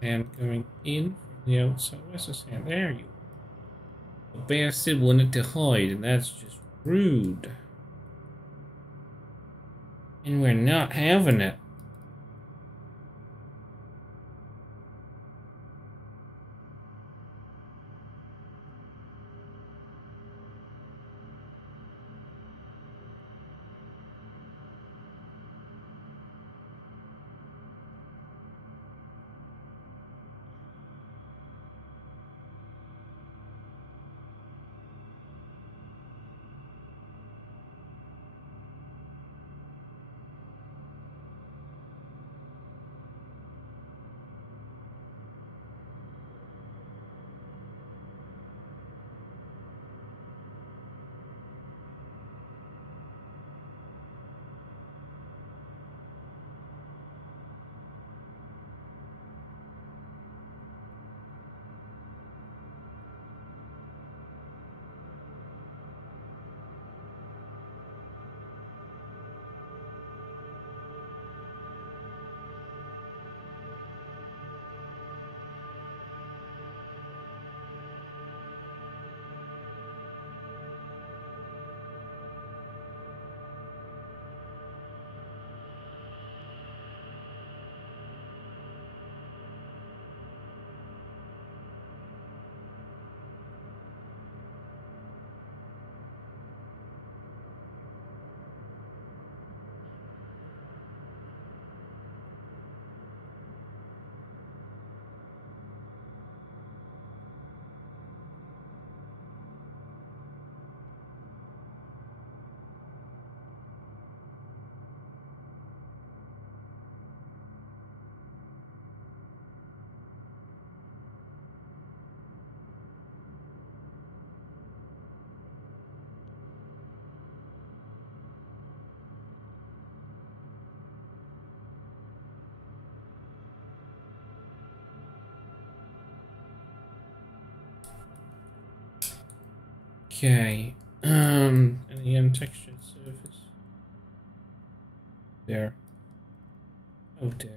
there's sand coming in from the outside. Where's the sand? There you are. The bastard wanted to hide, and that's just rude. And we're not having it. Okay. Any untextured surface? There. Oh dear.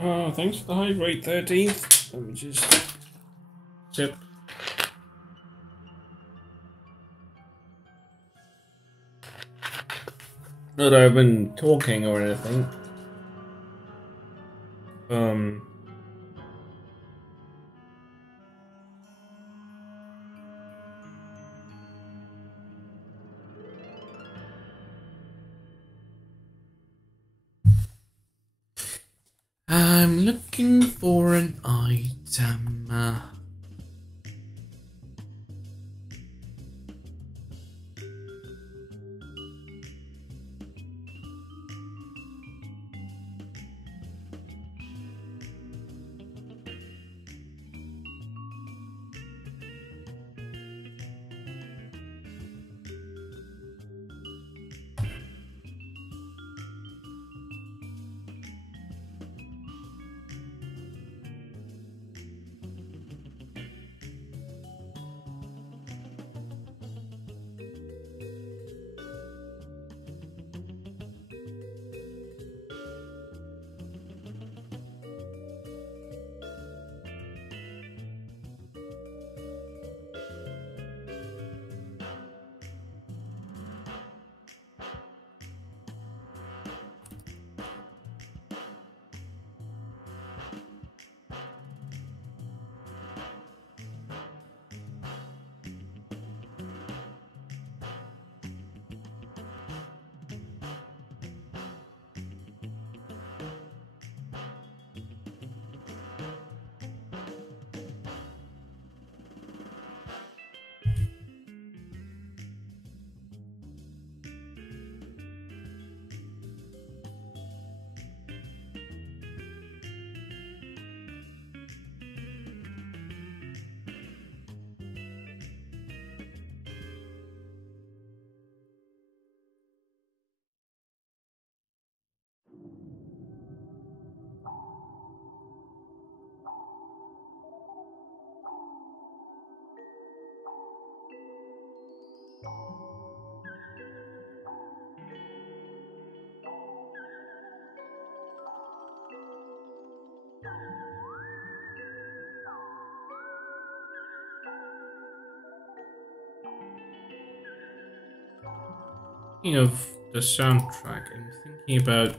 Thanks for the hydrate, 13th. Let me just sip. Not that I've been talking or anything. I'm looking for an item. Speaking of the soundtrack, I'm thinking about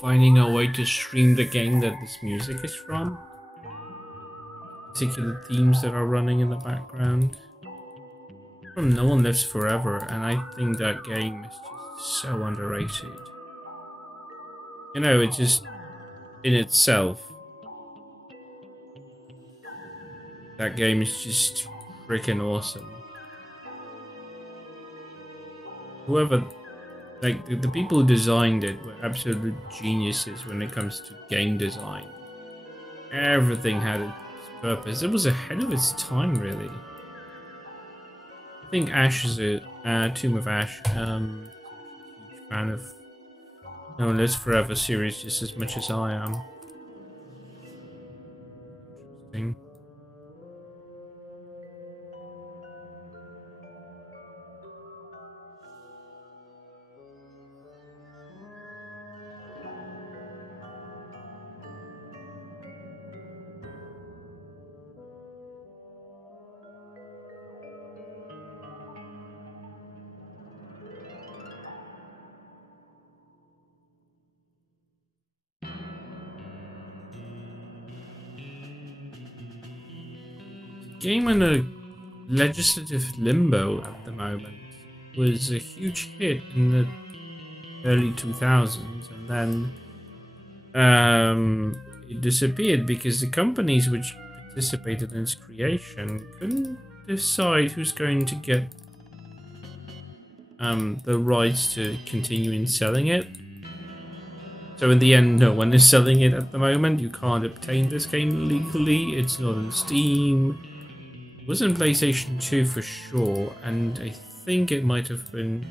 finding a way to stream the game that this music is from. Particular themes that are running in the background. From No One Lives Forever, and I think that game is just so underrated. You know, it's just in itself. That game is just freaking awesome. Whoever, like, the people who designed it were absolute geniuses when it comes to game design. Everything had its purpose. It was ahead of its time, really. I think Ash is a Tomb of Ash. Huge fan of No One Lives Forever series just as much as I am. Interesting. Game in a legislative limbo at the moment was a huge hit in the early 2000s, and then it disappeared because the companies which participated in its creation couldn't decide who's going to get the rights to continue in selling it. So in the end, no one is selling it at the moment. You can't obtain this game legally. It's not on Steam. It was on PlayStation 2 for sure, and I think it might have been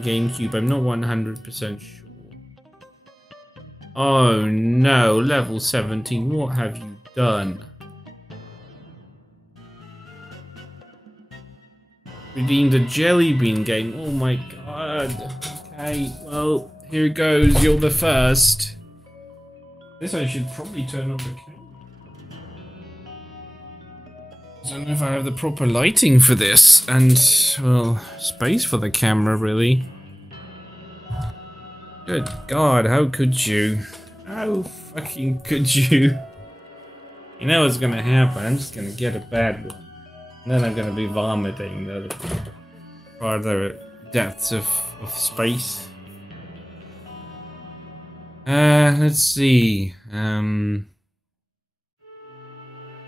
GameCube. I'm not 100% sure. Oh no, level 17. What have you done? Redeemed a Jelly Bean game. Oh my god. Okay, well, here goes. You're the first. Guess I should probably turn on the camera. I don't know if I have the proper lighting for this, and, well, space for the camera, really. Good God, how could you? How fucking could you? You know what's gonna happen, I'm just gonna get a bad one. And then I'm gonna be vomiting the farther depths of space. Let's see. Can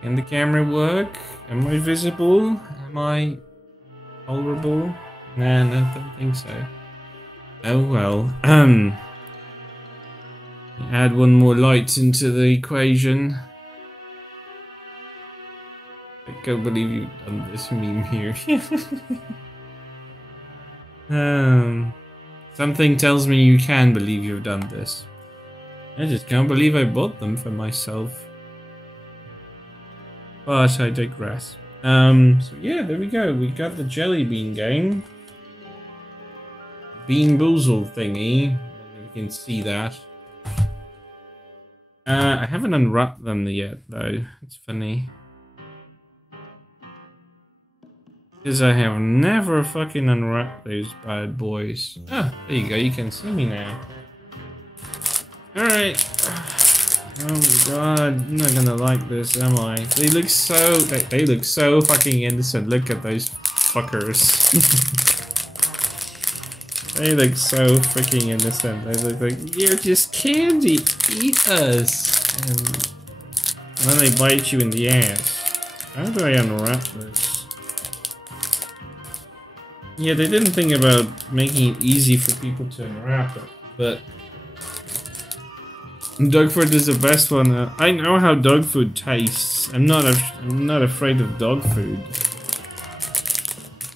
the camera work? Am I visible? Am I tolerable? Nah, no, I don't think so. Oh well. Add one more light into the equation. I can't believe you've done this meme here. Something tells me you can believe you've done this. I just can't believe I bought them for myself. But I digress. So yeah, there we go. We got the jelly bean game. Bean boozle thingy. You can see that. I haven't unwrapped them yet, though. It's funny. Because I have never fucking unwrapped those bad boys. Ah, there you go. You can see me now. Alright. Oh my god. I'm not gonna like this, am I? They look so... They look so fucking innocent. Look at those fuckers. They look so freaking innocent. They look like, you're just candy. Eat us. And then they bite you in the ass. How do I unwrap this? Yeah, they didn't think about making it easy for people to unwrap it, but dog food is the best one. I know how dog food tastes. I'm not afraid of dog food.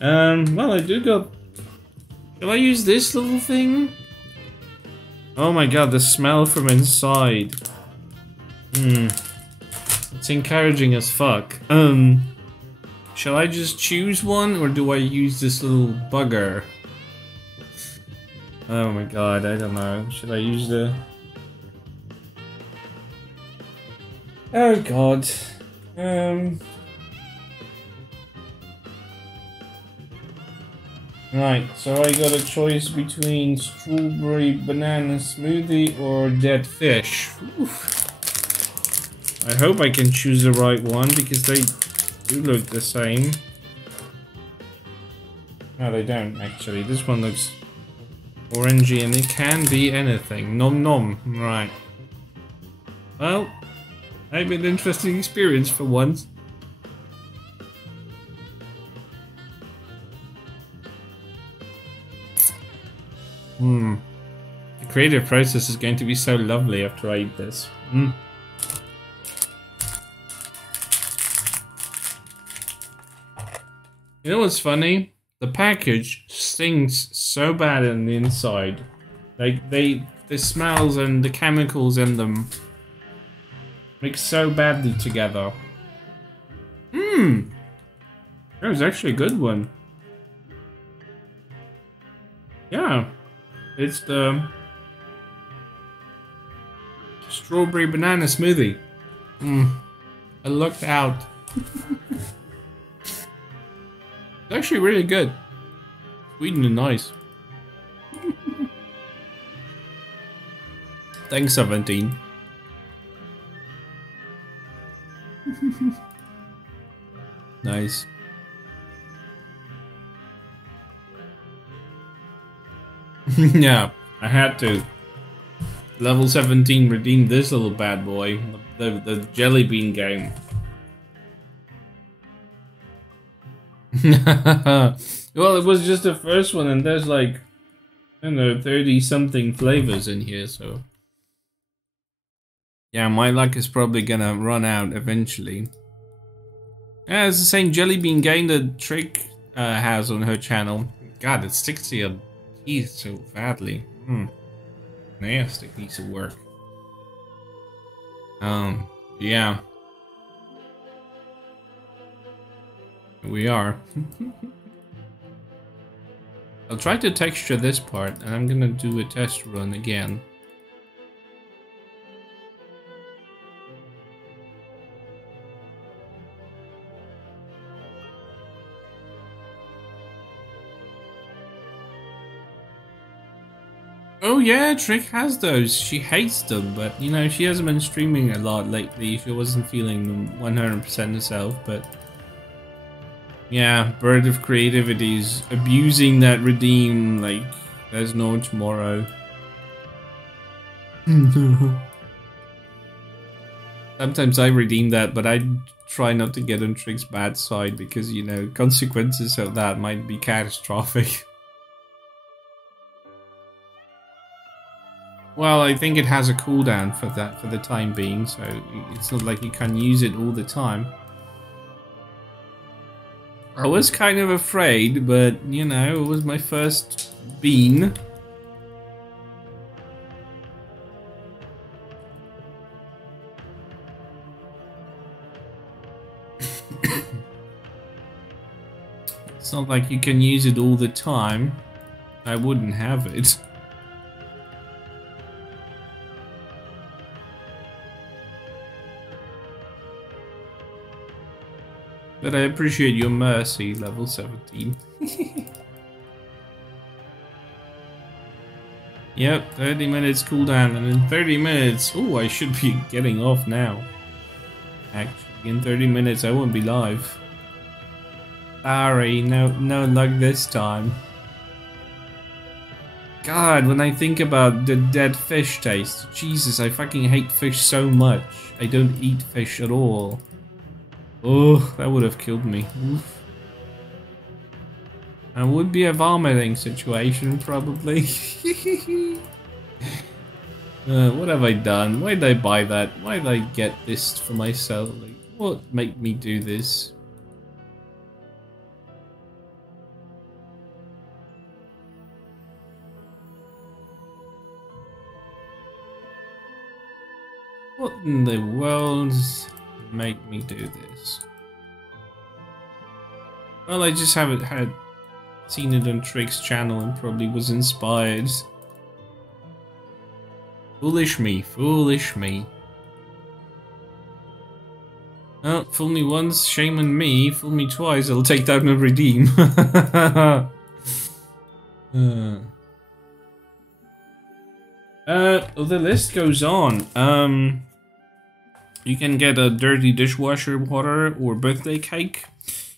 Well, I do got. Shall I use this little thing? Oh my god, the smell from inside. It's encouraging as fuck. Shall I just choose one, or do I use this little bugger? Oh my god, I don't know. Should I use the... Oh god. Right, so I got a choice between strawberry banana smoothie or dead fish. Oof. I hope I can choose the right one, because they do look the same. No, they don't, actually. This one looks orangey, and it can be anything. Nom nom. Right. Well, I've had an interesting experience for once. The creative process is going to be so lovely after I eat this. You know what's funny? The package stinks so bad on the inside. Like, the smells and the chemicals in them mix so badly together. That was actually a good one. Yeah. It's the strawberry banana smoothie. I lucked out. It's actually really good. Sweet and nice. Thanks, 17. Nice. Yeah, I had to. Level 17 redeemed this little bad boy. The jelly bean game. Well, it was just the first one, and there's like, I don't know, 30 something flavors in here, so. Yeah, my luck is probably gonna run out eventually. Yeah, it's the same jelly bean game that Trick has on her channel. God, it sticks to your teeth so badly. Nasty piece of work. Yeah. Here we are. I'll try to texture this part, and I'm gonna do a test run again. Oh yeah, Trick has those. She hates them, but you know, she hasn't been streaming a lot lately. She wasn't feeling them 100% herself, but yeah, Bird of Creativity's abusing that redeem like there's no tomorrow. Sometimes I redeem that, but I try not to get on Trick's bad side because, you know, consequences of that might be catastrophic. Well, I think it has a cooldown for that for the time being, so it's not like you can use it all the time. I was kind of afraid, but, you know, it was my first bean. It's not like you can use it all the time. I wouldn't have it. But I appreciate your mercy, level 17. Yep, 30 minutes cooldown, and in 30 minutes... Oh, I should be getting off now. Actually, in 30 minutes I won't be live. Sorry, no luck this time. God, when I think about the dead fish taste, Jesus, I fucking hate fish so much. I don't eat fish at all. Oh, that would have killed me. Oof. It would be a vomiting situation, probably. What have I done? Why did I buy that? Why did I get this for myself? Like, what made me do this? What in the world make me do this? Well, I just haven't seen it on Trick's channel and probably was inspired. Foolish me, foolish me. Oh, fool me once, shame on me. Fool me twice, I'll take down and redeem. The list goes on. You can get a dirty dishwasher water or birthday cake.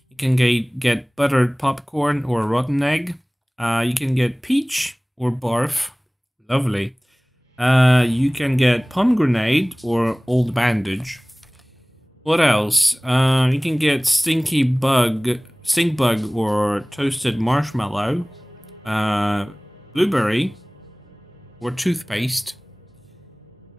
You can get buttered popcorn or a rotten egg. You can get peach or barf. Lovely. You can get pomegranate or old bandage. What else? You can get stink bug or toasted marshmallow. Blueberry or toothpaste.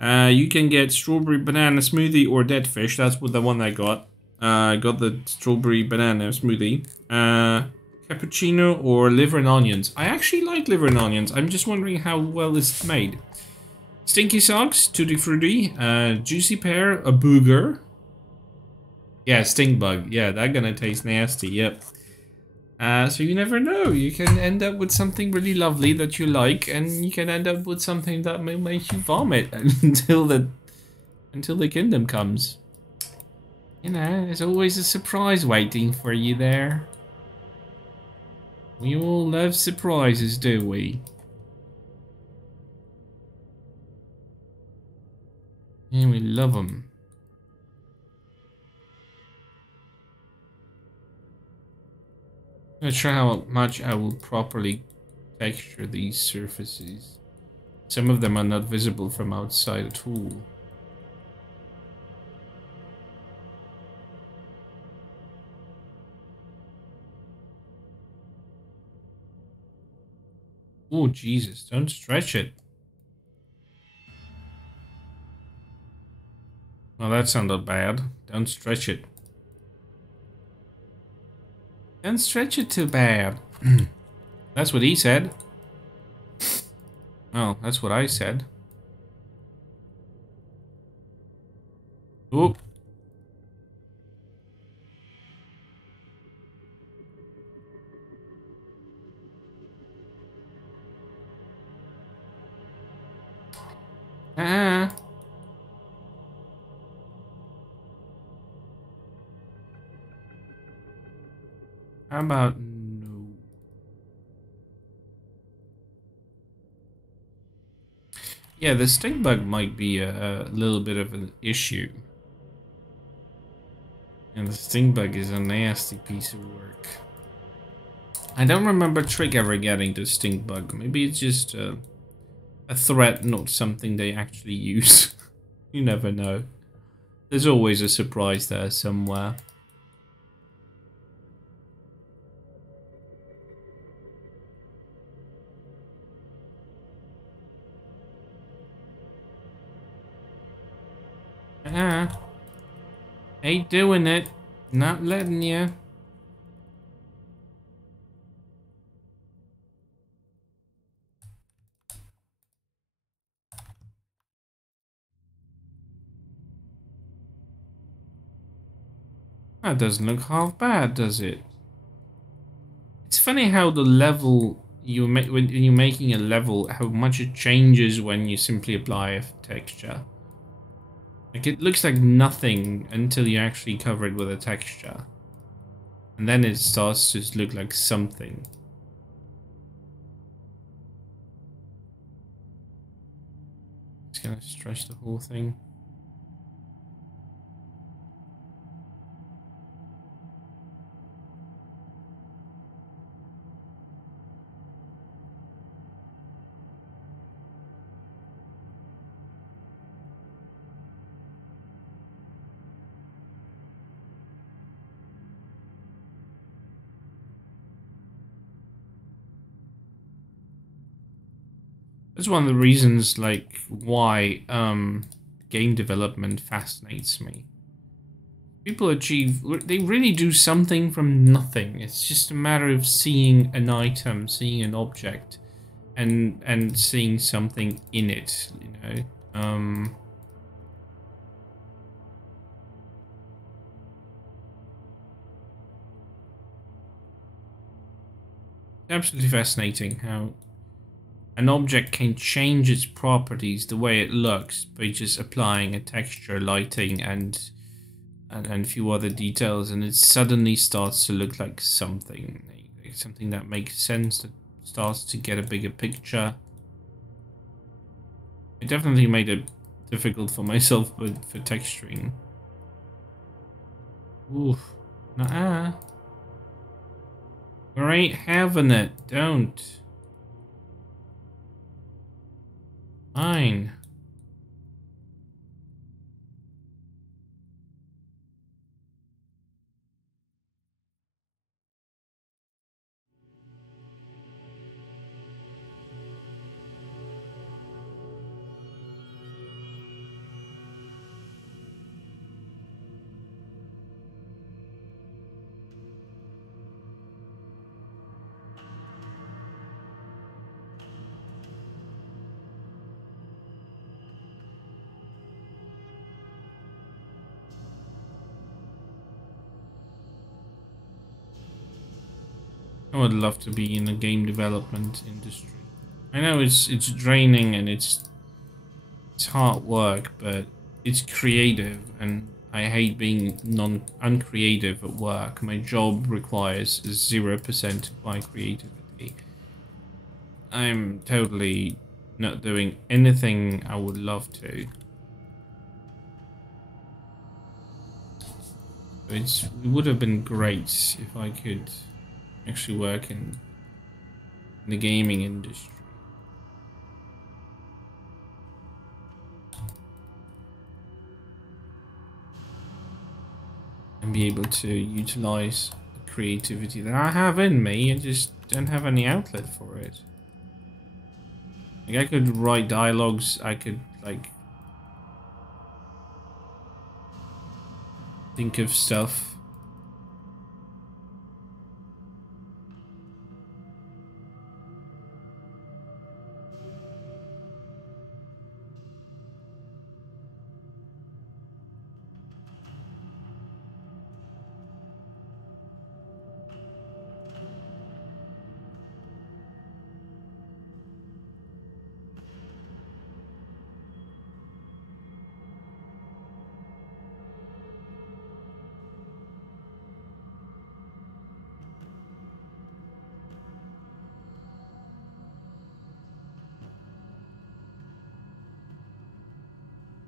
You can get strawberry banana smoothie or dead fish. That's what the one I got. I got the strawberry banana smoothie. Cappuccino or liver and onions. I actually like liver and onions. I'm just wondering how well it's made. Stinky socks, tutti frutti, juicy pear, a booger. Yeah, stink bug. Yeah, that's gonna taste nasty. Yep. So you never know. You can end up with something really lovely that you like, and you can end up with something that may make you vomit until the kingdom comes. You know, there's always a surprise waiting for you there. We all love surprises, do we? Yeah, we love them. I'm gonna try how much I will properly texture these surfaces. Some of them are not visible from outside at all. Oh, Jesus, don't stretch it. Well, that sounded bad. Don't stretch it. Don't stretch it too bad. That's what he said. Oh, that's what I said. Oop. Ah. How about no? Yeah, the stink bug might be a little bit of an issue. And the stink bug is a nasty piece of work. I don't remember Trick ever getting the stink bug. Maybe it's just a threat, not something they actually use. You never know. There's always a surprise there somewhere. Ain't doing it. Not letting you. That doesn't look half bad, does it? It's funny how the level you make when you're making a level, how much it changes when you simply apply a texture. Like it looks like nothing until you actually cover it with a texture. And then it starts to look like something. Just gonna stretch the whole thing. That's one of the reasons, like, why game development fascinates me. People they really do something from nothing. It's just a matter of seeing an item, seeing an object, and seeing something in it, you know. Absolutely fascinating how an object can change its properties, the way it looks, by just applying a texture, lighting, and a few other details, and it suddenly starts to look like something. Like something that makes sense, that starts to get a bigger picture. It definitely made it difficult for myself for texturing. Oof. Nuh-uh. We ain't having it. Don't. Fine. I would love to be in the game development industry. I know it's draining and it's hard work, but it's creative, and I hate being uncreative at work. My job requires 0% of my creativity. I'm totally not doing anything I would love to. It would have been great if I could actually work in the gaming industry. And be able to utilize the creativity that I have in me and just don't have any outlet for it. Like I could write dialogues, I could like think of stuff.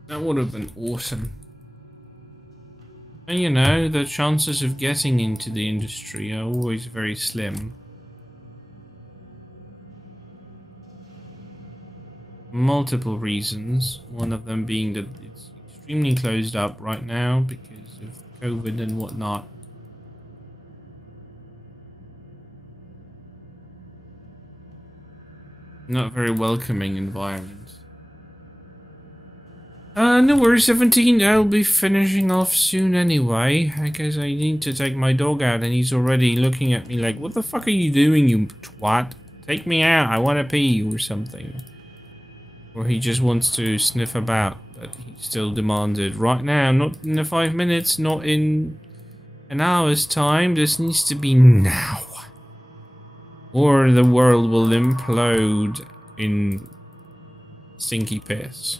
That would have been awesome. And you know, the chances of getting into the industry are always very slim. Multiple reasons, one of them being that it's extremely closed up right now because of COVID and whatnot. Not very welcoming environment. No worries, 17. I'll be finishing off soon anyway. I guess I need to take my dog out and he's already looking at me like, what the fuck are you doing, you twat? Take me out, I want to pee or something. Or he just wants to sniff about, but he still demanded right now, not in the 5 minutes, not in an hour's time. This needs to be now. Or the world will implode in stinky piss.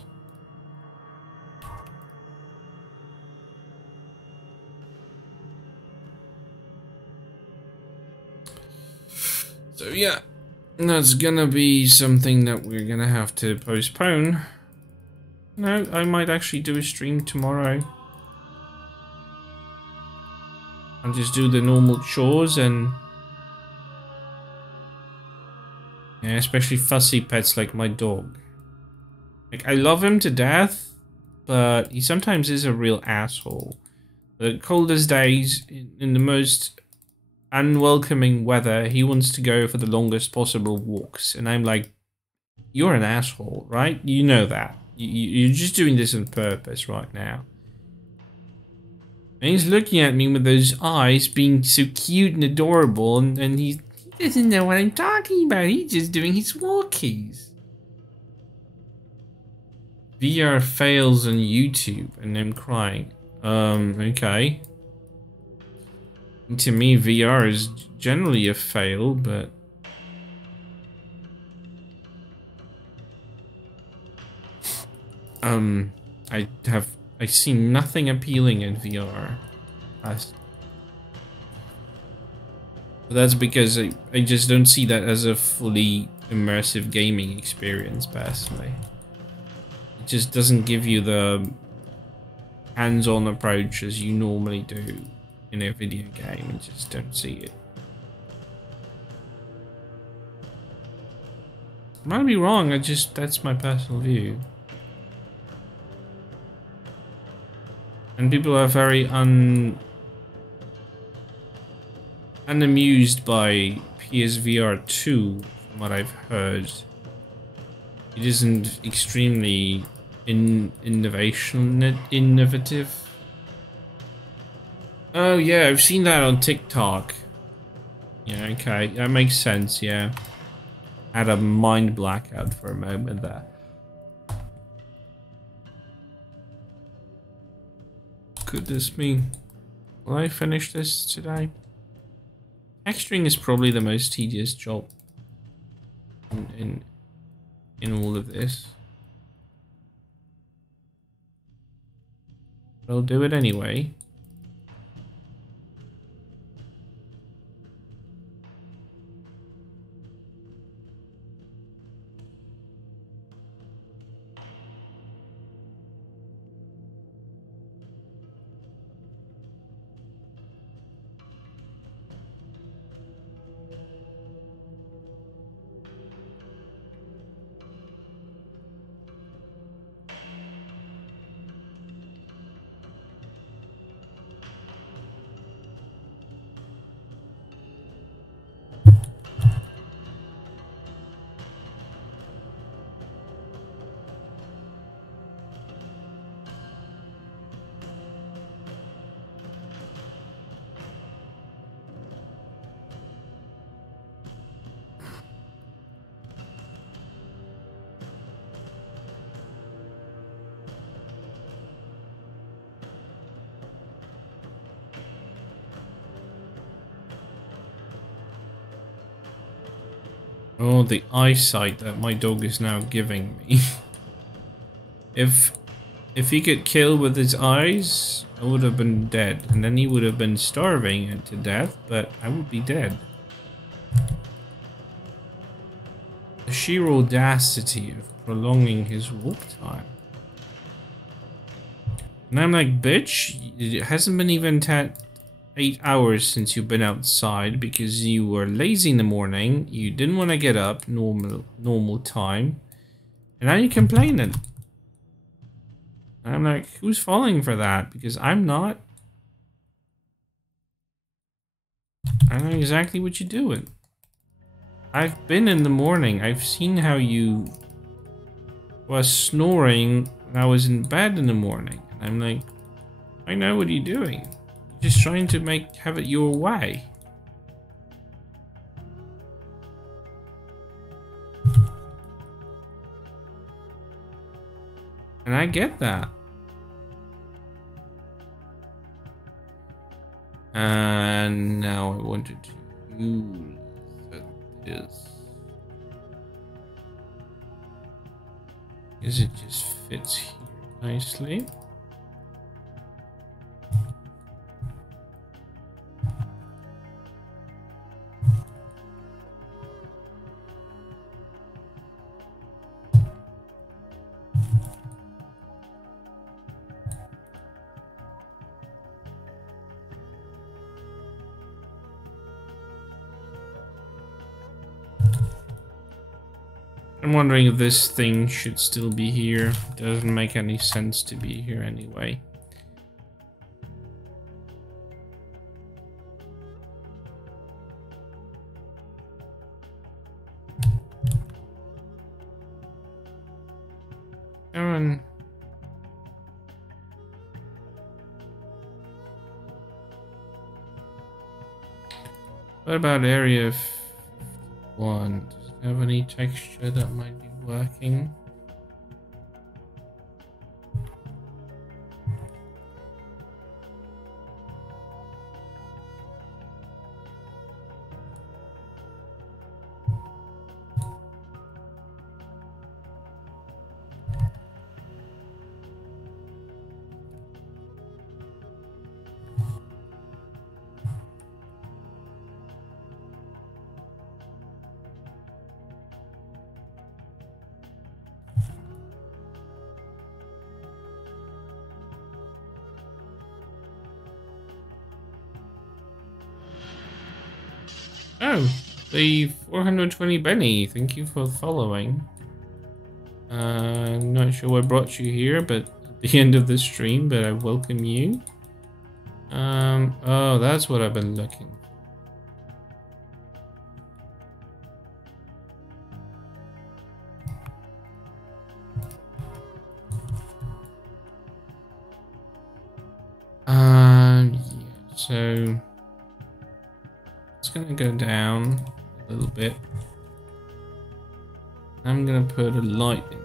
So yeah, that's gonna be something that we're gonna have to postpone. No, I might actually do a stream tomorrow. I'll just do the normal chores and... yeah, especially fussy pets like my dog. Like, I love him to death, but he sometimes is a real asshole. The coldest days, in the most unwelcoming weather, he wants to go for the longest possible walks. And I'm like, you're an asshole, right? You know that. You're just doing this on purpose right now. And he's looking at me with those eyes, being so cute and adorable, and he doesn't know what I'm talking about. He's just doing his walkies. VR fails on YouTube, and I'm crying. Okay. To me, VR is generally a fail, but... I see nothing appealing in VR. But that's because I just don't see that as a fully immersive gaming experience, personally. It just doesn't give you the hands-on approach as you normally do in a video game. I just don't see it. I might be wrong, that's my personal view. And people are very unamused by PSVR 2, from what I've heard. It isn't extremely innovative. Oh yeah, I've seen that on TikTok. Yeah, okay, that makes sense, yeah. Had a mind blackout for a moment there. Goodness me. Will I finish this today? Texturing is probably the most tedious job in all of this. I'll do it anyway. Oh, the eyesight that my dog is now giving me. If he could kill with his eyes, I would have been dead. And then he would have been starving to death, but I would be dead. The sheer audacity of prolonging his walk time. And I'm like, bitch, it hasn't been even 8 hours since you've been outside because you were lazy in the morning. You didn't want to get up normal time. And now you're complaining. And I'm like, who's falling for that? Because I'm not. I know exactly what you're doing. I've been in the morning. I've seen how you was snoring when I was in bed in the morning. And I'm like, I know what you're doing. You're just trying to have it your way. And I get that. And now I wanted to use this. Because it just fits here nicely. I'm wondering if this thing should still be here. It doesn't make any sense to be here anyway. Aaron. What about area 1? Does it have any texture that might be working? Oh, the 420 Benny, thank you for following. I'm not sure what brought you here, but at the end of the stream, but I welcome you. Oh, that's what I've been looking for. Yeah, so it's gonna go down a little bit. I'm gonna put a light in.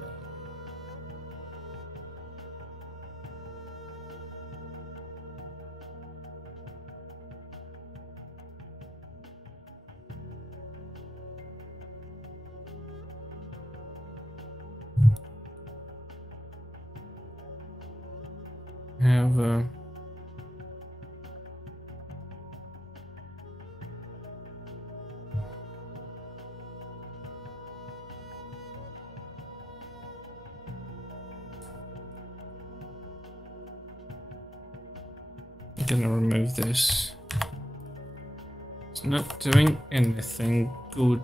Have I'm gonna remove this. It's not doing anything good.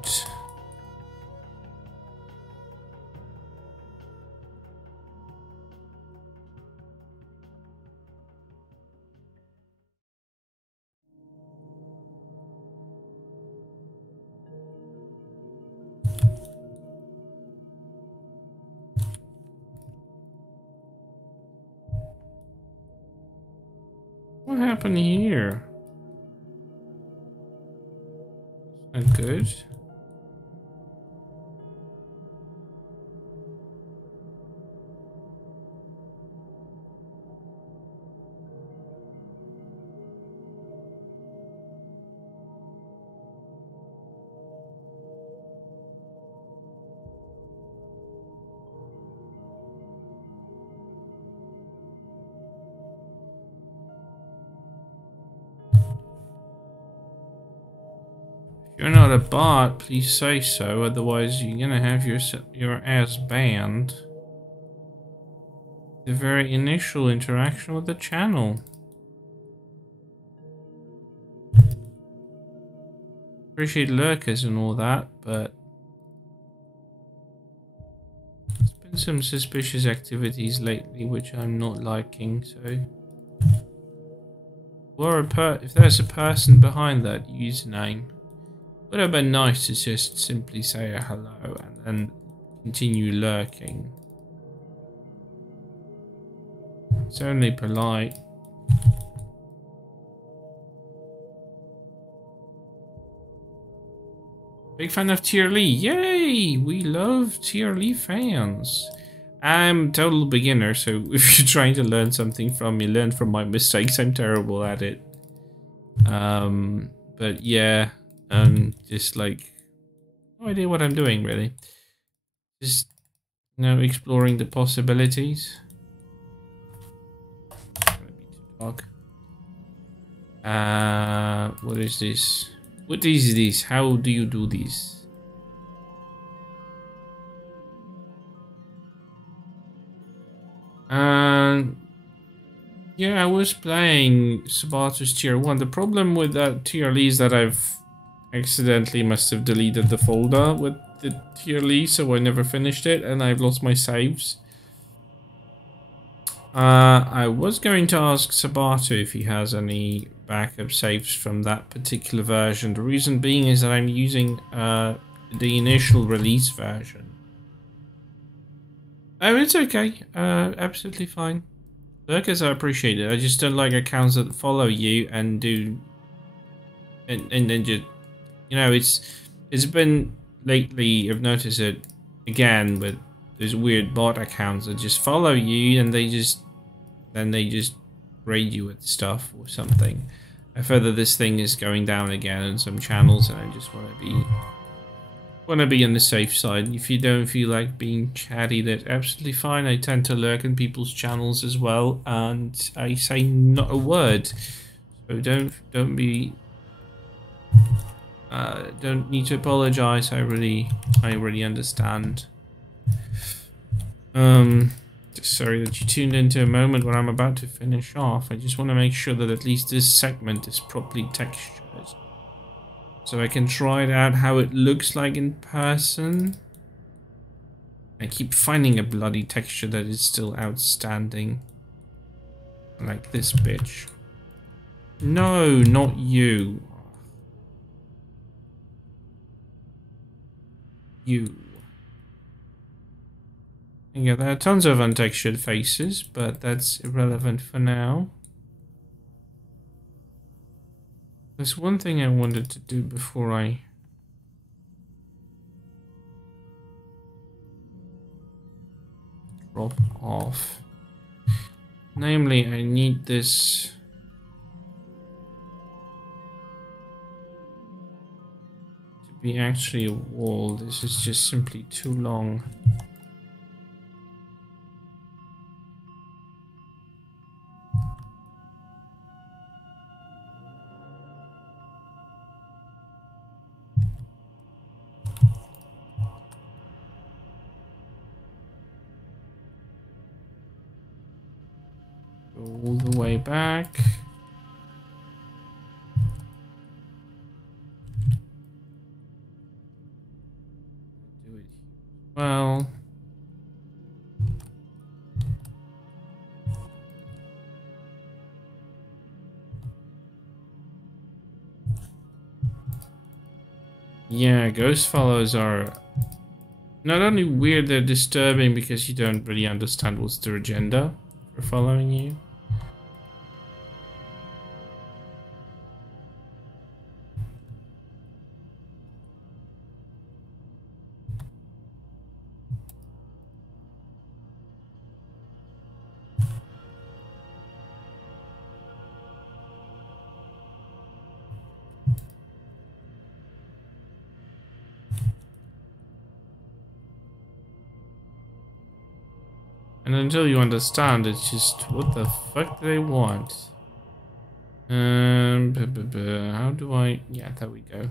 What happened here? Not good. If you're not a bot, please say so. Otherwise, you're gonna have your ass banned. the very initial interaction with the channel. Appreciate lurkers and all that, but there's been some suspicious activities lately which I'm not liking, so... Or if there's a person behind that username, would have been nice to just simply say a hello and then continue lurking. It's only polite. Big fan of TRLE. Yay! We love TRLE fans. I'm total beginner, so if you're trying to learn something from me, learn from my mistakes. I'm terrible at it. But yeah, just like no idea what I'm doing really. Just exploring the possibilities. Gonna be too dark. What is this? What is this? How do you do this? Yeah, I was playing Sabato's Tier 1. The problem with that TRLE is that I've accidentally must have deleted the folder with the TRLE, so I never finished it, and I've lost my saves. I was going to ask Sabato if he has any backup saves from that particular version. The reason being is that I'm using the initial release version. Oh, it's okay. Absolutely fine. Lurkers are appreciated. I just don't like accounts that follow you and do... And then just... it's been lately, I've noticed it again with those weird bot accounts that just follow you and they just raid you with stuff or something. I feel that this thing is going down again on some channels and I just want to be on the safe side. If you don't feel like being chatty, that's absolutely fine. I tend to lurk in people's channels as well, and I say not a word. So don't need to apologize. I really understand. Just sorry that you tuned into a moment when I'm about to finish off. I just want to make sure that at least this segment is properly textured, so I can try it out how it looks like in person. I keep finding a bloody texture that is still outstanding. Like this bitch. No, not you. You. Yeah, there are tons of untextured faces, but that's irrelevant for now. There's one thing I wanted to do before I drop off. Namely, I need this to be actually a wall. This is just simply too long. All the way back. Do it well. Yeah, ghost follows are not only weird, they're disturbing because you don't really understand what's their agenda for following you. And until you understand, it's just, what the fuck do they want? How do I... Yeah, there we go.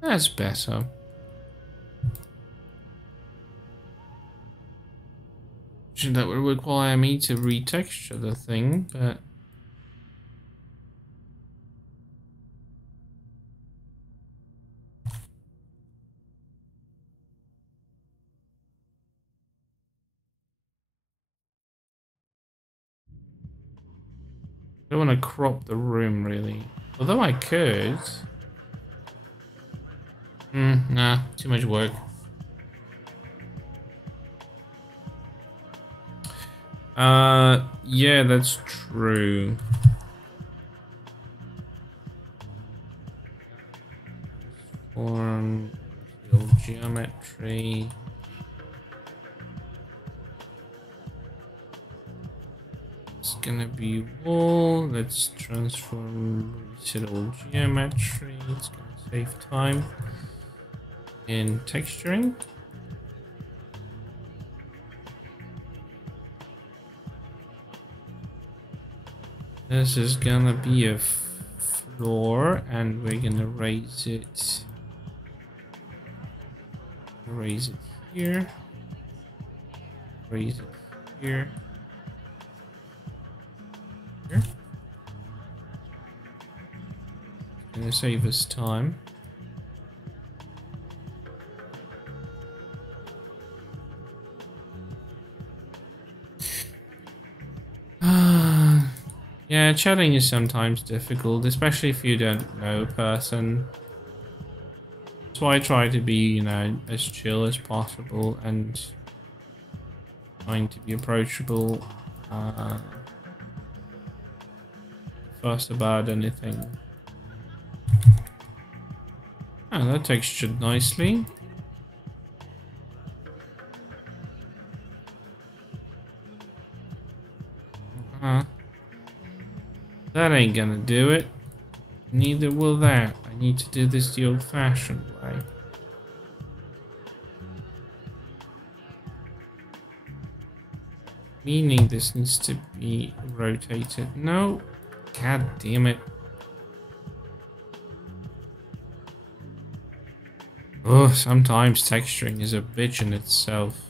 That's better. That would require me to retexture the thing, but I don't want to crop the room really. Although I could. Nah, too much work. Yeah, that's true. Form, geometry. It's gonna be wall. Let's transform residual geometry. It's gonna save time in texturing. This is gonna be a floor, and we're gonna raise it. Raise it here. Raise it here. Here. It's gonna save us time. Yeah, chatting is sometimes difficult, especially if you don't know a person. That's why I try to be, you know, as chill as possible and trying to be approachable. Fuss about anything. Oh, that textured nicely. That ain't gonna do it. Neither will that. I need to do this the old-fashioned way. Meaning this needs to be rotated. No. God damn it. Oh, sometimes texturing is a bitch in itself.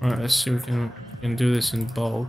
Alright, let's see if we can do this in bulk.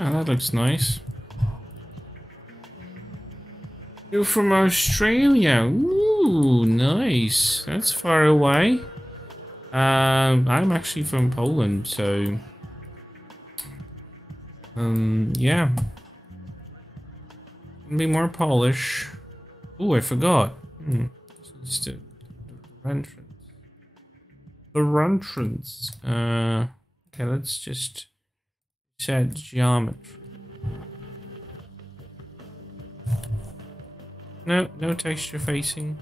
Oh, that looks nice. You're from Australia. Ooh, nice. That's far away. I'm actually from Poland, so yeah. Be more Polish. Ooh, I forgot. It's the entrance. The entrance. Okay, let's just set geometry. No texture facing.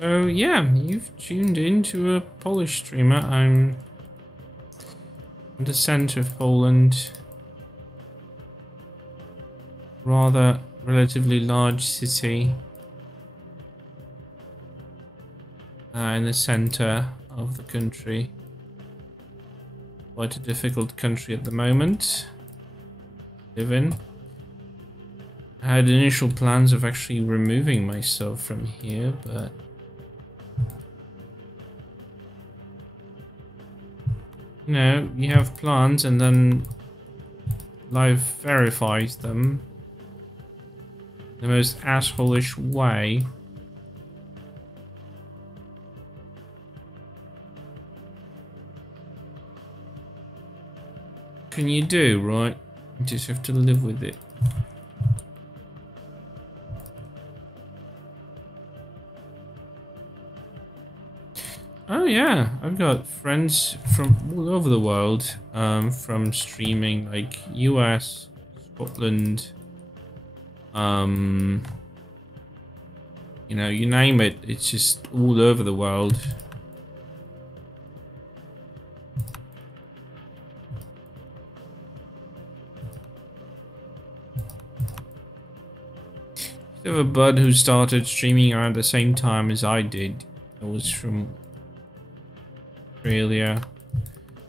So yeah, you've tuned into a Polish streamer. I'm in the center of Poland. Rather relatively large city. In the center of the country. Quite a difficult country at the moment to live in. I had initial plans of actually removing myself from here, but you know, you have plans and then life verifies them in the most asshole-ish way. What can you do, right? You just have to live with it. Oh yeah, I've got friends from all over the world, from streaming like US, Scotland, you know, you name it, it's just all over the world. I have a bud who started streaming around the same time as I did. It was from Australia,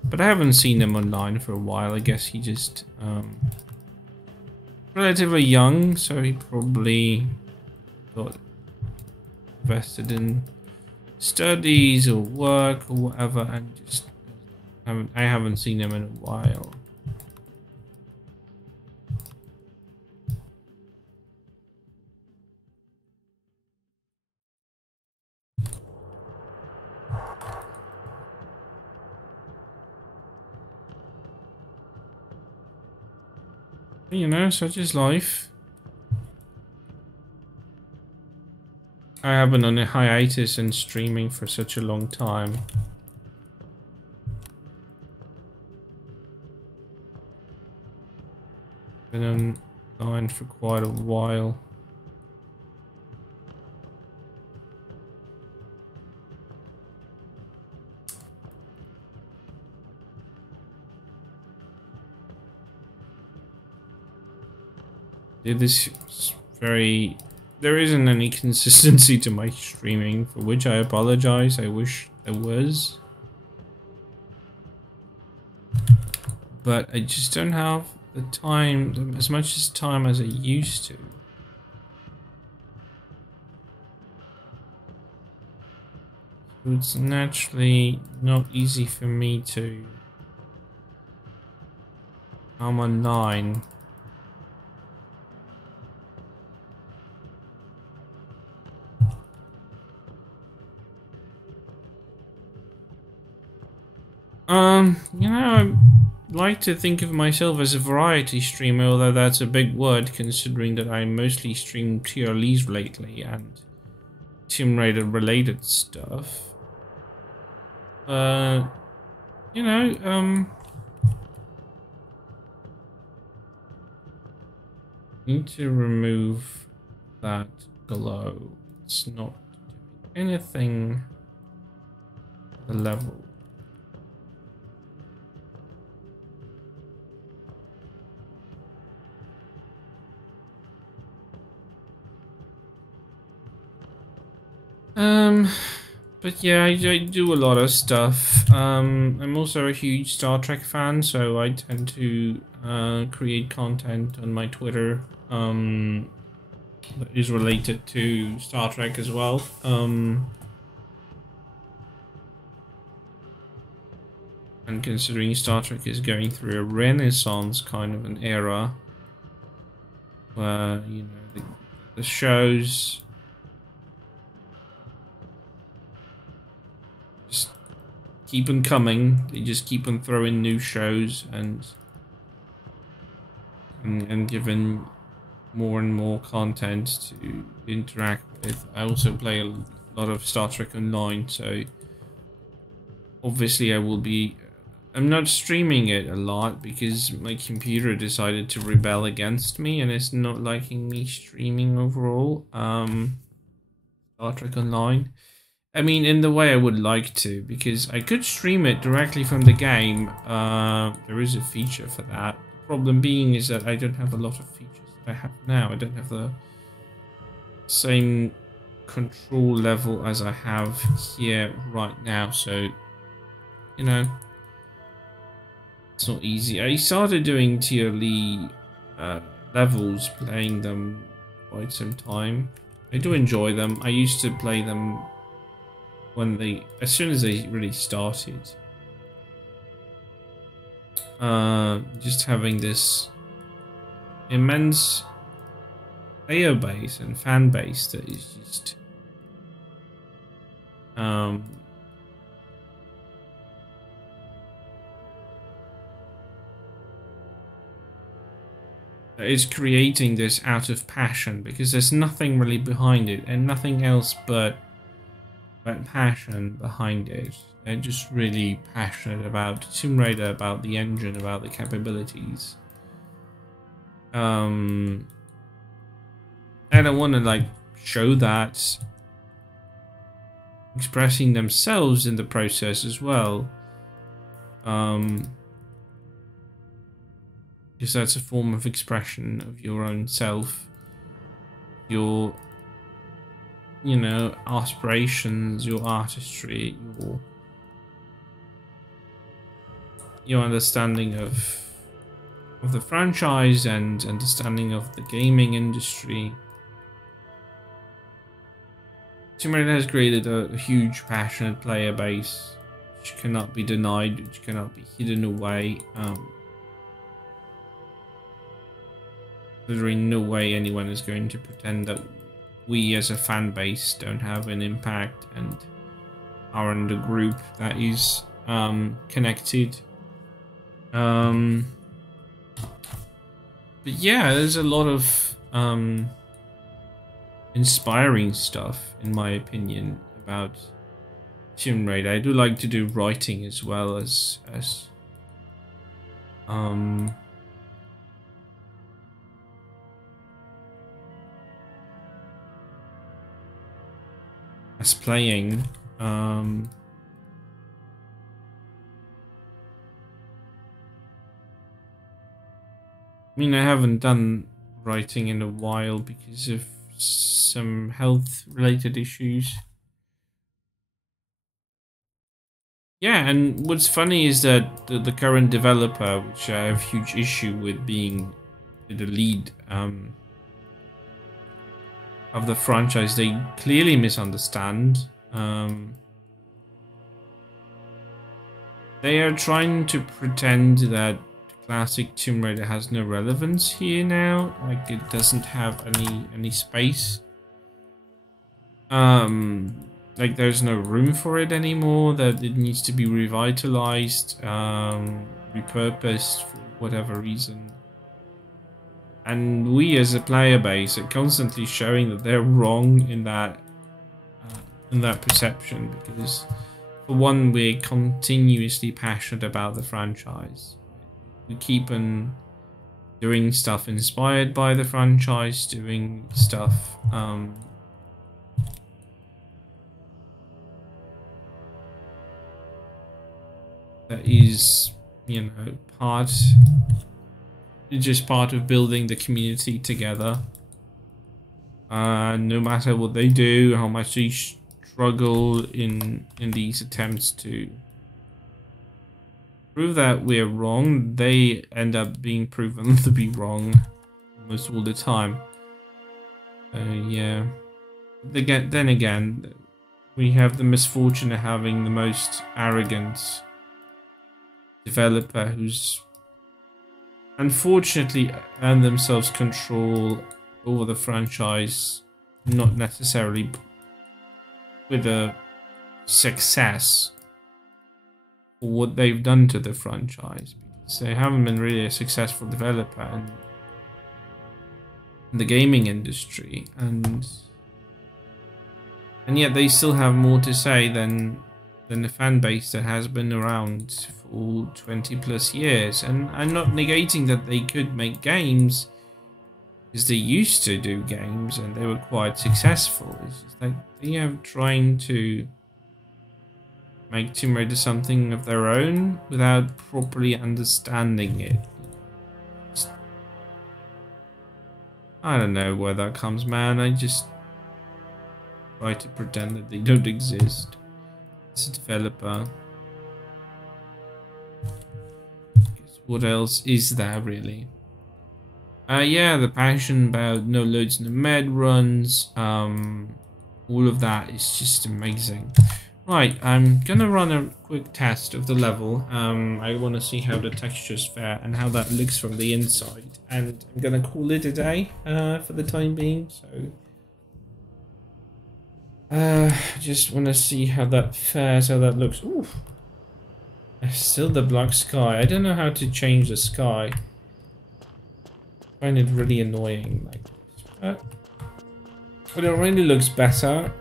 but I haven't seen him online for a while. I guess he just relatively young, so he probably got invested in studies or work or whatever, and just I haven't seen him in a while. You know, such is life. I have been on a hiatus and streaming for such a long time. Been online for quite a while. This is very... There isn't any consistency to my streaming, for which I apologize. I wish there was. But I just don't have the time, as much time as I used to. So it's naturally not easy for me to come online. You know, I like to think of myself as a variety streamer, although that's a big word considering that I mostly stream TRLEs lately and Tomb Raider related stuff. You know, need to remove that glow. It's not doing anything at the level. But yeah, I do a lot of stuff. I'm also a huge Star Trek fan, so I tend to create content on my Twitter that is related to Star Trek as well. And considering Star Trek is going through a renaissance kind of an era, where, you know, the shows just keep on coming. They just keep on throwing new shows and giving more and more content to interact with. I also play a lot of Star Trek Online, so obviously I'm not streaming it a lot because my computer decided to rebel against me and it's not liking me streaming overall Star Trek Online. I mean, in the way I would like to, because I could stream it directly from the game. There is a feature for that. The problem being is that I don't have a lot of features that I have now. I don't have the same control level as I have here right now, so, you know, it's not easy. I started doing TRLE levels, playing them quite some time. I do enjoy them. I used to play them when as soon as they really started. Just having this immense player base and fan base that is just that is creating this out of passion, because there's nothing really behind it and nothing else but passion behind it. They're just really passionate about Tomb Raider, about the engine, about the capabilities. And I want to like show that, expressing themselves in the process as well. Because that's a form of expression of your own self, your, you know, aspirations, your artistry, your understanding of the franchise and understanding of the gaming industry. Tomb Raider has created a huge, passionate player base, which cannot be denied, which cannot be hidden away. There's really no way anyone is going to pretend that we as a fan base don't have an impact and are in the group that is connected. But yeah, there's a lot of inspiring stuff, in my opinion, about Tomb Raider. I do like to do writing as well as playing. I mean, I haven't done writing in a while because of some health-related issues. Yeah, and what's funny is that the current developer, which I have huge issue with being the lead of the franchise, they clearly misunderstand. They are trying to pretend that classic Tomb Raider has no relevance here now, like it doesn't have any space. Like there's no room for it anymore, that it needs to be revitalized, repurposed for whatever reason. And we as a player base are constantly showing that they're wrong in that perception, because for one, we're continuously passionate about the franchise. We keep on doing stuff inspired by the franchise, doing stuff that is, you know, just part of building the community together. No matter what they do, how much they struggle in these attempts to prove that we're wrong, they end up being proven to be wrong almost all the time. Yeah. Then again, we have the misfortune of having the most arrogant developer who's unfortunately earned themselves control over the franchise, not necessarily with a success for what they've done to the franchise, because they haven't been really a successful developer in the gaming industry, and yet they still have more to say than the fan base that has been around for 20+ years. And I'm not negating that they could make games, because they used to do games and they were quite successful. It's just like they are trying to make Tomb Raider something of their own without properly understanding it. I don't know where that comes, man. I just try to pretend that they don't exist as a developer. What else is there, really? Yeah, the passion about no loads, no med runs. All of that is just amazing. Right, I'm gonna run a quick test of the level. I want to see how the textures fare and how that looks from the inside. And I'm gonna call it a day for the time being. So, just want to see how that fares, how that looks. Ooh, still the black sky. I don't know how to change the sky. I find it really annoying like this. But it really looks better.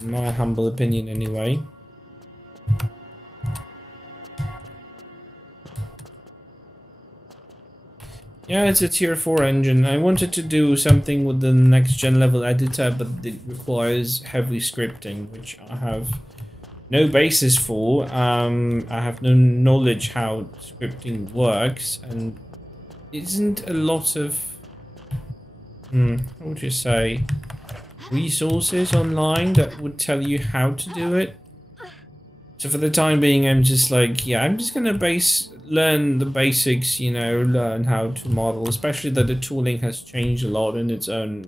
In my humble opinion, anyway. Yeah, it's a tier 4 engine. I wanted to do something with the next gen level editor, but it requires heavy scripting, which I have no basis for. I have no knowledge how scripting works, and isn't a lot of how would you say, resources online that would tell you how to do it. So for the time being, I'm just like, yeah, I'm just gonna learn the basics, you know, learn how to model, especially that the tooling has changed a lot on its own,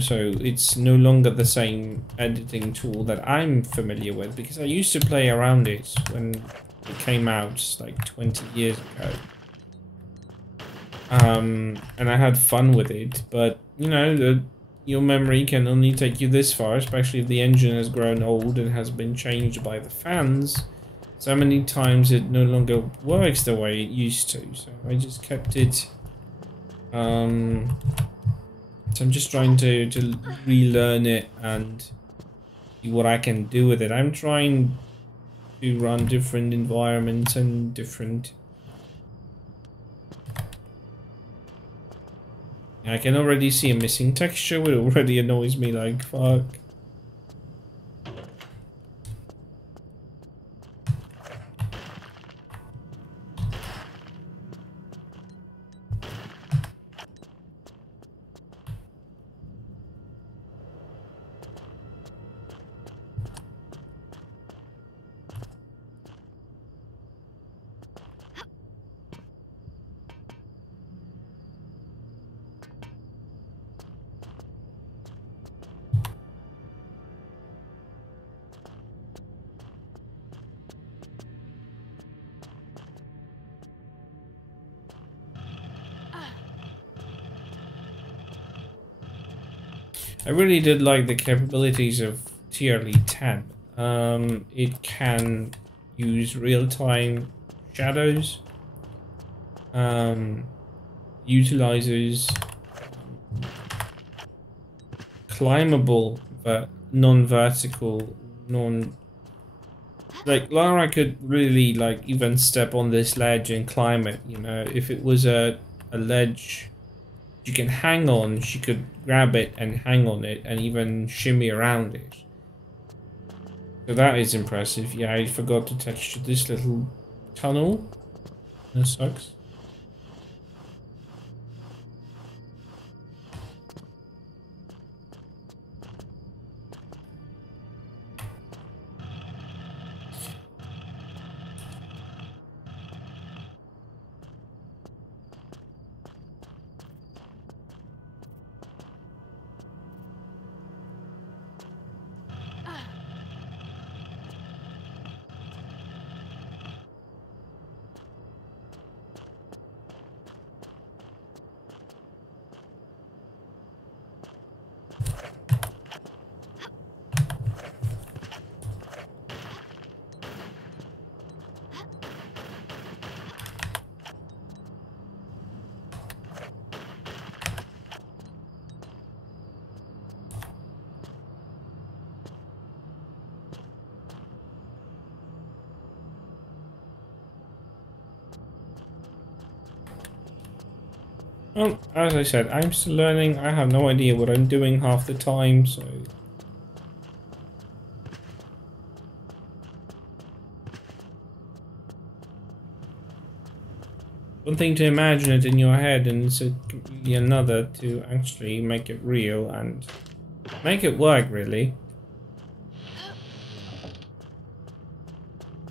so it's no longer the same editing tool that I'm familiar with, because I used to play around it when it came out like 20 years ago. And I had fun with it, but you know, your memory can only take you this far, especially if the engine has grown old and has been changed by the fans. So many times it no longer works the way it used to, so I just kept it. So I'm just trying to relearn it and see what I can do with it. I'm trying to run different environments and different... I can already see a missing texture, which already annoys me like fuck. I really did like the capabilities of TRLE 10. It can use real-time shadows, utilizes climbable but non-vertical, like Lara could really like even step on this ledge and climb it, you know. If it was a ledge you can hang on, she could grab it and hang on it and even shimmy around it. So that is impressive. Yeah, I forgot to texture this little tunnel. That sucks. Well, as I said, I'm still learning. I have no idea what I'm doing half the time, so... One thing to imagine it in your head, and it's completely another to actually make it real and make it work, really.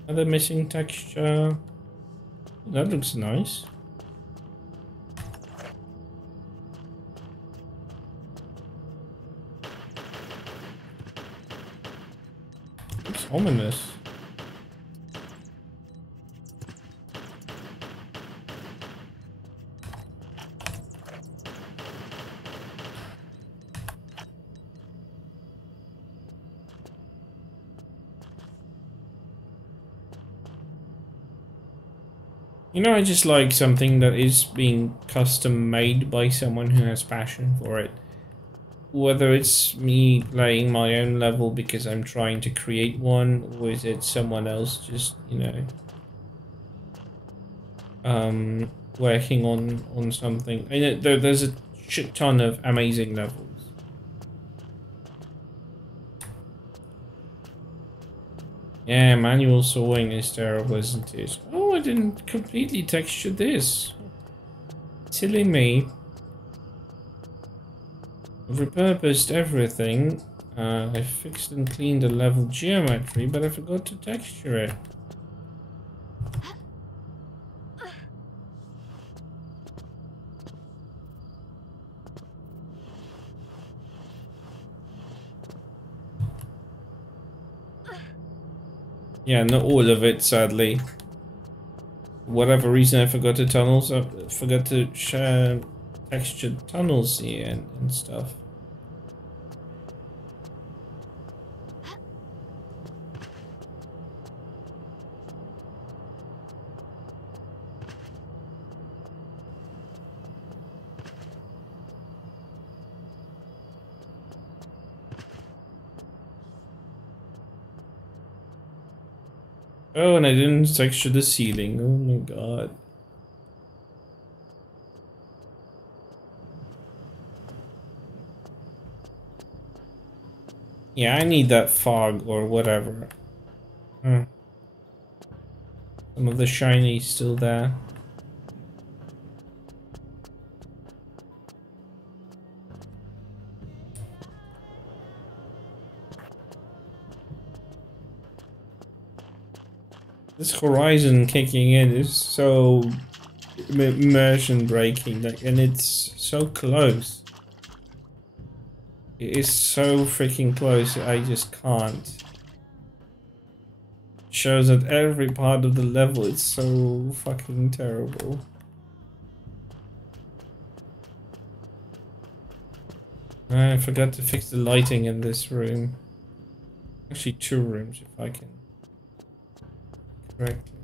Another missing texture. That looks nice. Looks ominous. You know, I just like something that is being custom made by someone who has passion for it. Whether it's me playing my own level because I'm trying to create one, or is it someone else just, you know, working on something. I know there's a shit ton of amazing levels. Yeah, manual sawing is terrible, isn't it? Oh, I didn't completely texture this. Silly me. I've repurposed everything. I fixed and cleaned the level geometry, but I forgot to texture it. Yeah, not all of it, sadly. Whatever reason I forgot to tunnels, I forgot to share textured tunnels here and stuff. Oh, and I didn't texture the ceiling. Oh my god. Yeah, I need that fog or whatever. Some of the shiny's still there. This horizon kicking in is so immersion breaking, like, and it's so close. It is so freaking close. I just can't. It shows that every part of the level is so fucking terrible. I forgot to fix the lighting in this room. Actually, 2 rooms, if I can. Correctly.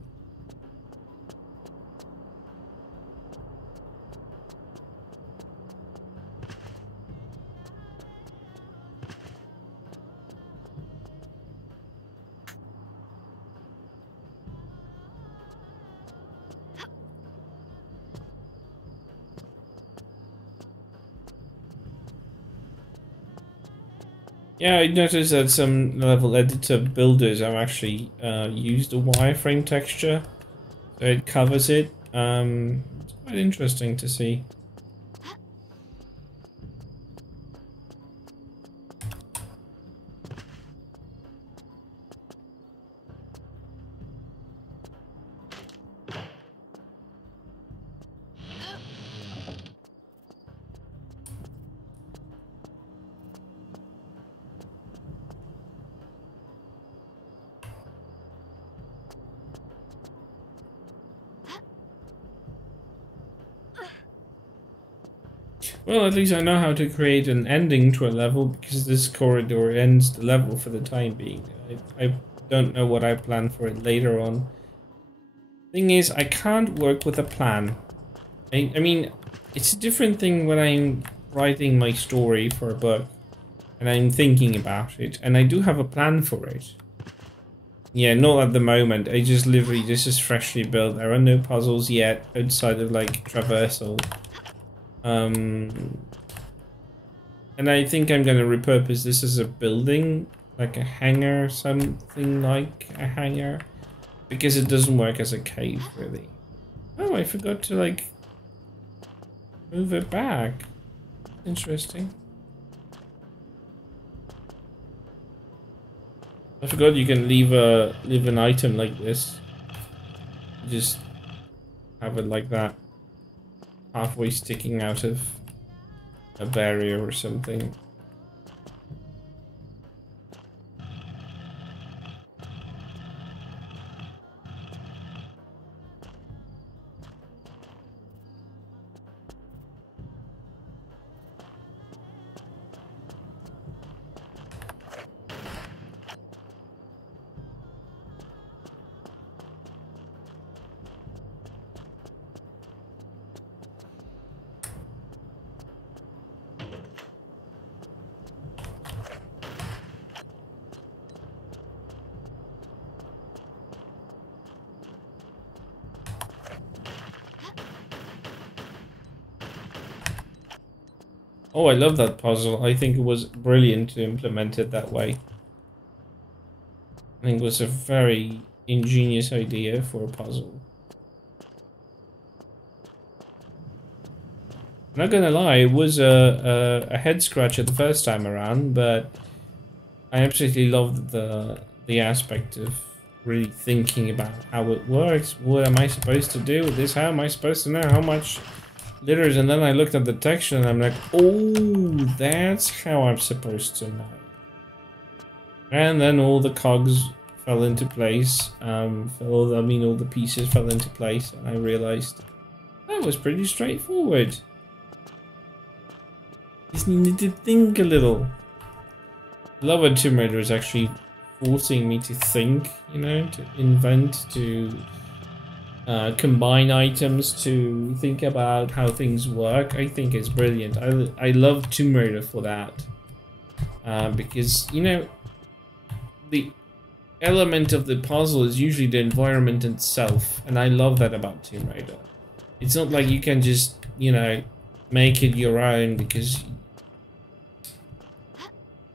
Yeah, I noticed that some level editor builders have actually used a wireframe texture, so it covers it. It's quite interesting to see. Well, at least I know how to create an ending to a level, because this corridor ends the level for the time being. I don't know what I plan for it later on. Thing is, I can't work with a plan. I mean, it's a different thing when I'm writing my story for a book and I'm thinking about it, and I do have a plan for it. Yeah, not at the moment. I just literally, this is freshly built. There are no puzzles yet outside of like traversal. And I think I'm gonna repurpose this as a building, like a hangar, something like a hangar, because it doesn't work as a cave really. Oh, I forgot to like move it back. Interesting. I forgot you can leave an item like this. Just have it like that, halfway sticking out of a barrier or something. Oh, I love that puzzle. I think it was brilliant to implement it that way. I think it was a very ingenious idea for a puzzle. I'm not gonna lie, it was a head scratcher the first time around, but I absolutely loved the aspect of really thinking about how it works. What am I supposed to do with this? How am I supposed to know how much litters? And then I looked at the texture and I'm like, oh, that's how I'm supposed to know. And then all the cogs fell into place. All the pieces fell into place, and I realized that was pretty straightforward. Just needed to think a little. I love when Tomb Raider is actually forcing me to think, you know, to invent, to combine items, to think about how things work. I think it's brilliant. I love Tomb Raider for that. Because, you know, the element of the puzzle is usually the environment itself. And I love that about Tomb Raider. It's not like you can just, you know, make it your own because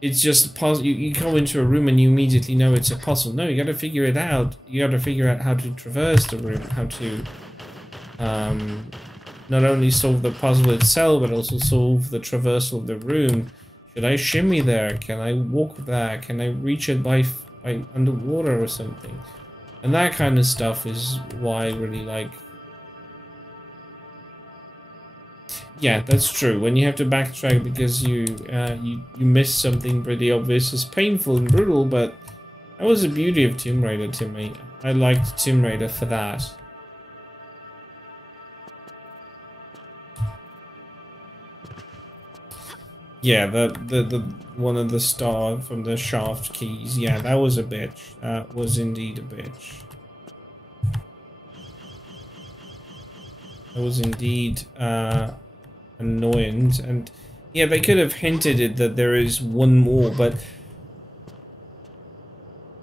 it's just a puzzle. You go into a room and you immediately know it's a puzzle. No, you gotta figure it out. You gotta figure out how to traverse the room, how to not only solve the puzzle itself, but also solve the traversal of the room. Should I shimmy there? Can I walk there? Can I reach it by underwater or something? And that kind of stuff is why I really like. Yeah, that's true. When you have to backtrack because you miss something pretty obvious, it's painful and brutal, but that was the beauty of Tomb Raider to me. I liked Tomb Raider for that. Yeah, the one of the star from the shaft keys. Yeah, that was a bitch. That was indeed a bitch. That was indeed annoyance, and yeah, they could have hinted it that there is one more, but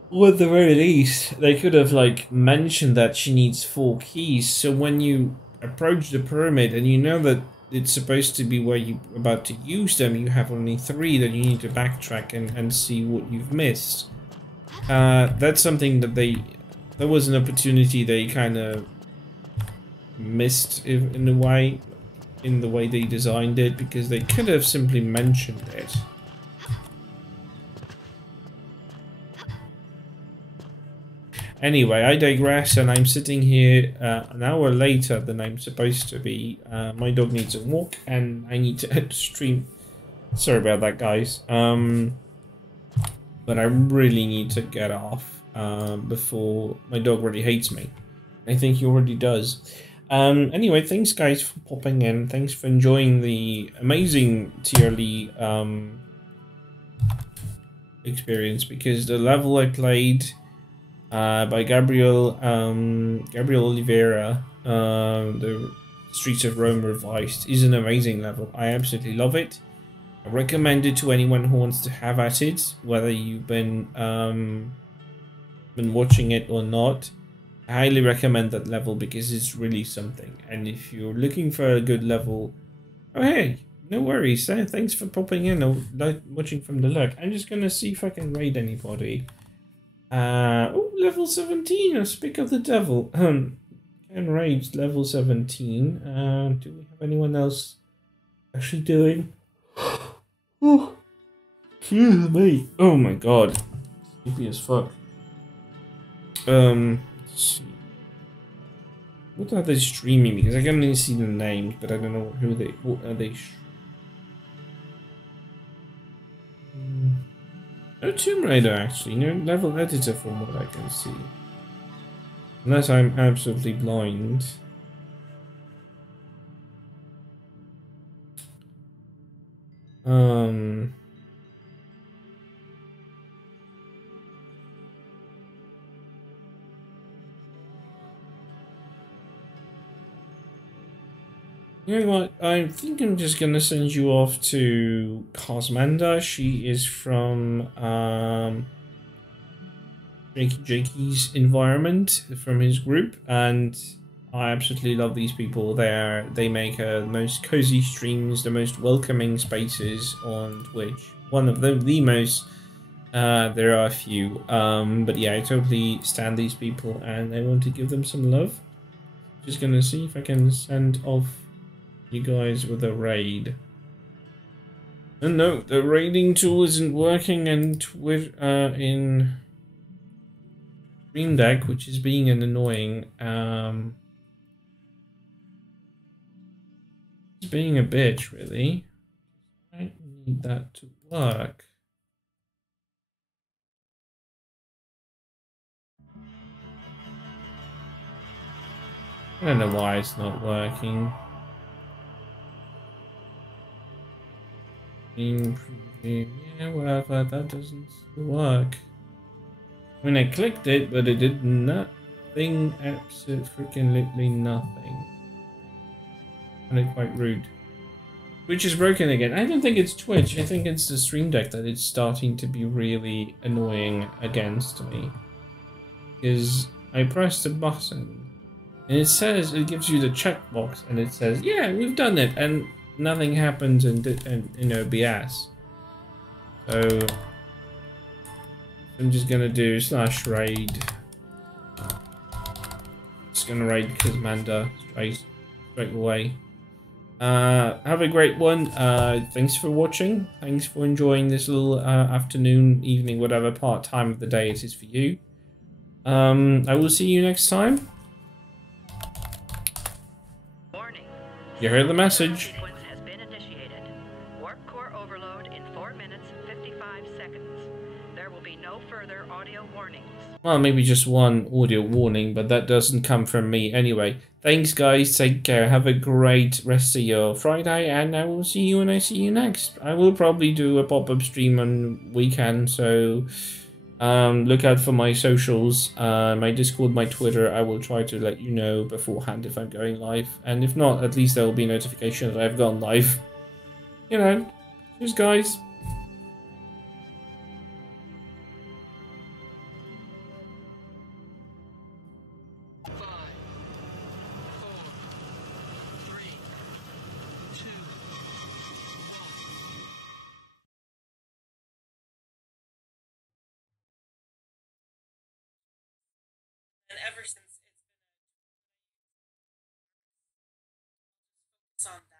at the very least they could have like mentioned that she needs 4 keys, so when you approach the pyramid and you know that it's supposed to be where you're about to use them, you have only 3, that you need to backtrack and see what you've missed. That's something that there was an opportunity they kind of missed in a way, in the way they designed it, because they could have simply mentioned it. Anyway, I digress, and I'm sitting here an hour later than I'm supposed to be. My dog needs a walk, and I need to stream. Sorry about that, guys. But I really need to get off before my dog really hates me. I think he already does. Anyway, thanks guys for popping in. Thanks for enjoying the amazing TRLE experience, because the level I played by Gabriel Oliviera, the Streets of Rome Revised, is an amazing level. I absolutely love it. I recommend it to anyone who wants to have at it, whether you've been watching it or not. I highly recommend that level because it's really something. And if you're looking for a good level, Oh, hey, no worries. Thanks for popping in or watching from the lurk. I'm just gonna see if I can raid anybody. Oh, level 17. Speak of the devil. Can raid level 17. Do we have anyone else actually doing? Oh, excuse me. Oh my god, sleepy as fuck. Let's see. What are they streaming? Because I can only see the names, but I don't know what are they. No Tomb Raider actually. No level editor from what I can see. Unless I'm absolutely blind. You know what? I think I'm just gonna send you off to Cosmanda. She is from Jakey's environment, from his group, and I absolutely love these people. They make the most cozy streams, the most welcoming spaces on Twitch. One of them, the most. There are a few, but yeah, I totally stand these people, and I want to give them some love. Just gonna see if I can send off you guys with a raid. And no, the raiding tool isn't working in Stream Deck, which is being an annoying. It's being a bitch, really. I need that to work. I don't know why it's not working. Yeah, whatever, that doesn't work. I mean, I clicked it, but it did nothing, absolutely nothing. And it's quite rude. Twitch is broken again. I don't think it's Twitch, I think it's the Stream Deck that it's starting to be really annoying against me. Because I pressed a button, and it says, it gives you the checkbox, and it says, yeah, we've done it, and nothing happens in OBS. So I'm just gonna do /raid. Just gonna raid Kazmanda straight away. Have a great one. Thanks for watching. Thanks for enjoying this little afternoon, evening, whatever time of the day it is for you. I will see you next time. Warning. You heard the message. Sequence has been initiated. Warp core overload in 4 minutes 55 seconds. There will be no further audio warnings. Well, maybe just one audio warning, but that doesn't come from me anyway. Thanks, guys. Take care. Have a great rest of your Friday, and I will see you when I see you next. I will probably do a pop-up stream on weekend, so look out for my socials, my Discord, my Twitter. I will try to let you know beforehand if I'm going live, and if not, at least there will be a notification that I've gone live. You know, cheers, guys. And ever since it's been on that.